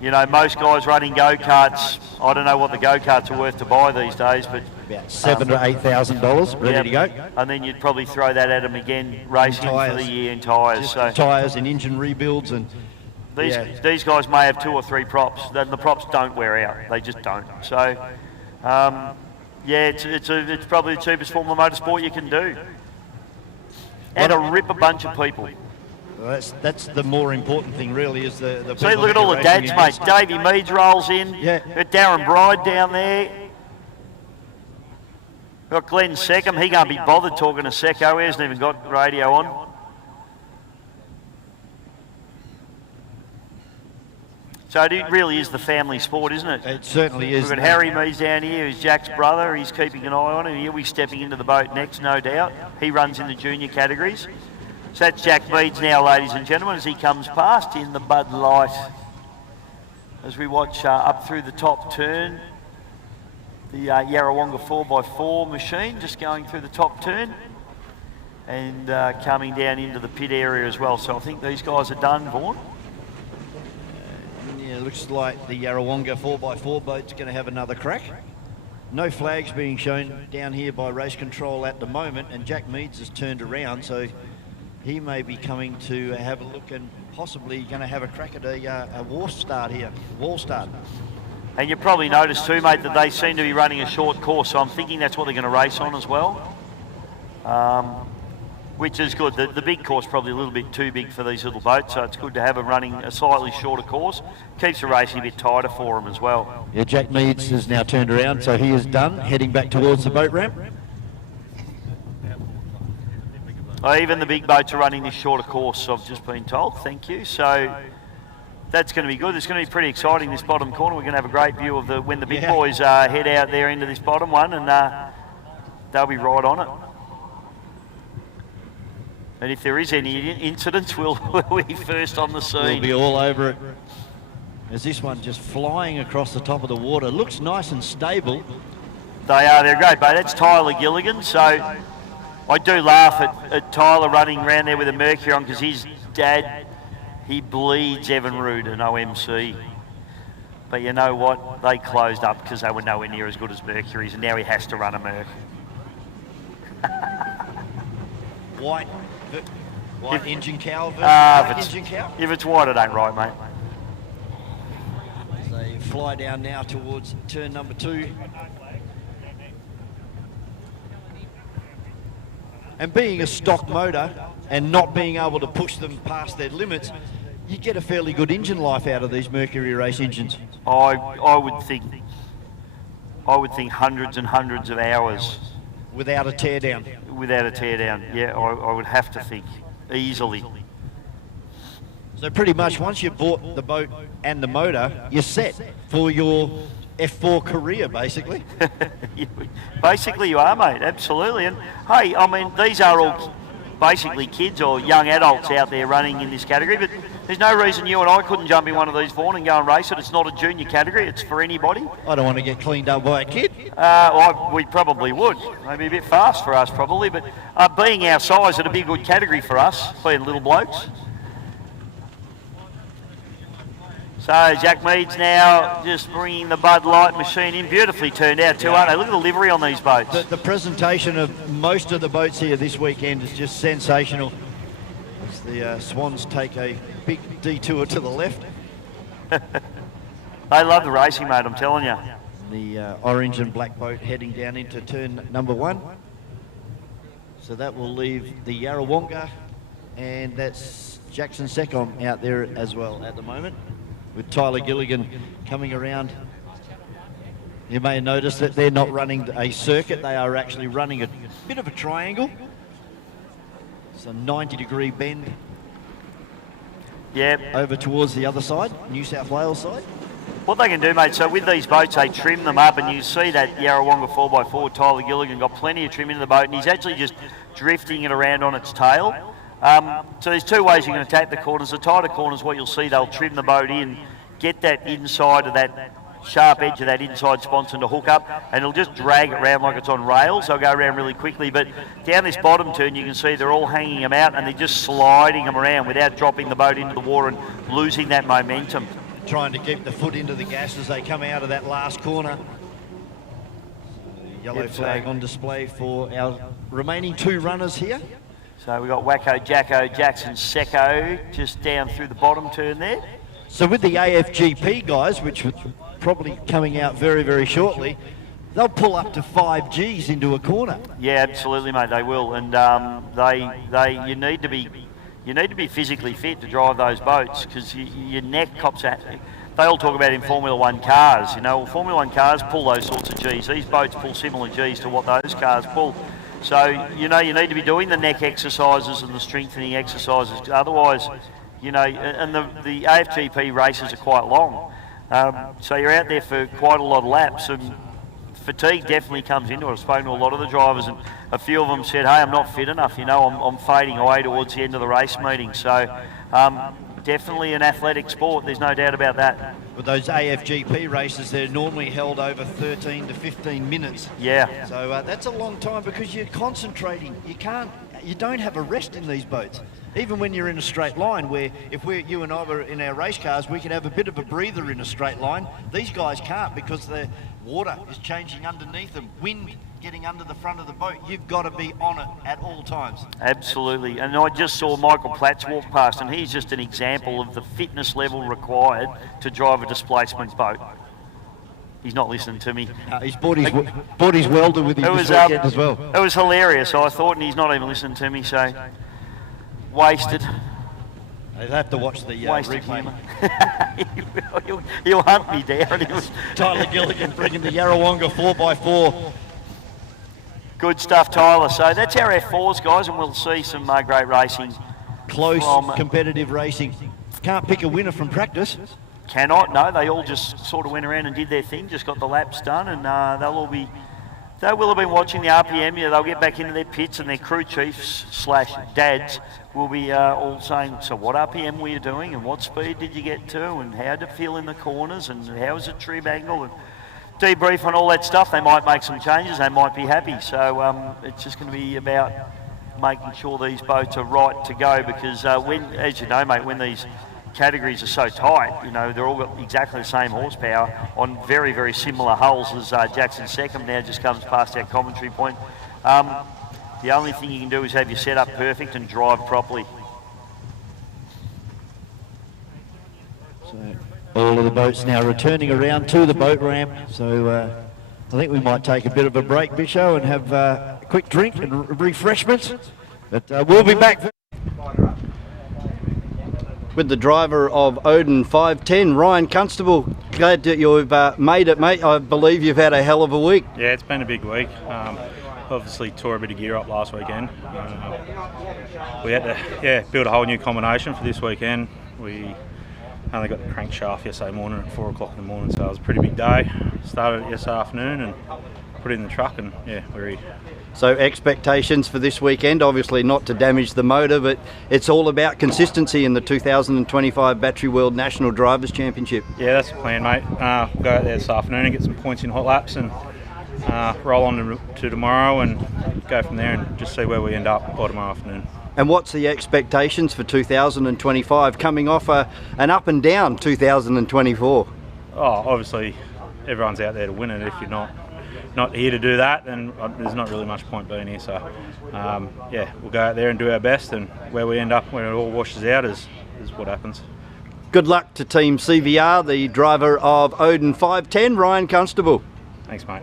You know, most guys running go-karts, I don't know what the go-karts are worth to buy these days, but about $7,000 to $8,000 ready to go. And then you'd probably throw that at them again, racing for the year in tyres. So tyres and engine rebuilds, and these guys may have 2 or 3 props. The props don't wear out; they just don't. So. Yeah, it's probably the cheapest form of motorsport you can do. And to rip a bunch of people. Well, that's the more important thing, really, is the people. See, look at all the dads, mate. Davey Meads rolls in. Yeah. Got Darren Bride down there. Got Glenn Seckham. He can't be bothered talking to Secco. He hasn't even got radio on. So it really is the family sport, isn't it? It certainly is. We've got Harry Meads down here, who's Jack's brother. He's keeping an eye on him. He'll be stepping into the boat next, no doubt. He runs in the junior categories. So that's Jack Meads now, ladies and gentlemen, as he comes past in the Bud Light. As we watch up through the top turn, the Yarrawonga 4x4 machine just going through the top turn and coming down into the pit area as well. So I think these guys are done, Vaughan. Yeah, looks like the Yarrawonga 4x4 boat's going to have another crack. No flags being shown down here by race control at the moment, and Jack Meads has turned around, so he may be coming to have a look and possibly going to have a crack at a wall start here. And you probably noticed too, mate, that they seem to be running a short course, so I'm thinking that's what they're going to race on as well. Which is good. The big course probably a little bit too big for these little boats, so it's good to have them running a slightly shorter course. Keeps the racing a bit tighter for them as well. Yeah, Jack Meads has now turned around, so he is done, heading back towards the boat ramp. Even the big boats are running this shorter course, I've just been told. Thank you. So that's going to be good. It's going to be pretty exciting, this bottom corner. We're going to have a great view of when the big boys head out there into this bottom one, and they'll be right on it. And if there is any incidents, we'll be first on the scene. We'll be all over it. As this one just flying across the top of the water. Looks nice and stable. They are. They're great, mate. That's Tyler Gilligan. So I do laugh at Tyler running around there with a Mercury on, because his dad, he bleeds Evan Rood and OMC. But you know what? They closed up because they were nowhere near as good as Mercury's, and now he has to run a Merc. White engine cow versus engine cow? If it's white, it ain't right, mate. As they fly down now towards turn number 2. And being a stock motor and not being able to push them past their limits, you get a fairly good engine life out of these Mercury race engines. I would think hundreds and hundreds of hours. Without a teardown? Without a teardown, yeah, I would have to think, easily. So pretty much once you've bought the boat and the motor, you're set for your F4 career, basically. Basically you are, mate, absolutely. And hey, I mean, these are all basically kids or young adults out there running in this category, but there's no reason you and I couldn't jump in one of these, Vaughan, and go and race it. It's not a junior category, it's for anybody. I don't want to get cleaned up by a kid. We probably would. Maybe a bit fast for us, probably, but being our size, it'd be a good category for us, being little blokes. So Jack Meads now just bringing the Bud Light machine in. Beautifully turned out too, aren't they? Look at the livery on these boats. The presentation of most of the boats here this weekend is just sensational. As the Swans take a big detour to the left. They love the racing, mate, I'm telling you. The orange and black boat heading down into turn number 1. So that will leave the Yarrawonga, and that's Jackson Secom out there as well at the moment, with Tyler Gilligan coming around. You may have noticed that they're not running a circuit, they are actually running a bit of a triangle. It's a 90-degree bend. Yeah. Over towards the other side, New South Wales side. What they can do, mate, so with these boats, they trim them up, and you see that Yarrawonga 4x4, Tyler Gilligan, got plenty of trim into the boat, and he's actually just drifting it around on its tail. So there's two ways you can attack the corners. The tighter corners, what you'll see, they'll trim the boat in, get that inside of that sharp edge of that inside sponson to hook up, and it'll just drag it around like it's on rails. They'll go around really quickly, but down this bottom turn you can see they're all hanging them out, and they're just sliding them around without dropping the boat into the water and losing that momentum. Trying to keep the foot into the gas as they come out of that last corner. Yellow flag on display for our remaining 2 runners here. So we've got Wacko, Jacko, Jackson, Secco just down through the bottom turn there. So with the AFGP guys, which are probably coming out very, very shortly, they'll pull up to 5 Gs into a corner. Yeah, absolutely, mate, they will. And you need to be physically fit to drive those boats, because your neck cops out. They all talk about in Formula 1 cars, you know. Well, Formula 1 cars pull those sorts of Gs. These boats pull similar Gs to what those cars pull. So, you know, you need to be doing the neck exercises and the strengthening exercises. Otherwise, you know, and the AFGP races are quite long. So you're out there for quite a lot of laps, and fatigue definitely comes into it. I've spoken to a lot of the drivers, and a few of them said, hey, I'm not fit enough, you know, I'm fading away towards the end of the race meeting. So definitely an athletic sport, there's no doubt about that. With those AFGP races, they're normally held over 13 to 15 minutes. Yeah. So that's a long time, because you're concentrating. You don't have a rest in these boats. Even when you're in a straight line, where if you and I were in our race cars, we could have a bit of a breather in a straight line. These guys can't, because the water is changing underneath them, wind getting under the front of the boat. You've got to be on it at all times. Absolutely. And I just saw Michael Platts walk past, and he's just an example of the fitness level required to drive a displacement boat. He's not listening to me. He's bought his welder with him this weekend as well. It was hilarious, I thought, and he's not even listening to me, so wasted. They'll have to watch the replay. He'll hunt me down. Tyler Gilligan bringing the Yarrawonga 4x4. Good stuff, Tyler. So that's our F4s, guys, and we'll see some great racing. Close, competitive racing. Can't pick a winner from practice. Cannot, no. They all just sort of went around and did their thing, just got the laps done, and they will have been watching the RPM. Yeah, they'll get back into their pits, and their crew chiefs / dads will be all saying, so what RPM were you doing, and what speed did you get to, and how did it feel in the corners, and how was the trib angle, and debrief on all that stuff. They might make some changes, they might be happy. So it's just going to be about making sure these boats are right to go, because as you know, mate, when these categories are so tight, you know, they're all got exactly the same horsepower on very, very similar hulls as Jackson Secom now just comes past our commentary point. The only thing you can do is have your setup perfect and drive properly. So all of the boats now returning around to the boat ramp. So I think we might take a bit of a break, Bisho, and have a quick drink and refreshments. But we'll be back. With the driver of Odin 510, Ryan Constable. Glad that you've made it, mate. I believe you've had a hell of a week. Yeah, it's been a big week. Obviously tore a bit of gear up last weekend. We had to build a whole new combination for this weekend. We only got the crankshaft yesterday morning at 4 o'clock in the morning, so it was a pretty big day. Started it yesterday afternoon and put it in the truck, and we're here. So expectations for this weekend, obviously not to damage the motor, but it's all about consistency in the 2025 Battery World National Drivers' Championship. Yeah, that's the plan, mate. We'll go out there this afternoon and get some points in hot laps, and roll on to tomorrow and go from there and just see where we end up by tomorrow afternoon. And what's the expectations for 2025, coming off an up and down 2024? Oh, obviously everyone's out there to win it. If you're not here to do that, then there's not really much point being here. So we'll go out there and do our best, and where we end up when it all washes out is what happens. Good luck to Team CVR, the driver of Odin 510, Ryan Constable. Thanks, mate.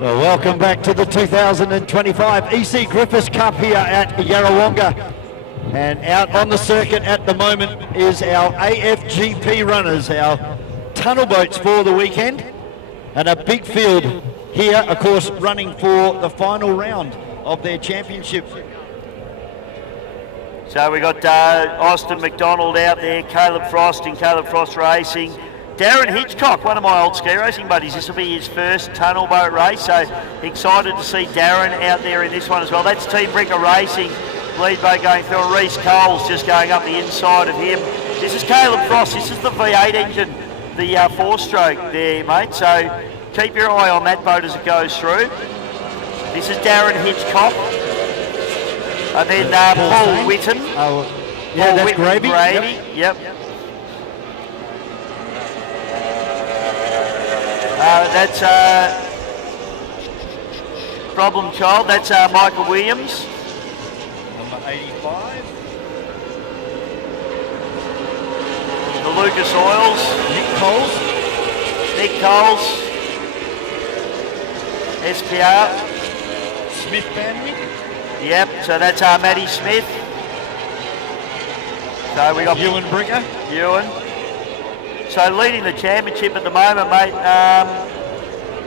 Well, welcome back to the 2025 EC Griffith Cup here at Yarrawonga. And out on the circuit at the moment is our AFGP runners, our tunnel boats for the weekend. And a big field here, of course, running for the final round of their championship. So we got Austin McDonald out there, Caleb Frost in Caleb Frost Racing. Darren Hitchcock, one of my old ski racing buddies. This will be his first tunnel boat race, so excited to see Darren out there in this one as well. That's Team Bricker Racing, lead boat going through. Reece Coles just going up the inside of him. This is Caleb Frost. This is the V8 engine, the 4-stroke there, mate. So keep your eye on that boat as it goes through. This is Darren Hitchcock. And then Paul Whitten. Yeah, that's Gravy. Yep. That's Problem Child. That's Michael Williams. Number 85. The Lucas Oils. Nick Coles. SPR. Smith Banwick. Yep, so that's Matty Smith. So we got Ewan Bricker. Ewan. So leading the championship at the moment, mate,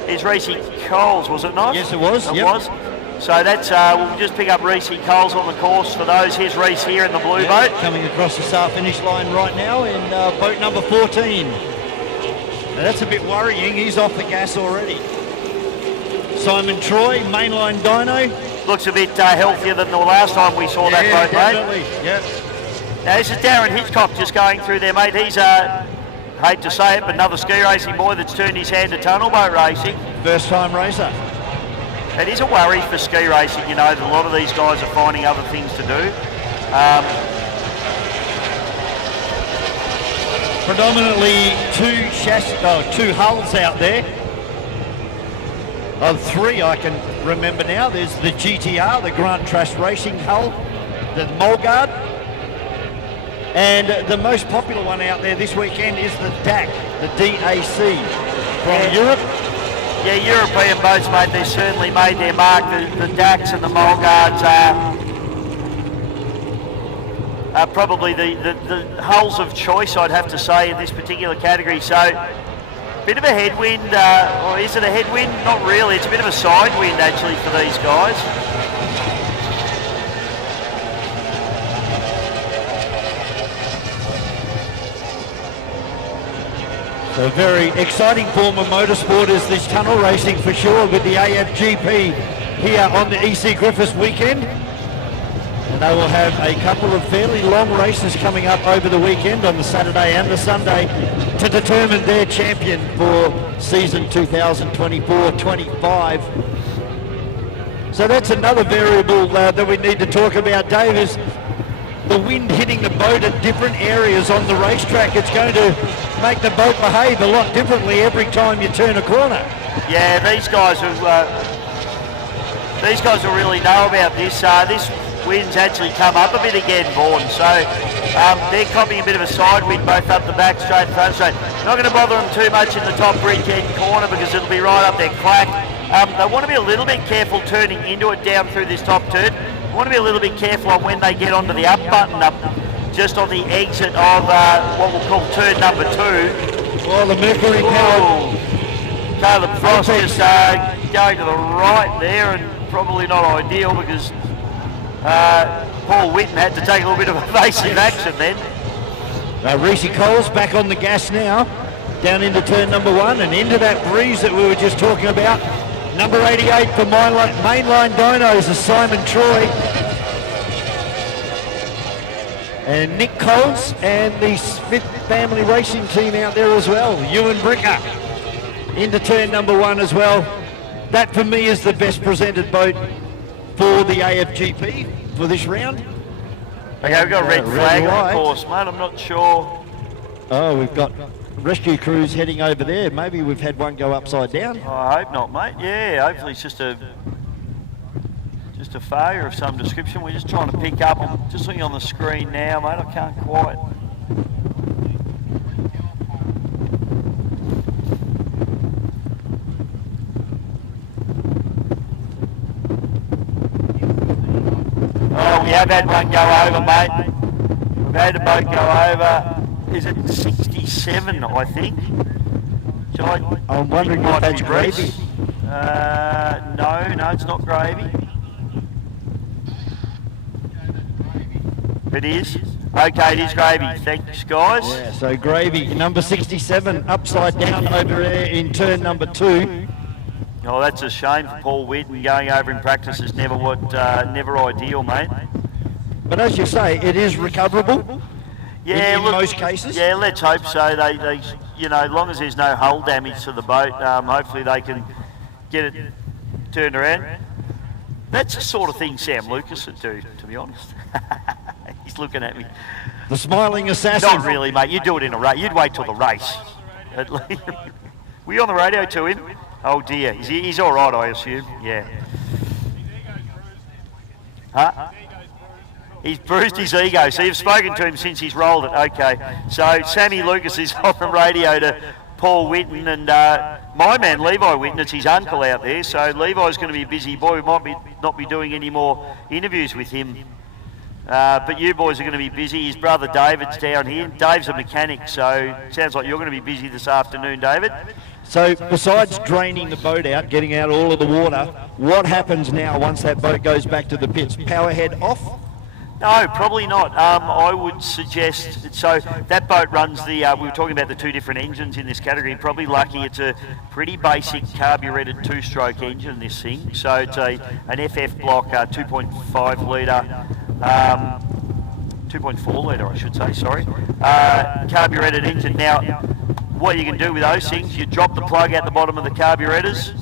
is Reece Coles, was it not? Yes, it was. It was. So that's, we'll just pick up Reece Coles on the course for those. Here's Reece here in the blue boat. Coming across the start finish line right now in boat number 14. Now that's a bit worrying. He's off the gas already. Simon Troy, mainline dyno. Looks a bit healthier than the last time we saw that boat, definitely. mate. Yep. Now this is Darren Hitchcock just going through there, mate. He's hate to say it, but another ski racing boy that's turned his hand to tunnel boat racing. First time racer. It is a worry for ski racing, you know, that a lot of these guys are finding other things to do. Predominantly two hulls out there. Of three I can remember now. There's the GTR, the Grant Trust Racing hull, the Mulgard. And the most popular one out there this weekend is the DAC, the DAC from Europe. Yeah, European boats, mate, they certainly made their mark. The DACs and the Mulgards are probably the hulls of choice, I'd have to say, in this particular category. So, bit of a headwind, or is it a headwind? Not really, it's a bit of a side wind actually for these guys. A very exciting form of motorsport is this tunnel racing for sure, with the AFGP here on the EC Griffith weekend. And they will have a couple of fairly long races coming up over the weekend on the Saturday and the Sunday to determine their champion for season 2024-25. So that's another variable that we need to talk about, Dave, is the wind hitting the boat at different areas on the racetrack. It's going to make the boat behave a lot differently every time you turn a corner. Yeah, these guys will really know about this. This wind's actually come up a bit again, Vaughan. So they're copying a bit of a side wind, both up the back straight, front straight. Not going to bother them too much in the top bridge end corner because it'll be right up their clack. They want to be a little bit careful turning into it down through this top turn. They want to be a little bit careful on when they get onto the up button up, just on the exit of what we'll call turn number 2. Well, the Mercury power. Caleb Frost just going to the right there, and probably not ideal because Paul Whitten had to take a little bit of evasive action then. Reece Coles back on the gas now, down into turn number 1 and into that breeze that we were just talking about. Number 88 for Mainline Dinos is Simon Troy. And Nick Coles and the Smith family racing team out there as well. Ewan Bricker into turn number 1 as well. That for me is the best presented boat for the AFGP for this round. Okay, we've got a red flag on course, mate. I'm not sure. Oh, we've got rescue crews heading over there. Maybe we've had one go upside down. I hope not, mate. Yeah, hopefully it's just a failure of some description. We're just trying to pick up. I'm just looking on the screen now, mate. I can't quite. Oh, we have had one go over, mate. We've had a boat go over. Is it 67, I think? I'm wondering if that's Gravy. No, it's not Gravy. It is? Okay, it is Gravy. Thanks, guys. Yeah, so Gravy, number 67, upside down over there in turn number 2. Oh, that's a shame for Paul Whitten. Going over in practice is never ideal, mate. But as you say, it is recoverable. Yeah, in most cases. Yeah, let's hope so. They, you know, as long as there's no hull damage to the boat, hopefully they can get it turned around. That's the sort of thing Sam Lucas would do, to be honest. He's looking at me. The smiling assassin. Not really, mate. You do it in a race. You'd wait till the race. At least. Were you on the radio to him? Oh dear. He's all right, I assume. Yeah. Huh? He's bruised his ego. So you've spoken to him since he's rolled it. Okay. So Sammy Lucas is on the radio to Paul Whitten and my man Levi Whitten. It's his uncle out there. So Levi's going to be a busy boy. We might not be doing any more interviews with him. But you boys are going to be busy. His brother David's down here. Dave's a mechanic, so it sounds like you're going to be busy this afternoon, David. So besides draining the boat out, getting out all of the water, what happens now once that boat goes back to the pits? Power head off? No, probably not. I would suggest, so that boat runs the, we were talking about the 2 different engines in this category. Probably lucky it's a pretty basic carburetted 2-stroke engine, this thing. So it's an FF block 2.5 litre, 2.4 litre I should say, sorry, carburetted engine. Now, what you can do with those things, you drop the plug out the bottom of the carburetors,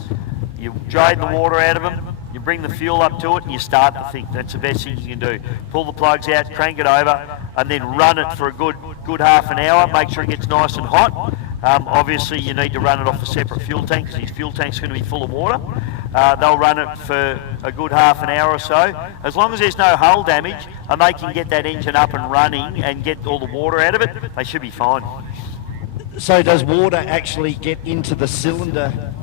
you drain the water out of them, you bring the fuel up to it and you start the thing. That's the best thing you can do. Pull the plugs out, crank it over, and then run it for a good half an hour. Make sure it gets nice and hot. Obviously you need to run it off a separate fuel tank because his fuel tank's going to be full of water. They'll run it for a good half an hour or so. As long as there's no hull damage and they can get that engine up and running and get all the water out of it, they should be fine. So does water actually get into the cylinder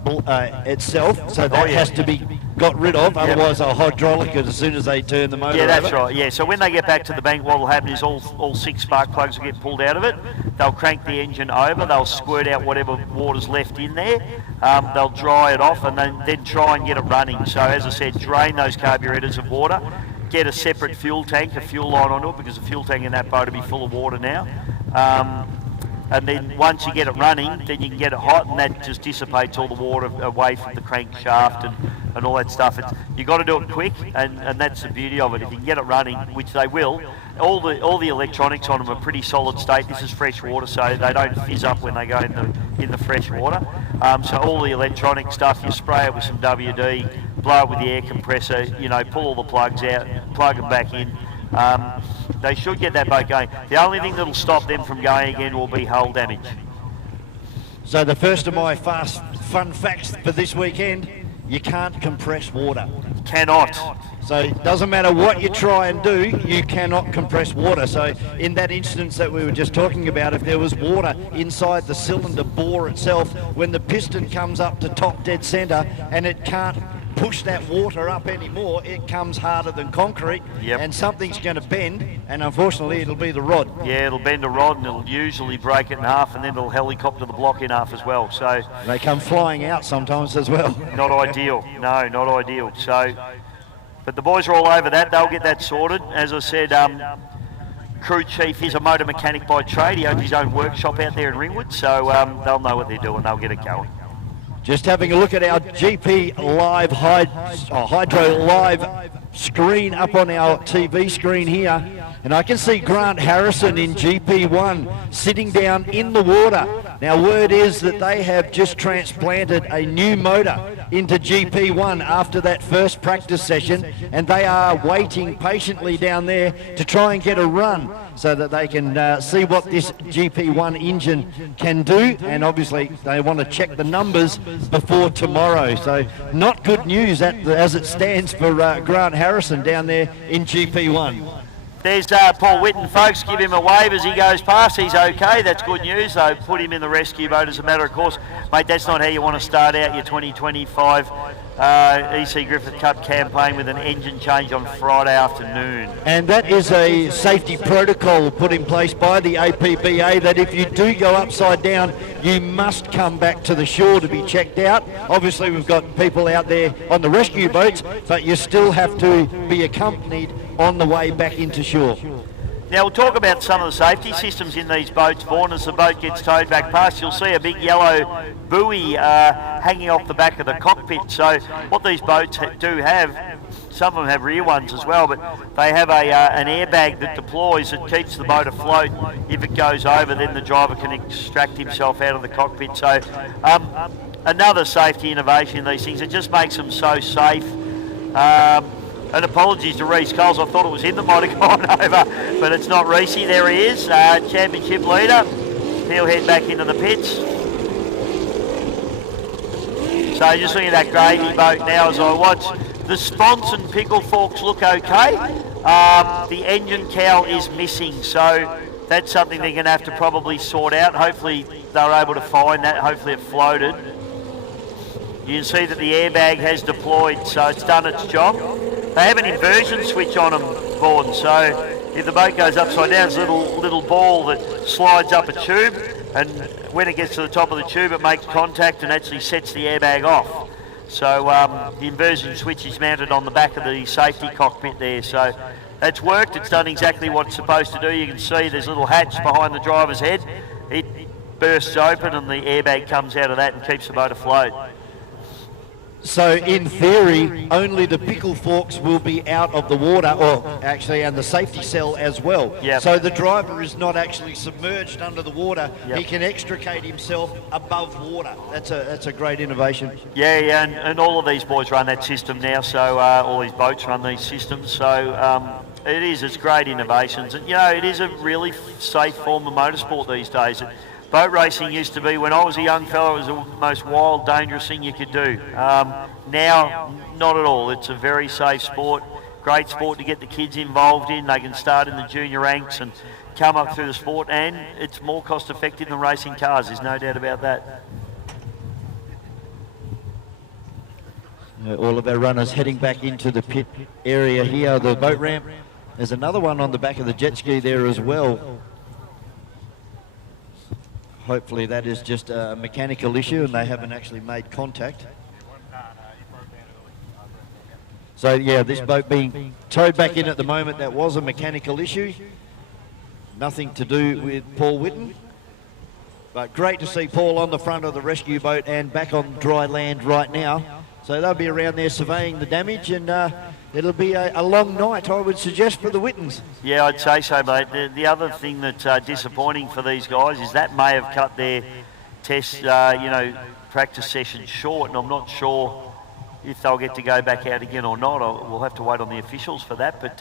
itself? So that has to be got rid of, otherwise they'll hydraulic it as soon as they turn the motor over? Yeah, that's right. Yeah, so when they get back to the bank, what will happen is all 6 spark plugs will get pulled out of it. They'll crank the engine over, they'll squirt out whatever water's left in there, they'll dry it off and then try and get it running. So as I said, drain those carburetors of water, get a separate fuel tank, a fuel line onto it, because the fuel tank in that boat will be full of water now. And then once you get it running, then you can get it hot and that just dissipates all the water away from the crankshaft and all that stuff. You've got to do it quick and that's the beauty of it. If you can get it running, which they will, all the electronics on them are pretty solid state. This is fresh water, so they don't fizz up when they go in the fresh water. So all the electronic stuff, you spray it with some WD, blow it with the air compressor, you know, pull all the plugs out, plug them back in. They should get that boat going. The only thing that'll stop them from going again will be hull damage. So the first of my fun facts for this weekend you can't compress water. Cannot. So it doesn't matter what you try and do, you cannot compress water. So in that instance that we were just talking about, if there was water inside the cylinder bore itself, when the piston comes up to top dead centre and it can't push that water up anymore, it comes harder than concrete, and something's going to bend, and unfortunately it'll be the rod. Yeah, it'll bend a rod and it'll usually break it in half, and then it'll helicopter the block in half as well. So they come flying out sometimes as well. Not ideal. No, not ideal. So, but the boys are all over that. They'll get that sorted. As I said, crew chief is a motor mechanic by trade. He owns his own workshop out there in Ringwood, so they'll know what they're doing. They'll get it going. Just having a look at our GP Live Hydro Live screen up on our TV screen here, and I can see Grant Harrison in GP1 sitting down in the water. Now, word is that they have just transplanted a new motor into GP1 after that first practice session, and they are waiting patiently down there to try and get a run so that they can see what this GP1 engine can do, and obviously they want to check the numbers before tomorrow. So not good news as it stands for Grant Harrison down there in GP1. There's Paul Whitten, folks. Give him a wave as he goes past. He's okay. That's good news. They've put him in the rescue boat as a matter of course. Mate, that's not how you want to start out your 2025 EC Griffith Cup campaign with an engine change on Friday afternoon. And that is a safety protocol put in place by the APBA that if you do go upside down, you must come back to the shore to be checked out. Obviously, we've got people out there on the rescue boats, but you still have to be accompanied on the way back into shore. Now we'll talk about some of the safety systems in these boats, Vaughan. As the boat gets towed back past, you'll see a big yellow buoy hanging off the back of the cockpit. So what these boats do have, some of them have rear ones as well, but they have an airbag that deploys that keeps the boat afloat. If it goes over, then the driver can extract himself out of the cockpit. So another safety innovation in these things. It just makes them so safe. And apologies to Reece Coles, I thought it was him that might have gone over, but it's not Reece. There he is, championship leader. He'll head back into the pits. So just looking at that gravy boat now as I watch. The sponge and pickle forks look okay. The engine cowl is missing, so that's something they're going to have to probably sort out. Hopefully they're able to find that. Hopefully it floated. You can see that the airbag has deployed, so it's done its job. They have an inversion switch on them, Vaughan, so if the boat goes upside down, there's a little ball that slides up a tube, and when it gets to the top of the tube, it makes contact and actually sets the airbag off. So the inversion switch is mounted on the back of the safety cockpit there, so that's worked. It's done exactly what it's supposed to do. You can see there's a little hatch behind the driver's head. It bursts open and the airbag comes out of that and keeps the boat afloat. So in theory, only the pickle forks will be out of the water, or actually, and the safety cell as well. Yep. So the driver is not actually submerged under the water. Yep. He can extricate himself above water. That's a great innovation. Yeah, and all of these boys run that system now, so all these boats run these systems. So it's great innovations. And, it is a really safe form of motorsport these days. Boat racing used to be, when I was a young fellow, it was the most wild, dangerous thing you could do. Now, not at all. It's a very safe sport, great sport to get the kids involved in. They can start in the junior ranks and come up through the sport, and it's more cost effective than racing cars, there's no doubt about that. All of our runners heading back into the pit area here, the boat ramp. There's another one on the back of the jet ski there as well. Hopefully that is just a mechanical issue and they haven't actually made contact. So yeah, this boat being towed back in at the moment, that was a mechanical issue. Nothing to do with Paul Whitten. But great to see Paul on the front of the rescue boat and back on dry land right now. So they'll be around there surveying the damage, and it'll be a long night, I would suggest, for the Whittens. Yeah, I'd say so, mate. The other thing that's disappointing for these guys is that may have cut their test, practice session short, and I'm not sure if they'll get to go back out again or not, we'll have to wait on the officials for that. But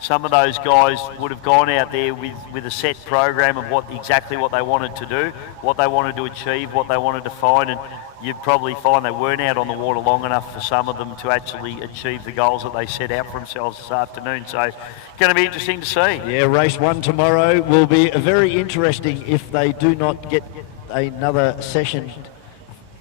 some of those guys would have gone out there with a set program of exactly what they wanted to do, what they wanted to achieve, what they wanted to find, and you'd probably find they weren't out on the water long enough for some of them to actually achieve the goals that they set out for themselves this afternoon. So going to be interesting to see. Yeah, race 1 tomorrow will be very interesting if they do not get another session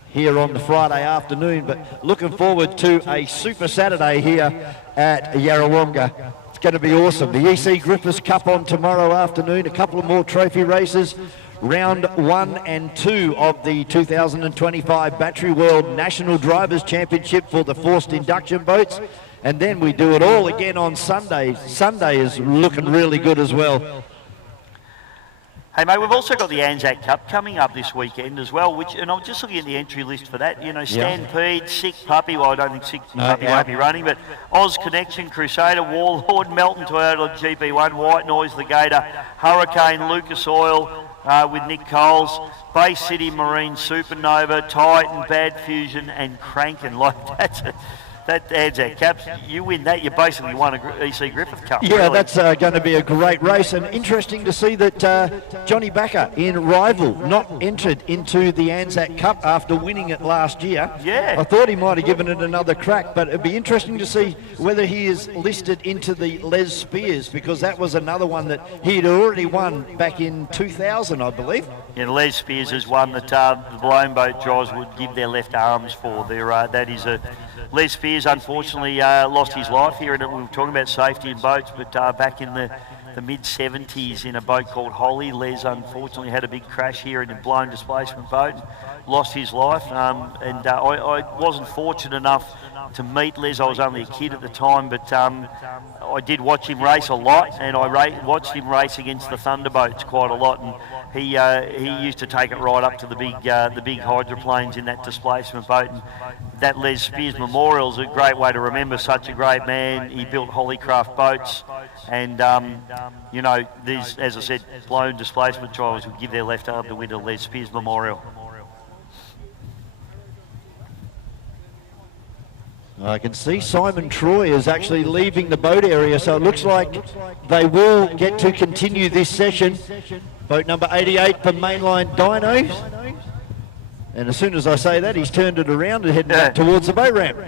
here on the Friday afternoon, but looking forward to a Super Saturday here at Yarrawonga. It's going to be awesome. The EC Griffith Cup on tomorrow afternoon, a couple of more trophy races. Round 1 and 2 of the 2025 Battery World National Drivers' Championship for the forced induction boats. And then we do it all again on Sunday. Sunday is looking really good as well. Hey mate, we've also got the Anzac Cup coming up this weekend as well, and I'm just looking at the entry list for that. You know, Stampede, Sick Puppy, well I don't think Sick Puppy won't be running, but Oz Connection, Crusader, Warlord, Melton Toyota GP1, White Noise, The Gator, Hurricane, Lucas Oil with Nick Coles, Bay City Marine, Supernova, Titan, Bad Fusion and Crankin. Like that Anzac Cups, you win that, you basically won a EC Griffith Cup. Yeah, really. that's going to be a great race, and interesting to see that Johnny Backer in Rival not entered into the Anzac Cup after winning it last year. Yeah. I thought he might have given it another crack, but it'd be interesting to see whether he is listed into the Les Spears, because that was another one that he'd already won back in 2000, I believe. Yeah, Les Spears is one that the blown boat drivers would give their left arms for. That is a Les Spears unfortunately lost his life here, and we were talking about safety in boats, but back in the mid-70s in a boat called Holly, Les unfortunately had a big crash here in a blown displacement boat, lost his life, and I wasn't fortunate enough to meet Les. I was only a kid at the time, but I did watch him race a lot, and I watched him race against the Thunderboats quite a lot, and he used to take it right up to the big hydroplanes in that displacement boat. And that Les Spears Memorial is a great way to remember such a great man. He built Hollycraft boats, and you know, these, as I said, blown displacement drivers would give their left arm to win a Les Spears Memorial. I can see Simon Troy is actually leaving the boat area, so it looks like they will get to continue this session. Boat number 88 for Mainline Dinos. And as soon as I say that, he's turned it around and heading back towards the boat ramp.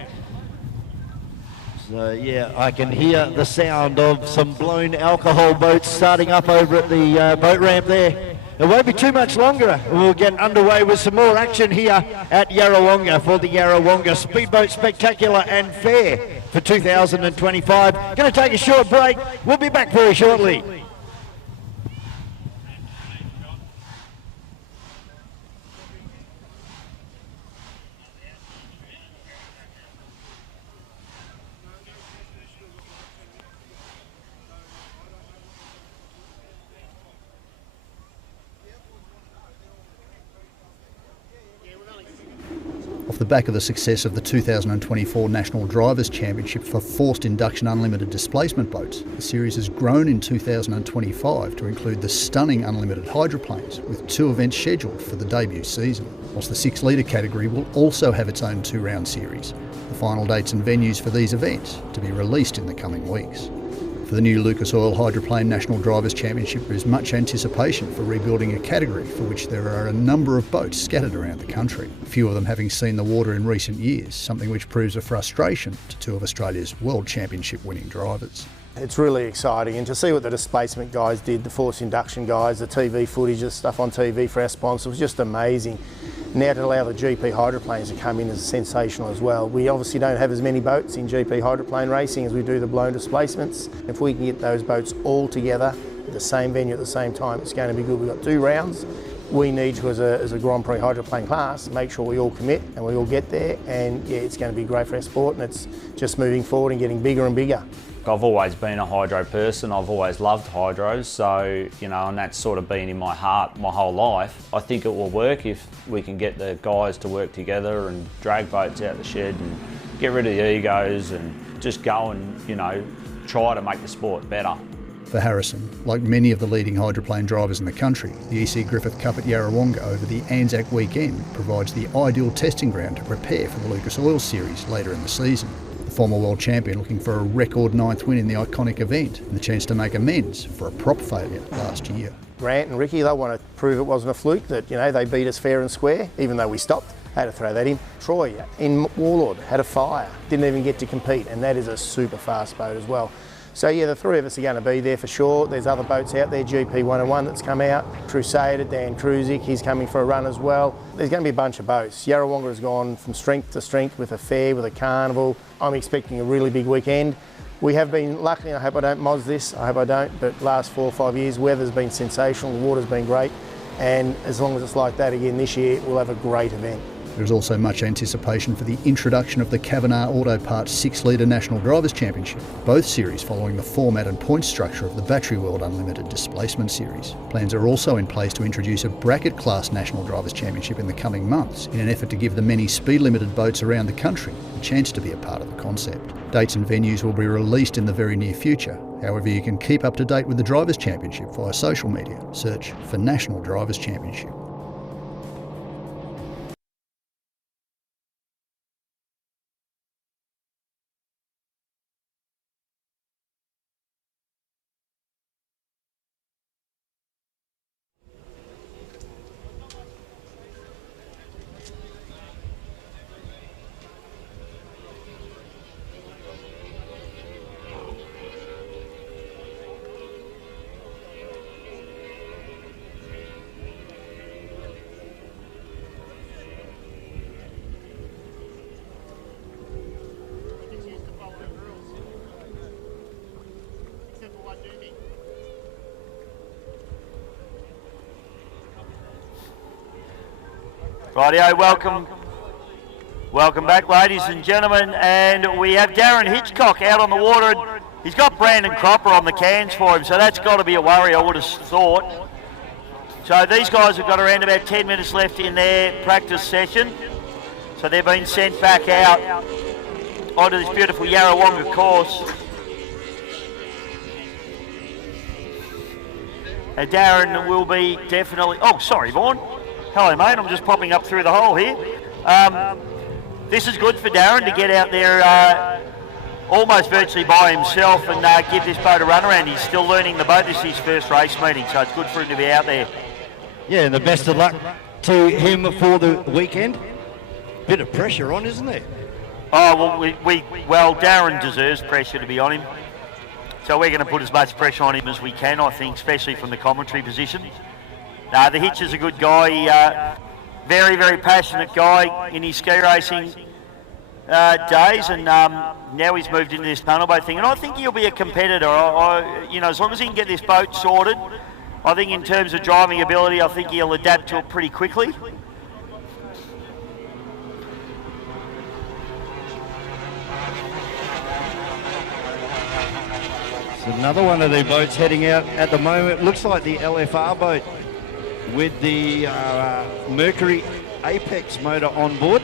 So yeah, I can hear the sound of some blown alcohol boats starting up over at the boat ramp there. It won't be too much longer. We'll get underway with some more action here at Yarrawonga for the Yarrawonga Speedboat Spectacular and Fair for 2025. Going to take a short break. We'll be back very shortly. Off the back of the success of the 2024 National Drivers' Championship for forced induction unlimited displacement boats, the series has grown in 2025 to include the stunning unlimited hydroplanes, with 2 events scheduled for the debut season, whilst the 6 litre category will also have its own 2-round series. The final dates and venues for these events to be released in the coming weeks. For the new Lucas Oil Hydroplane National Drivers' Championship, there is much anticipation for rebuilding a category for which there are a number of boats scattered around the country, a few of them having seen the water in recent years, something which proves a frustration to 2 of Australia's World Championship winning drivers. It's really exciting, and to see what the displacement guys did, the forced induction guys, the TV footage, the stuff on TV for our sponsors, was just amazing. Now to allow the GP hydroplanes to come in is sensational as well. We obviously don't have as many boats in GP hydroplane racing as we do the blown displacements. If we can get those boats all together at the same venue at the same time, it's going to be good. We've got 2 rounds. We need to, as a Grand Prix hydroplane class, make sure we all commit and we all get there, and yeah, it's going to be great for our sport, and it's just moving forward and getting bigger and bigger. I've always been a hydro person. I've always loved hydros, so, you know, and that's sort of been in my heart my whole life. I think it will work if we can get the guys to work together and drag boats out the shed and get rid of the egos and just go and, you know, try to make the sport better. For Harrison, like many of the leading hydroplane drivers in the country, the EC Griffith Cup at Yarrawonga over the Anzac weekend provides the ideal testing ground to prepare for the Lucas Oil Series later in the season. The former world champion looking for a record 9th win in the iconic event and the chance to make amends for a prop failure last year. Grant and Ricky, they want to prove it wasn't a fluke, that, you know, they beat us fair and square, even though we stopped. Had to throw that in. Troy in Warlord had a fire, didn't even get to compete, and that is a super fast boat as well. So yeah, the three of us are going to be there for sure. There's other boats out there, GP 101 that's come out, Crusader, Dan Kruzik, he's coming for a run as well. There's going to be a bunch of boats. Yarrawonga has gone from strength to strength with a fair, with a carnival. I'm expecting a really big weekend. We have been lucky, and I hope I don't moz this, I hope I don't, but last 4 or 5 years, weather's been sensational, the water's been great, and as long as it's like that again this year, we'll have a great event. There is also much anticipation for the introduction of the Kavanagh Auto Parts 6 Litre National Drivers' Championship, both series following the format and point structure of the Battery World Unlimited Displacement Series. Plans are also in place to introduce a bracket class National Drivers' Championship in the coming months in an effort to give the many speed-limited boats around the country a chance to be a part of the concept. Dates and venues will be released in the very near future. However, you can keep up to date with the Drivers' Championship via social media. Search for National Drivers' Championship. Rightio, welcome back, ladies and gentlemen, and we have Darren Hitchcock out on the water. He's got Brandon Cropper on the cans for him, so that's got to be a worry, I would have thought. So these guys have got around about 10 minutes left in their practice session, so they've been sent back out onto this beautiful Yarrawonga course. And Darren will be definitely... Oh, sorry, Vaughan. Hello, mate. I'm just popping up through the hole here. This is good for Darren to get out there almost virtually by himself and give this boat a run around. He's still learning the boat. This is his first race meeting, so it's good for him to be out there. Yeah, and the best of luck to him for the weekend. Bit of pressure on, isn't there? Oh, well, Darren deserves pressure to be on him. So we're going to put as much pressure on him as we can, I think, especially from the commentary position. The Hitch is a good guy, very, very passionate guy in his ski racing days, and now he's moved into this tunnel boat thing, and I think he'll be a competitor. You know, as long as he can get this boat sorted, I think in terms of driving ability, I think he'll adapt to it pretty quickly. It's another one of the boats heading out at the moment. Looks like the LFR boat with the Mercury Apex motor on board.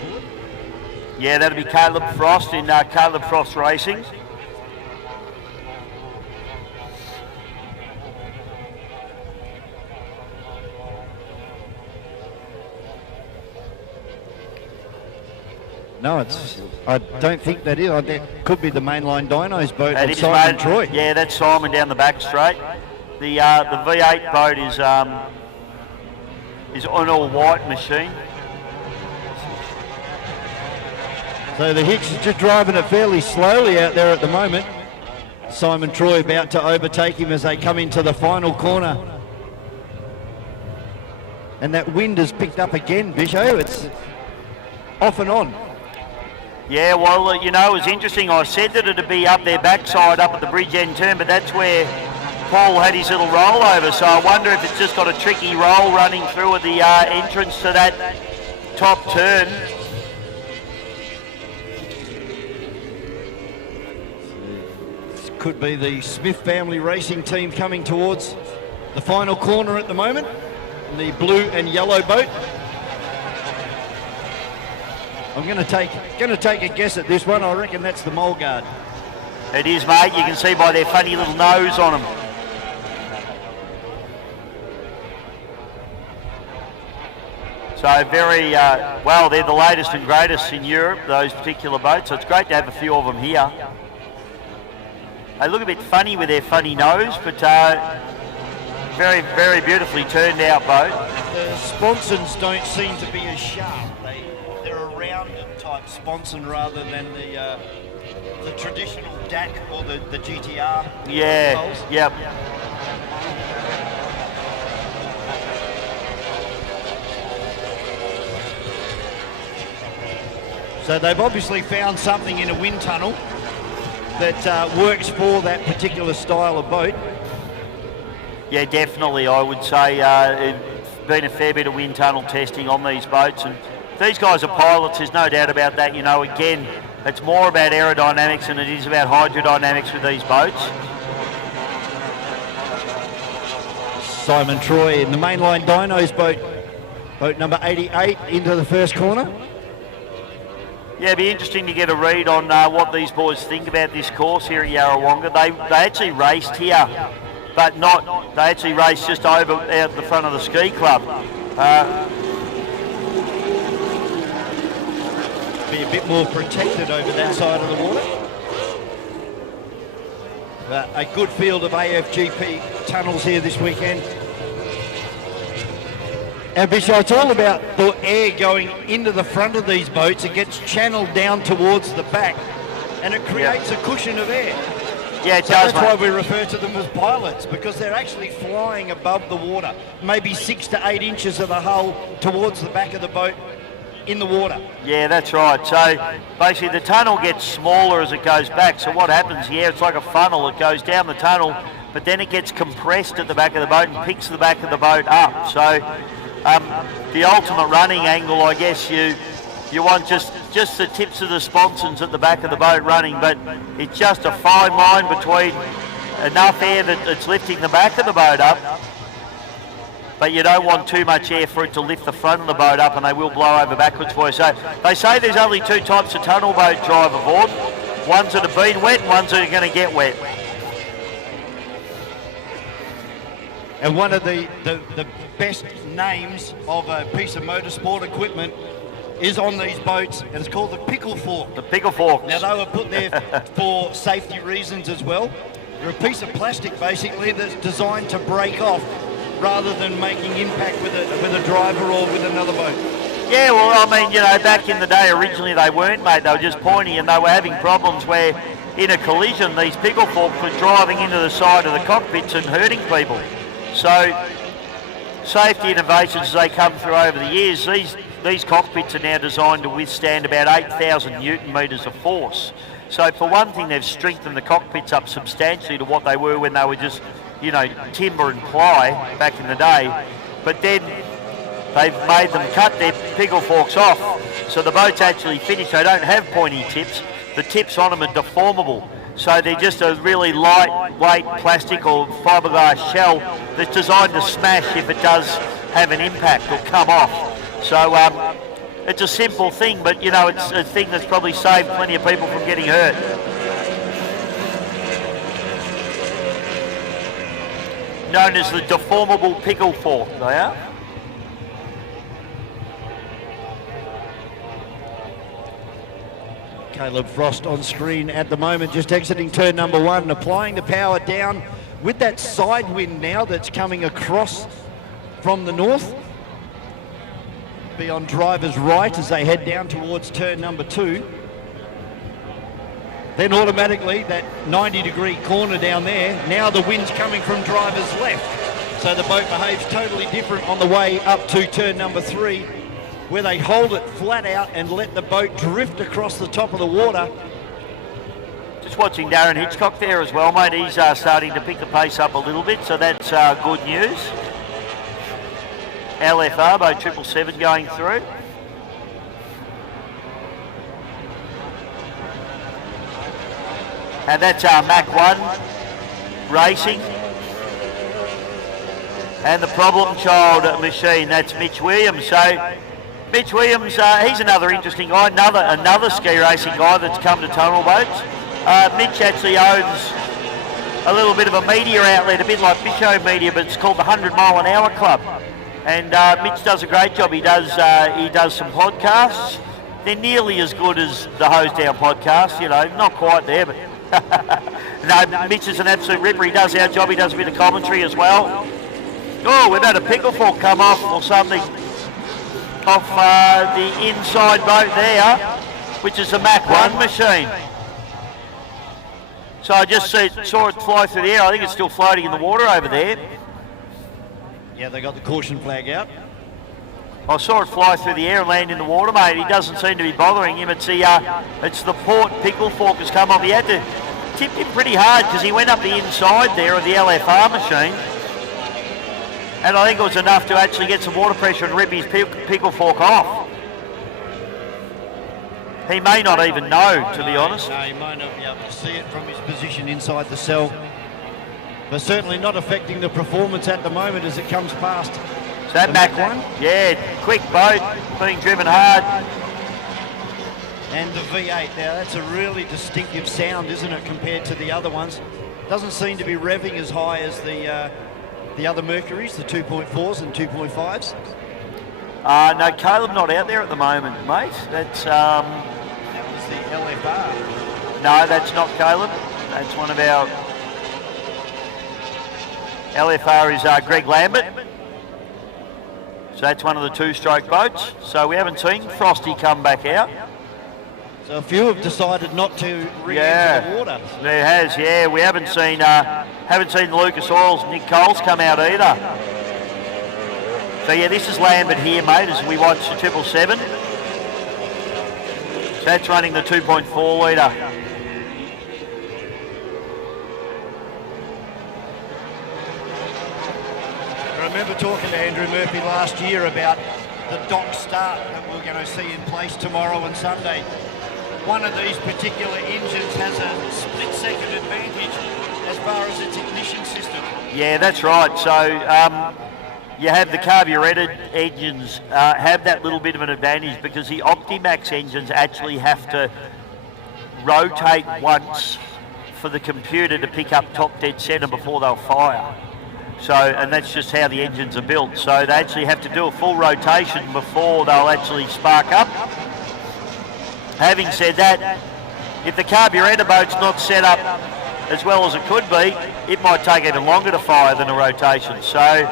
Yeah, that'll be Caleb Frost in Caleb Frost Racing. No, I don't think that is. That could be the mainline dyno's boat That of is, Simon mate. Troy. Yeah, that's Simon down the back straight. The V8 boat is an all-white machine. So the Hitch is just driving it fairly slowly out there at the moment. Simon Troy about to overtake him as they come into the final corner. And that wind has picked up again, Bisho. It's off and on. Yeah, well, you know, it was interesting. I said that it'd be up their backside, up at the bridge end turn, but that's where Paul had his little rollover. So I wonder if it's just got a tricky roll running through at the entrance to that top turn. This could be the Smith family racing team coming towards the final corner at the moment. The blue and yellow boat. I'm going to take a guess at this one. I reckon that's the Mulgard. It is, mate. You can see by their funny little nose on them. So very, well, they're the latest and greatest in Europe, those particular boats. So it's great to have a few of them here. They look a bit funny with their funny nose, but very, very beautifully turned out boat. The sponsons don't seem to be as sharp. They're a rounded type sponson rather than the traditional DAC or the GTR. Yeah, poles. yep. So they've obviously found something in a wind tunnel that works for that particular style of boat. Yeah, definitely. I would say it's been a fair bit of wind tunnel testing on these boats, and these guys are pilots, there's no doubt about that. You know, again, it's more about aerodynamics than it is about hydrodynamics with these boats. Simon Troy in the mainline dynos boat number 88 into the first corner. Yeah, it'd be interesting to get a read on what these boys think about this course here at Yarrawonga. They actually raced here, but they actually raced just over out the front of the ski club. Be a bit more protected over that side of the water. A good field of AFGP tunnels here this weekend. And Bishop, it's all about the air going into the front of these boats. It gets channeled down towards the back, and it creates a cushion of air. Yeah, it so does, that's why mate. we refer to them as pilots, because they're actually flying above the water, maybe 6 to 8 inches of the hull towards the back of the boat in the water. Yeah, that's right. So basically the tunnel gets smaller as it goes back. So what happens here, it's like a funnel. It goes down the tunnel, but then it gets compressed at the back of the boat and picks the back of the boat up. So the ultimate running angle, I guess you want just the tips of the sponsons at the back of the boat running, but it's just a fine line between enough air that it's lifting the back of the boat up, but you don't want too much air for it to lift the front of the boat up, and they will blow over backwards for you. So they say there's only 2 types of tunnel boat drive aboard, ones that have been wet and ones that are going to get wet. And one of the best names of a piece of motorsport equipment is on these boats, and it's called the pickle fork. The pickle fork. Now they were put there for safety reasons as well. They're a piece of plastic basically that's designed to break off rather than making impact with a driver or with another boat. Yeah, well, I mean, you know, back in the day, originally they weren't, mate. They were just pointy, and they were having problems where, in a collision, these pickle forks were driving into the side of the cockpits and hurting people. So, safety innovations as they come through over the years, these cockpits are now designed to withstand about 8,000 Newton metres of force. So, for one thing, they've strengthened the cockpits up substantially to what they were when they were just, you know, timber and ply back in the day. But then they've made them cut their pickle forks off, so the boat's actually finished. They don't have pointy tips. The tips on them are deformable. So they're just a really lightweight plastic or fiberglass shell that's designed to smash if it does have an impact or come off. So it's a simple thing, but you know, it's a thing that's probably saved plenty of people from getting hurt. Known as the deformable pickle fork, they are. Caleb Frost on screen at the moment, just exiting turn number 1 and applying the power down with that side wind now that's coming across from the north. Be on driver's right as they head down towards turn number 2. Then automatically that 90-degree corner down there, now the wind's coming from driver's left. So the boat behaves totally different on the way up to turn number 3, where they hold it flat out and let the boat drift across the top of the water. Just watching Darren Hitchcock there as well, mate. He's starting to pick the pace up a little bit, so that's good news. LFR, boat 777 going through. And that's Mach 1 racing. And the problem child machine, that's Mitch Williams. So Mitch Williams, he's another interesting guy, another ski racing guy that's come to tunnel boats. Mitch actually owns a little bit of a media outlet, a bit like Bisho Media, but it's called the 100 Mile an Hour Club. And Mitch does a great job. He does some podcasts. They're nearly as good as the Hose Down podcast, you know, not quite there, but no, Mitch is an absolute ripper. He does our job. He does a bit of commentary as well. Oh, we've had a pickle fork come off or something off the inside boat there, which is a Mach 1 machine. So I just saw it fly through the air. I think it's still floating in the water over there. Yeah, they got the caution flag out. I saw it fly through the air and land in the water, mate. He doesn't seem to be bothering him. It's the port pickle fork has come off. He had to tip him pretty hard because he went up the inside there of the LFR machine. And I think it was enough to actually get some water pressure and rip his pickle fork off. He may not even know, to be honest. No, he might not be able to see it from his position inside the cell. But certainly not affecting the performance at the moment as it comes past. Is that Mach 1? Yeah, quick boat, being driven hard. And the V8, now that's a really distinctive sound, isn't it, compared to the other ones? Doesn't seem to be revving as high as the other Mercuries, the 2.4s and 2.5s. No, Caleb not out there at the moment, mate. That's that was the LFR. No, that's not Caleb. That's one of our LFR is Greg Lambert. So that's one of the two-stroke boats. So we haven't seen Frosty come back out. So a few have decided not to re-enter the water. There has, yeah. We haven't seen the Lucas Oil's Nick Coles come out either. So yeah, this is Lambert here, mate, as we watch the 777. So that's running the 2.4 litre. I remember talking to Andrew Murphy last year about the dock start that we're going to see in place tomorrow and Sunday. One of these particular engines has a split-second advantage as far as its ignition system. Yeah, that's right. So you have the carburetted engines have that little bit of an advantage because the Optimax engines actually have to rotate once for the computer to pick up top dead centre before they'll fire. So, and that's just how the engines are built. So they actually have to do a full rotation before they'll actually spark up. Having said that, if the carburettor boat's not set up as well as it could be, it might take even longer to fire than a rotation. So,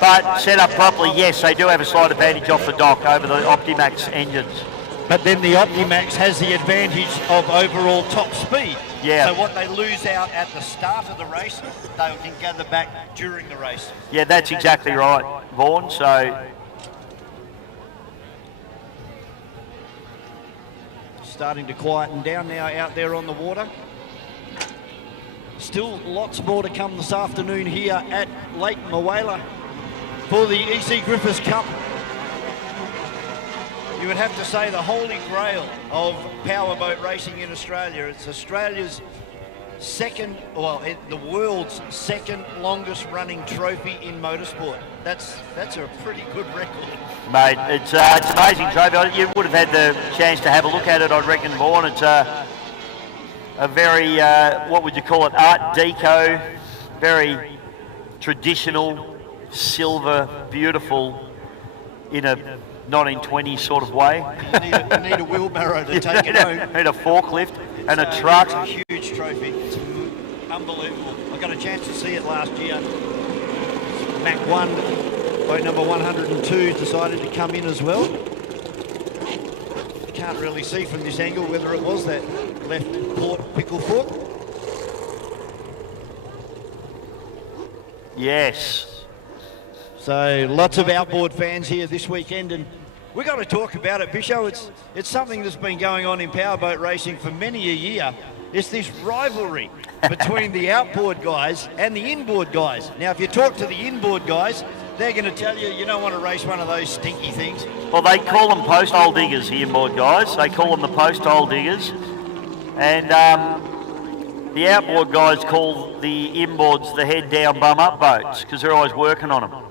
but set up properly, yes, they do have a slight advantage off the dock over the Optimax engines. But then the Optimax has the advantage of overall top speed. Yeah. So what they lose out at the start of the race, they can gather back during the race. Yeah, that's exactly right, Vaughan. So starting to quieten down now out there on the water. Still lots more to come this afternoon here at Lake Mawela for the EC Griffith Cup. You would have to say the holy grail of powerboat racing in Australia. It's Australia's second, well, the world's second longest running trophy in motorsport. That's a pretty good record. Mate, it's an amazing trophy. You would have had the chance to have a look at it, I reckon, Vaughan. It's a very, what would you call it, Art Deco, very traditional, silver, beautiful, in a 1920s sort of way. You need a wheelbarrow to take it home. Need a forklift and a truck. It's a huge trophy. It's unbelievable. I got a chance to see it last year. Mach 1, boat number 102 decided to come in as well. Can't really see from this angle whether it was that left port pickle fork. Yes. So lots of outboard fans here this weekend, and we've got to talk about it, Bisho. It's something that's been going on in powerboat racing for many a year. It's this rivalry between the outboard guys and the inboard guys. Now, if you talk to the inboard guys, they're going to tell you you don't want to race one of those stinky things. Well, they call them post hole diggers, the inboard guys. They call them the post hole diggers. And the outboard guys call the inboards the head down, bum up boats because they're always working on them.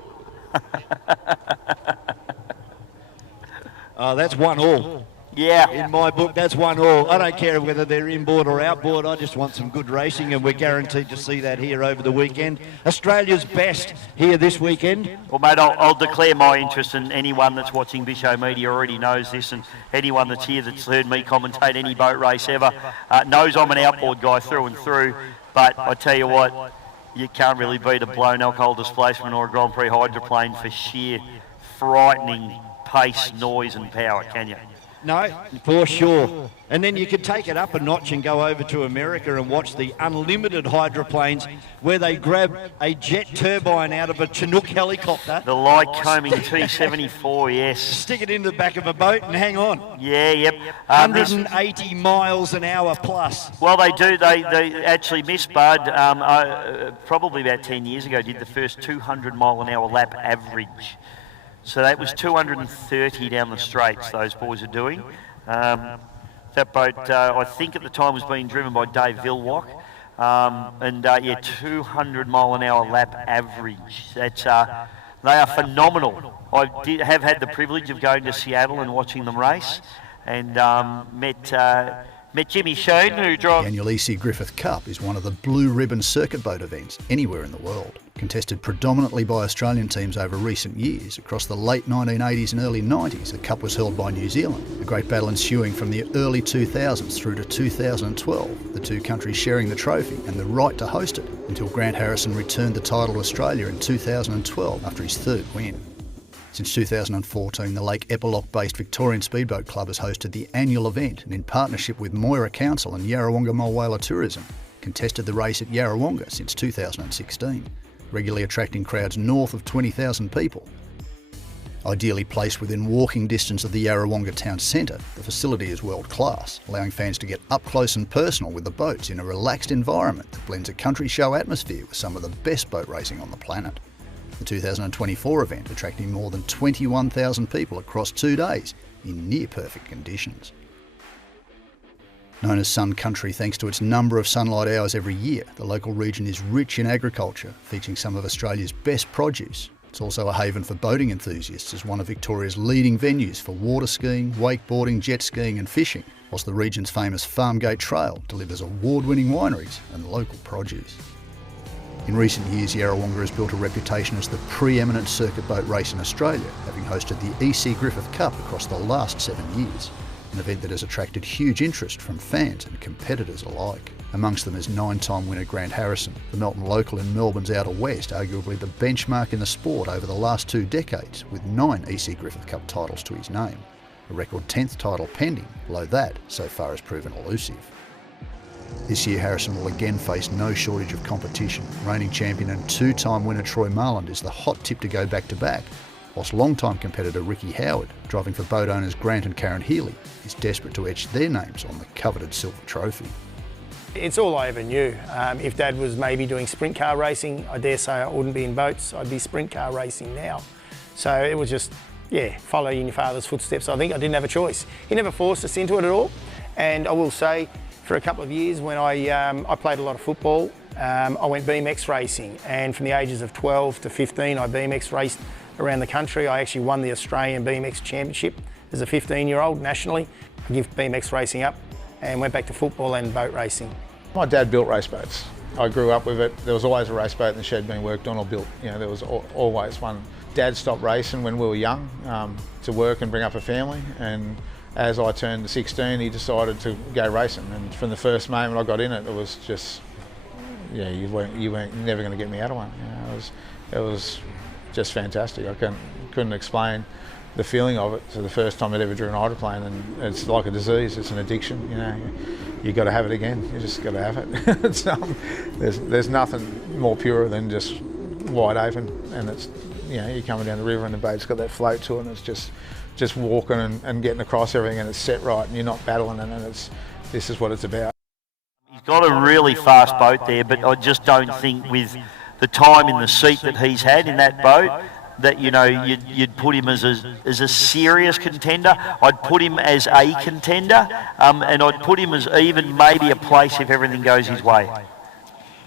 Oh, that's 1-1. Yeah. In my book, that's 1-1. I don't care whether they're inboard or outboard. I just want some good racing, and we're guaranteed to see that here over the weekend. Australia's best here this weekend. Well, mate, I'll declare my interest, and anyone that's watching Bisho Media already knows this, and anyone that's here that's heard me commentate any boat race ever knows I'm an outboard guy through and through. But I tell you what, you can't really beat a blown alcohol displacement or a Grand Prix hydroplane for sheer frightening pace, noise and power, can you? No, for sure. And then you could take it up a notch and go over to America and watch the unlimited hydroplanes where they grab a jet turbine out of a Chinook helicopter. The Lycoming T-74, yes. Stick it into the back of a boat and hang on. Yeah, yep. 180 miles an hour plus. Well, they do. They actually, Miss Bud, probably about 10 years ago, did the first 200 mile an hour lap average. So that was 230 down the straights those boys are doing. That boat, I think at the time, was being driven by Dave Vilwalk. 200 mile an hour lap average. That's they are phenomenal. I have had the privilege of going to Seattle and watching them race, and met Jimmy Shone, who drives... The annual EC Griffith Cup is one of the blue ribbon circuit boat events anywhere in the world. Contested predominantly by Australian teams over recent years, across the late 1980s and early 90s, the Cup was held by New Zealand. A great battle ensuing from the early 2000s through to 2012, the two countries sharing the trophy and the right to host it, until Grant Harrison returned the title to Australia in 2012 after his third win. Since 2014, the Lake Eppalock-based Victorian Speedboat Club has hosted the annual event and, in partnership with Moira Council and Yarrawonga Mulwala Tourism, contested the race at Yarrawonga since 2016, regularly attracting crowds north of 20,000 people. Ideally placed within walking distance of the Yarrawonga town centre, the facility is world class, allowing fans to get up close and personal with the boats in a relaxed environment that blends a country show atmosphere with some of the best boat racing on the planet. The 2024 event attracting more than 21,000 people across 2 days in near-perfect conditions. Known as Sun Country thanks to its number of sunlight hours every year, the local region is rich in agriculture, featuring some of Australia's best produce. It's also a haven for boating enthusiasts as one of Victoria's leading venues for water skiing, wakeboarding, jet skiing and fishing, whilst the region's famous Farmgate Trail delivers award-winning wineries and local produce. In recent years, Yarrawonga has built a reputation as the preeminent circuit boat race in Australia, having hosted the EC Griffith Cup across the last 7 years, an event that has attracted huge interest from fans and competitors alike. Amongst them is 9-time winner Grant Harrison, the Melton local in Melbourne's outer west, arguably the benchmark in the sport over the last 2 decades, with 9 EC Griffith Cup titles to his name. A record 10th title pending, although that so far has proven elusive. This year Harrison will again face no shortage of competition. Reigning champion and 2-time winner Troy Marland is the hot tip to go back-to-back, whilst long-time competitor Ricky Howard, driving for boat owners Grant and Karen Healy, is desperate to etch their names on the coveted silver trophy. It's all I ever knew. If Dad was maybe doing sprint car racing, I dare say I wouldn't be in boats, I'd be sprint car racing now. So it was just, follow in your father's footsteps. I think I didn't have a choice. He never forced us into it at all. And I will say, for a couple of years when I played a lot of football, I went BMX racing, and from the ages of 12 to 15 I BMX raced around the country. I actually won the Australian BMX Championship as a 15-year-old nationally. I give BMX racing up and went back to football and boat racing. My dad built race boats. I grew up with it. There was always a race boat in the shed being worked on or built. There was always one. Dad stopped racing when we were young to work and bring up a family, and as I turned 16, he decided to go racing, and from the first moment I got in it, it was just, you weren't never going to get me out of one. It was just fantastic. I couldn't explain the feeling of it. So the first time I'd ever driven a hydroplane, and it's like a disease. It's an addiction. You got to have it again. You just got to have it. There's nothing more pure than just wide open, and it's you're coming down the river and the boat's got that float to it, and it's just walking and getting across everything, and it's set right, and you're not battling, and this is what it's about. He's got a really fast boat there, but I just don't think with the time in the seat that he's had in that boat that you'd put him as a serious contender. I'd put him as a contender, and I'd put him as even maybe a place if everything goes his way.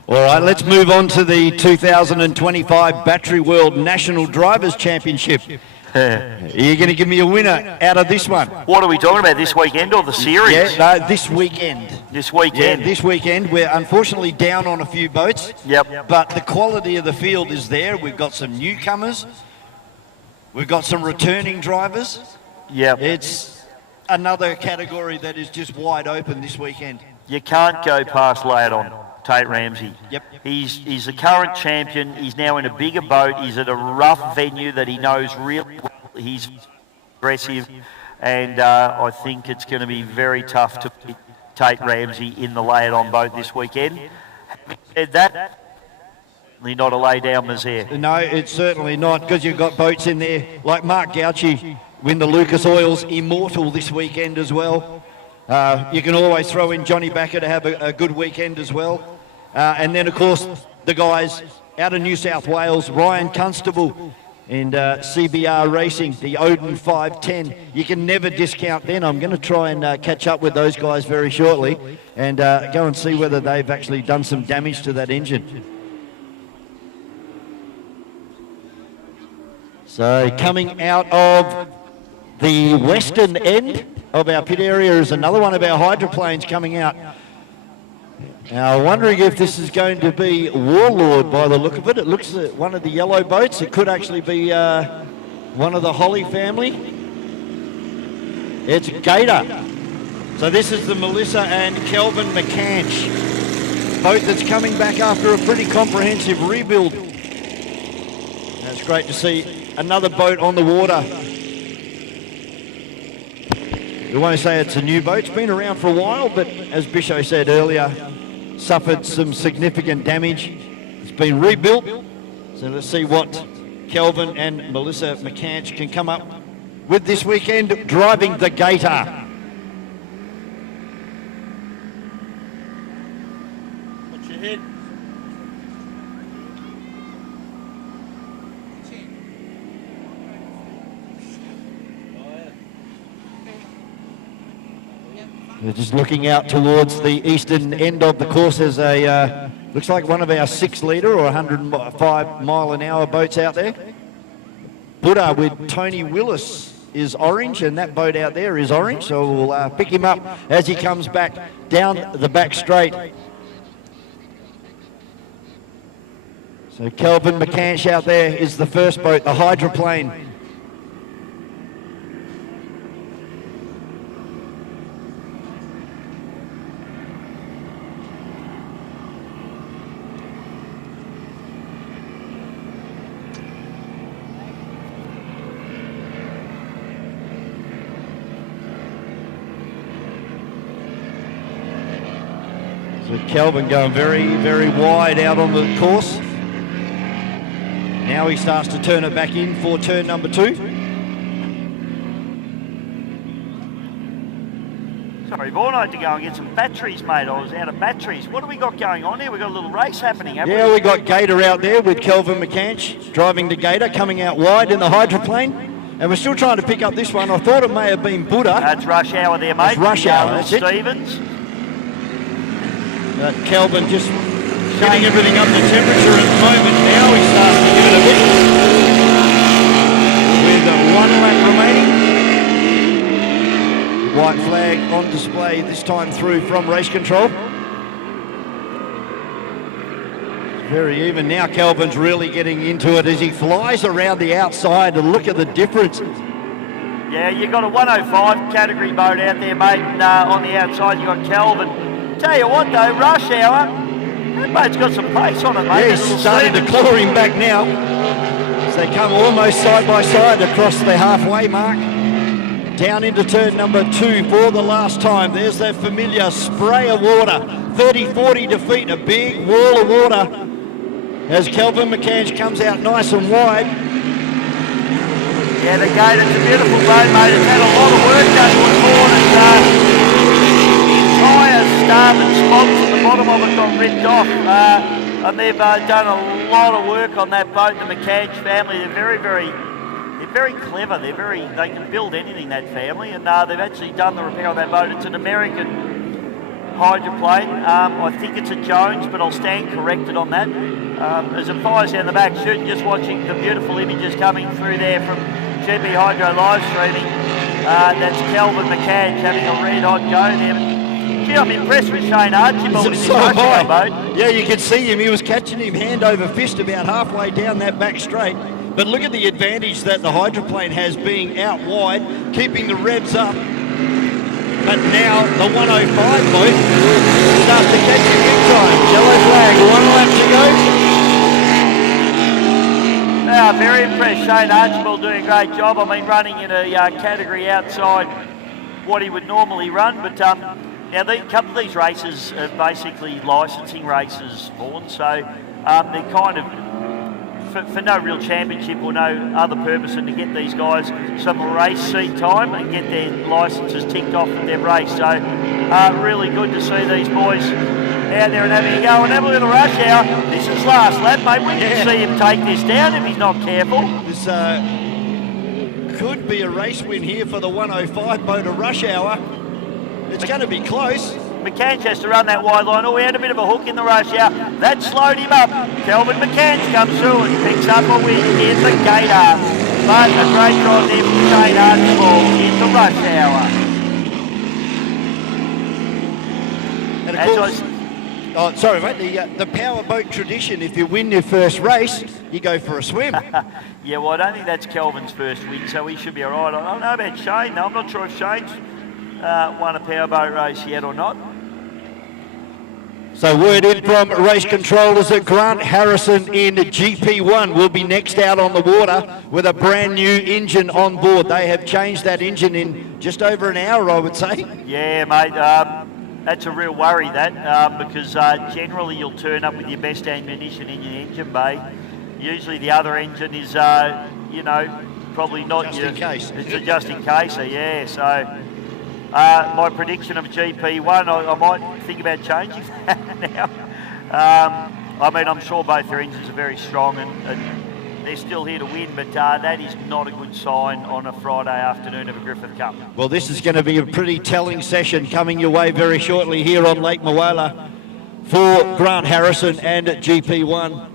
All right, let's move on to the 2025 Battery World National Drivers' Championship. Are you going to give me a winner out of this one? What are we talking about, this weekend or the series? Yeah, no, this weekend. This weekend? Yeah, this weekend. We're unfortunately down on a few boats. Yep. But the quality of the field is there. We've got some newcomers. We've got some returning drivers. Yep. It's another category that is just wide open this weekend. You can't go past Laydon, Tate Ramsey. Yep. He's the current champion. He's now in a bigger boat. He's at a rough venue that he knows really well. He's aggressive, and I think it's going to be very tough to beat Tate Ramsey in the Laydon boat this weekend. Having said that, not a lay down Mazaire. No, it's certainly not, because you've got boats in there like Mark Gauci win the Lucas Oils Immortal this weekend as well. You can always throw in Johnny Backer to have a good weekend as well. And then, of course, the guys out of New South Wales, Ryan Constable and CBR Racing, the Odin 510. You can never discount them. I'm going to try and catch up with those guys very shortly and go and see whether they've actually done some damage to that engine. So coming out of the western end of our pit area is another one of our hydroplanes coming out. Now, wondering if this is going to be Warlord by the look of it. It looks at one of the yellow boats. It could actually be one of the Holly family. It's Gator. So this is the Melissa and Kelvin McCanch boat that's coming back after a pretty comprehensive rebuild. And it's great to see another boat on the water. We won't say it's a new boat. It's been around for a while, but as Bisho said earlier, suffered some significant damage. It's been rebuilt. So let's see what Kelvin and Melissa McCanch can come up with this weekend driving the Gator. What's your head? They're just looking out towards the eastern end of the course. There's a, looks like one of our 6-litre or 105 mile an hour boats out there. Buddha with Tony Willis is orange, and that boat out there is orange. So we'll pick him up as he comes back down the back straight. So Kelvin McCanch out there is the first boat, the hydroplane. So Kelvin going very, very wide out on the course. Now he starts to turn it back in for turn number 2. Sorry, Vaughan, I had to go and get some batteries, mate. I was out of batteries. What have we got going on here? We've got a little race happening, haven't we? Yeah, we got Gator out there with Kelvin McCanch driving the Gator, coming out wide in the hydroplane. And we're still trying to pick up this one. I thought it may have been Buddha. That's rush hour there, mate. That's rush hour, that's it. Stevens. Kelvin just getting everything up to temperature at the moment. Now he starts to give it a bit. With 1 lap remaining. White flag on display this time through from race control. It's very even now. Kelvin's really getting into it as he flies around the outside, and look at the difference. Yeah, you've got a 105 category boat out there, mate, and on the outside you've got Kelvin. Tell you what though, rush hour, that boat's got some pace on it, mate. Yeah, he's starting to claw him back now. As they come almost side by side across the halfway mark. Down into turn number 2 for the last time. There's that familiar spray of water. 30-40 to feet, a big wall of water. As Kelvin McCanch comes out nice and wide. Yeah, the Gator's a beautiful boat, mate. It's had a lot of work done on board, and the entire starboard spokes at the bottom of it got ripped off. And they've done a lot of work on that boat, the McCanch family. They're very clever. They can build anything, that family, and they've actually done the repair on that boat. It's an American hydroplane. I think it's a Jones, but I'll stand corrected on that. As it fires down the back chute, just watching the beautiful images coming through there from GP Hydro live streaming. That's Kelvin McCann having a red hot go there. Gee, I'm impressed with Shane Archibald in this rush hour boat. Yeah, you could see him. He was catching him hand over fist about halfway down that back straight. But look at the advantage that the hydroplane has being out wide, keeping the revs up. But now the 105 boat starts to catch him big time. Yellow flag, 1 lap to go. Yeah, very impressed. Shane Archibald doing a great job. I mean, running in a category outside what he would normally run. But now, a couple of these races are basically licensing races, Vaughan. So they're kind of for no real championship or no other purpose than to get these guys some race seat time and get their licences ticked off that they've raced. So really good to see these boys out there and having a go. And have a little rush hour. This is last lap, mate. We can see him take this down if he's not careful. This could be a race win here for the 105 boat of rush hour. It's going to be close. McCann has to run that wide line. Oh, he had a bit of a hook in the rush hour. That slowed him up. Kelvin McCann comes through and picks up a win in the Gator. But a great drive there from Shane Archibald in the rush hour. And of course, sorry mate, the power boat tradition, if you win your first race, you go for a swim. Yeah, well, I don't think that's Kelvin's first win, so he should be all right. I don't know about Shane, though. I'm not sure if Shane's won a powerboat race yet or not. So word in from race controllers that Grant Harrison in GP1 will be next out on the water with a brand new engine on board. They have changed that engine in just over an hour, I would say. Yeah, mate, that's a real worry, that, because generally you'll turn up with your best ammunition in your engine bay. Usually the other engine is, probably not just in case. It's a just in case, yeah, so... my prediction of GP1, I might think about changing that now. I mean, I'm sure both their engines are very strong and they're still here to win, but that is not a good sign on a Friday afternoon of a Griffith Cup. Well, this is going to be a pretty telling session coming your way very shortly here on Lake Moala for Grant Harrison and GP1.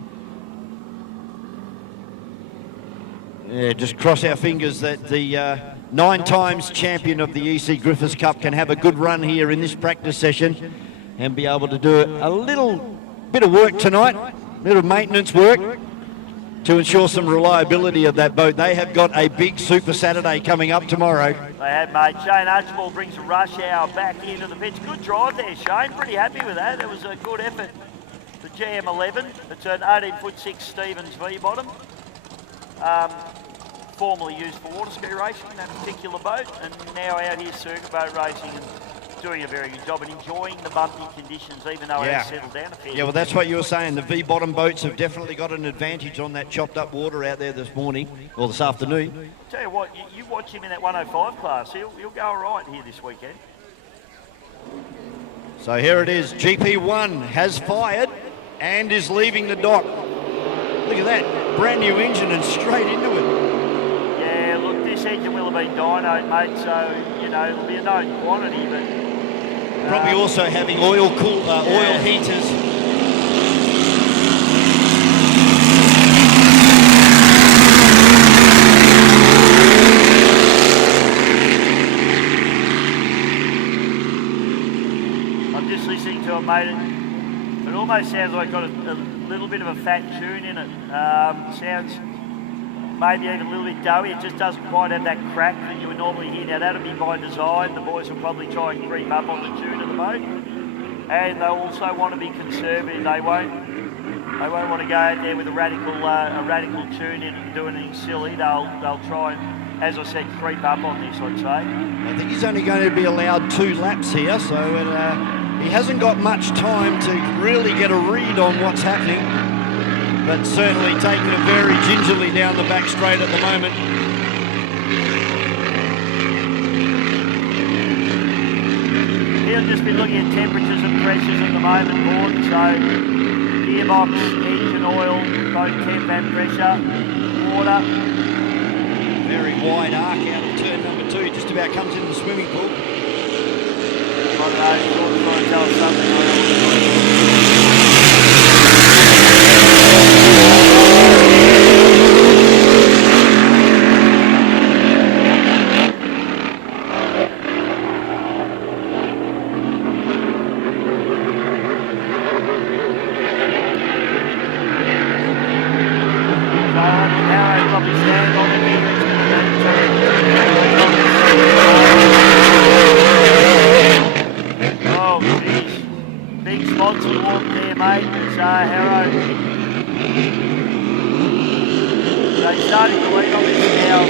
Yeah, just cross our fingers that the 9 times champion of the EC Griffiths Cup can have a good run here in this practice session and be able to do a little bit of work tonight, a bit of maintenance work to ensure some reliability of that boat. They have got a big Super Saturday coming up tomorrow. They have, mate. Shane Archibald brings a rush hour back into the pitch. Good drive there, Shane. Pretty happy with that. That was a good effort. The GM11, it's an 18'6" Stevens V-bottom. Formerly used for water ski racing, that particular boat, and now out here circuit boat racing and doing a very good job and enjoying the bumpy conditions, even though it has settled down a fair bit. Yeah, well, that's what you were saying. The V-bottom boats have definitely got an advantage on that chopped up water out there this morning, or this afternoon. Tell you what, you watch him in that 105 class, he'll go all right here this weekend. So here it is, GP1 has fired and is leaving the dock. Look at that, brand new engine and straight into it. This engine will have been dynoed, mate, so, it'll be a known quantity, but... Probably also having oil heaters. I'm just listening to it, mate. It almost sounds like got a little bit of a fat tune in it. Sounds... maybe even a little bit doughy. It just doesn't quite have that crack that you would normally hear. Now that'll be by design. The boys will probably try and creep up on the tune of the boat, and they'll also want to be conservative. They won't want to go out there with a radical tune in and do anything silly. They'll try and, as I said, creep up on this, I'd say. I think he's only going to be allowed 2 laps here, so he hasn't got much time to really get a read on what's happening. But certainly taking it very gingerly down the back straight at the moment. He'll just be looking at temperatures and pressures at the moment, Vaughan. So gearbox, engine oil, both temp and pressure, water. Very wide arc out of turn number 2, just about comes into the swimming pool. I don't know, Sean's trying to tell us something. probably stand on it here. Oh, geez. Big sponsor walk there, mate. It's Harrow. So he's starting to lean on this now.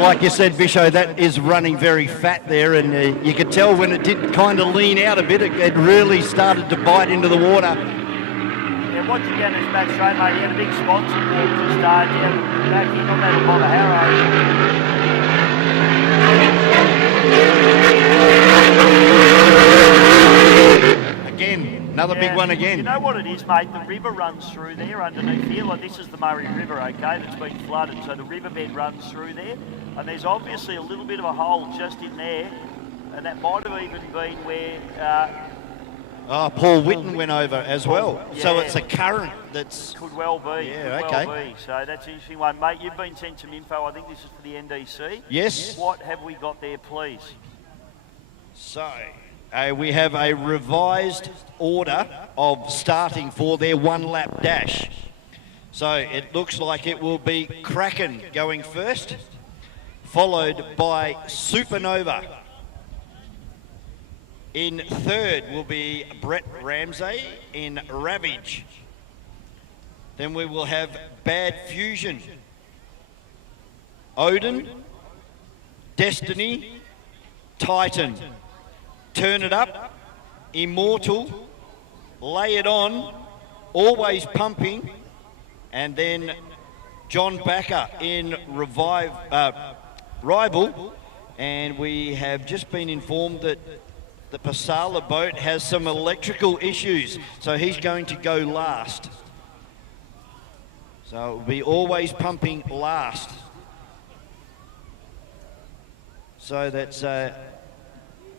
Like you said, Bisho, that is running very fat there, and you could tell when it did kind of lean out a bit, it really started to bite into the water. Yeah, once again, this back straight, mate, he had a big sponsor walk to start. Yeah, back in on that Apollo Harrow. Again, another big one again. You know what it is, mate? The river runs through there underneath here. Like, this is the Murray River, okay, that's been flooded. So the riverbed runs through there. And there's obviously a little bit of a hole just in there. And that might have even been where... Paul Whitten went over as well. Yeah. So it's a current that's... Could well be. Yeah, could okay. well be. So that's an interesting one. Mate, you've been sent some info. I think this is for the NDC. Yes. What have we got there, please? So... we have a revised order of starting for their one-lap dash. So it looks like it will be Kraken going first, followed by Supernova. In third will be Brett Ramsay in Ravage. Then we will have Bad Fusion, Odin, Destiny, Titan. Turn It Up, Immortal, Lay It On, Always Pumping, and then John Backer in Rival. And we have just been informed that the Pasala boat has some electrical issues, so he's going to go last. So it will be Always Pumping last. So that's...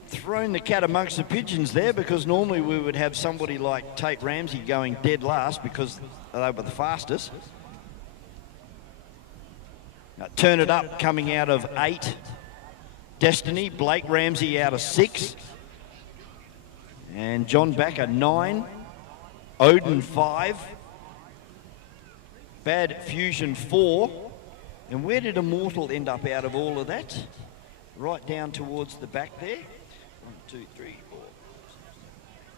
thrown the cat amongst the pigeons there, because normally we would have somebody like Tate Ramsey going dead last because they were the fastest. Now, Turn It Up coming out of 8. Destiny, Blake Ramsey out of 6. And John Backer 9. Odin 5. Bad Fusion 4. And where did Immortal end up out of all of that? Right down towards the back there. 1, 2, 3, 4,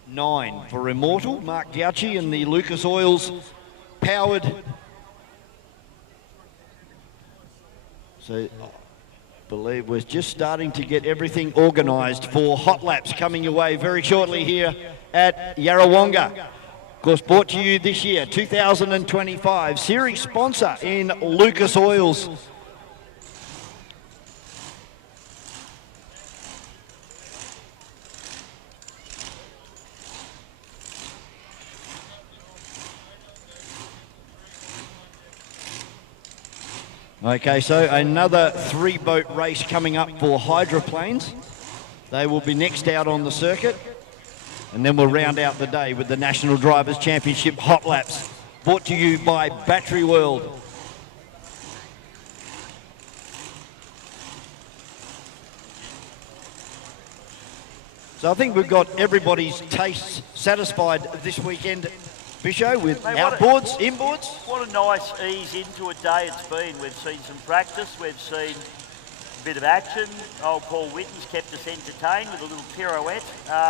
9 for Immortal. Mark Gauci and the Lucas Oils powered. So I believe we're just starting to get everything organised for hot laps coming your way very shortly here at Yarrawonga. Of course, brought to you this year, 2025, series sponsor in Lucas Oils. Okay, so another 3-boat race coming up for hydroplanes. They will be next out on the circuit. And then we'll round out the day with the National Drivers' Championship Hot Laps, brought to you by Battery World. So I think we've got everybody's tastes satisfied this weekend, Bisho, with outboards, inboards. What a nice ease into a day it's been. We've seen some practice, we've seen a bit of action. Old Paul Whitten's kept us entertained with a little pirouette.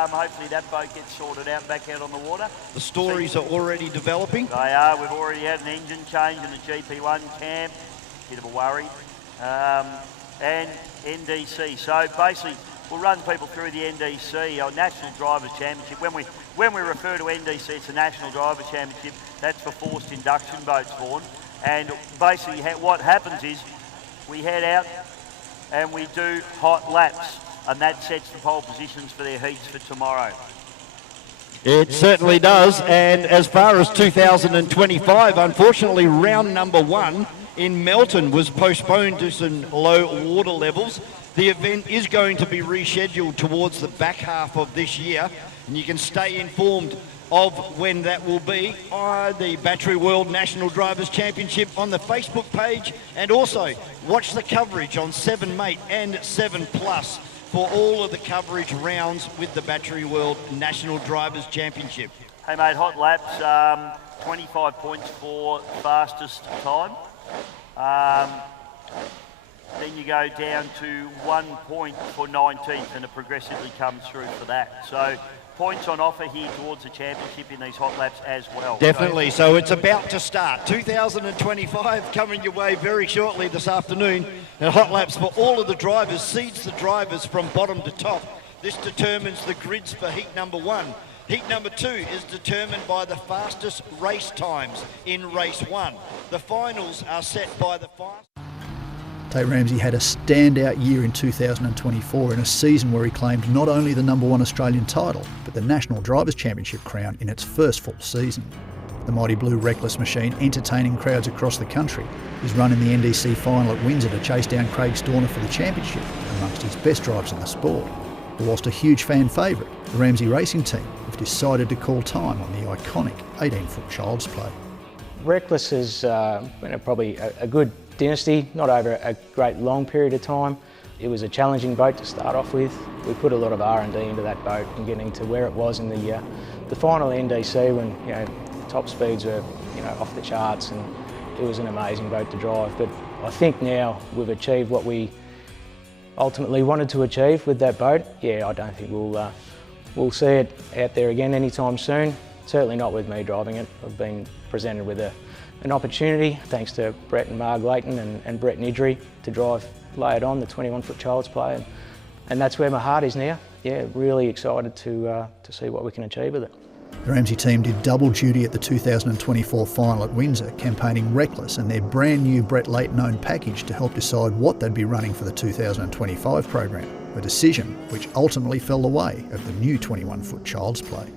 Hopefully that boat gets sorted out back out on the water. The stories are already developing. They are. We've already had an engine change in the GP1 camp. Bit of a worry. And NDC. So basically, we'll run people through the NDC, our National Drivers' Championship. When we refer to NDC, it's the National Drivers' Championship. That's for forced induction boats, Vaughan. And basically what happens is we head out and we do hot laps, and that sets the pole positions for their heats for tomorrow. It certainly does. And as far as 2025, unfortunately, round number 1 in Melton was postponed to some low water levels. The event is going to be rescheduled towards the back half of this year, and you can stay informed of when that will be on the Battery World National Drivers' Championship on the Facebook page, and also watch the coverage on 7 Mate and 7 Plus for all of the coverage rounds with the Battery World National Drivers' Championship. Hey mate, hot laps, 25 points for fastest time. Then you go down to 1 point for 19th, and it progressively comes through for that. So points on offer here towards the championship in these hot laps as well. Definitely, so it's about to start. 2025 coming your way very shortly this afternoon. And hot laps for all of the drivers, seeds the drivers from bottom to top. This determines the grids for heat number 1. Heat number 2 is determined by the fastest race times in race 1. The finals are set by the fastest. Tate Ramsey had a standout year in 2024 in a season where he claimed not only the #1 Australian title, but the National Drivers' Championship crown in its first full season. The Mighty Blue Reckless machine, entertaining crowds across the country, is running the NDC final at Windsor to chase down Craig Storner for the championship, amongst his best drives in the sport. But whilst a huge fan favourite, the Ramsey Racing team have decided to call time on the iconic 18-foot Child's Play. Reckless has been probably a good dynasty, not over a great long period of time. It was a challenging boat to start off with. We put a lot of R&D into that boat and getting to where it was in the final NDC when the top speeds were off the charts, and it was an amazing boat to drive. But I think now we've achieved what we ultimately wanted to achieve with that boat. Yeah, I don't think we'll see it out there again anytime soon. Certainly not with me driving it. I've been presented with an opportunity, thanks to Brett and Marg Layton and Brett Nidry, to lay it on the 21-foot Child's Play, and that's where my heart is now. Yeah, really excited to see what we can achieve with it. The Ramsey team did double duty at the 2024 final at Windsor, campaigning Reckless and their brand new Brett Layton-owned package to help decide what they'd be running for the 2025 program, a decision which ultimately fell the way of the new 21-foot Child's Play.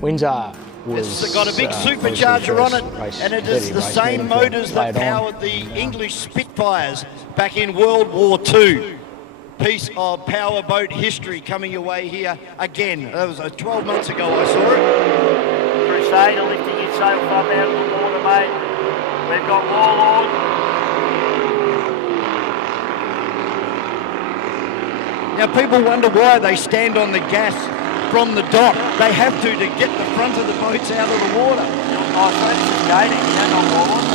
Windsor It's got a big supercharger on it, and it is the same motors that powered the English Spitfires back in World War II. Piece of powerboat history coming your way here again. That was 12 months ago I saw it. Crusader lifting its sail up out of the water, mate. We've got Warlord. Now people wonder why they stand on the gas from the dock. They have to get the front of the boats out of the water. Oh, so this is Gating, not Warlord.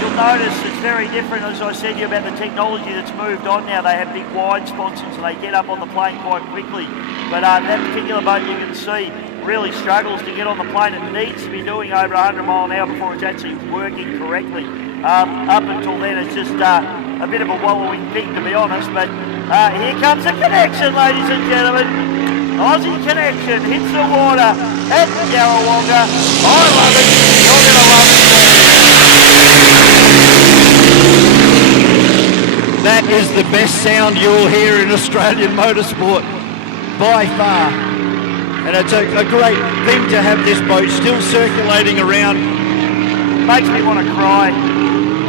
You'll notice it's very different, as I said to you, about the technology that's moved on now. They have big wide sponsons and they get up on the plane quite quickly. But that particular boat you can see really struggles to get on the plane. It needs to be doing over 100 mile an hour before it's actually working correctly. Up until then, it's just a bit of a wallowing thing, to be honest. But here comes the connection, ladies and gentlemen. Aussie connection hits the water at Yarrawonga. I love it. You're going to love it. That is the best sound you'll hear in Australian motorsport, by far. And it's a great thing to have this boat still circulating around. Makes me want to cry.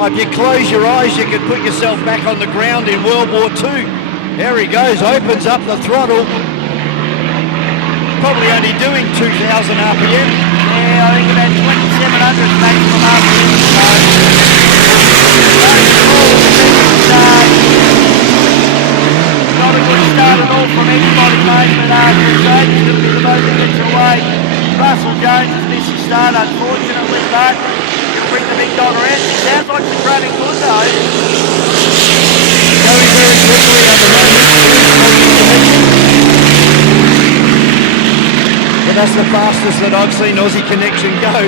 If you close your eyes, you can put yourself back on the ground in World War II. There he goes, opens up the throttle. Probably only doing 2,000 RPM. Yeah, I think about 2,700 maximum RPM. Not a good start at all from anybody, mate, but Mercedes could be the boat that gets away. Russell Jones has missed his start, unfortunately, but he'll bring the big dog around. It sounds like it's running good, though. Going very quickly at the moment. But that's the fastest that I've seen Aussie Connection go.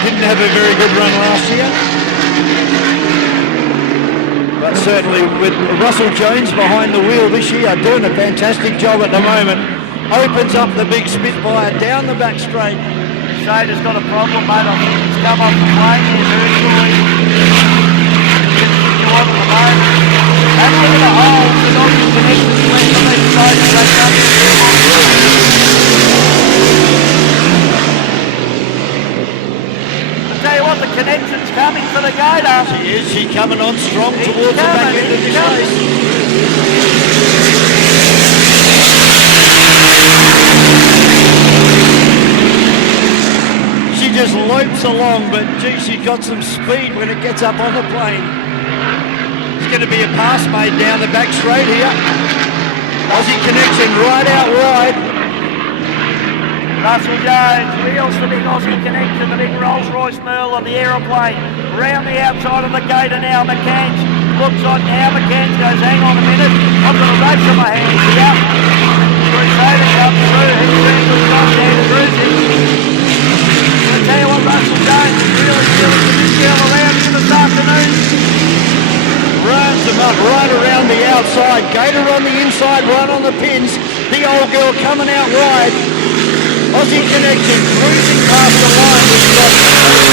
Didn't have a very good run last year. But certainly with Russell Jones behind the wheel this year, doing a fantastic job at the moment. Opens up the big Spitfire down the back straight. Shader's got a problem, mate. I think he's come off the plane here virtually. Continue on at the moment. And look at the holes. The Aussie Connection's left the left side and they come in there on tell you what, the connection's coming for the Gator. She is. She's coming on strong towards the back end of this race. loops along, but gee, she's got some speed when it gets up on the plane. It's going to be a pass made down the back straight here. Aussie Connection right out wide. Russell Jones wheels the big Aussie Connection, the big Rolls-Royce Merle on the aeroplane. Round the outside of the gator now, McCann looks on now. McCann goes, hang on a minute, I've got a race on my hands here. Crusader comes through, he's doing a good job there, cruising. I'll tell you what, Russell Jones is really feeling this girl around here this afternoon. Runs them up right around the outside. Gator on the inside, right on the pins. The old girl coming out wide. Aussie Connection cruising past the line.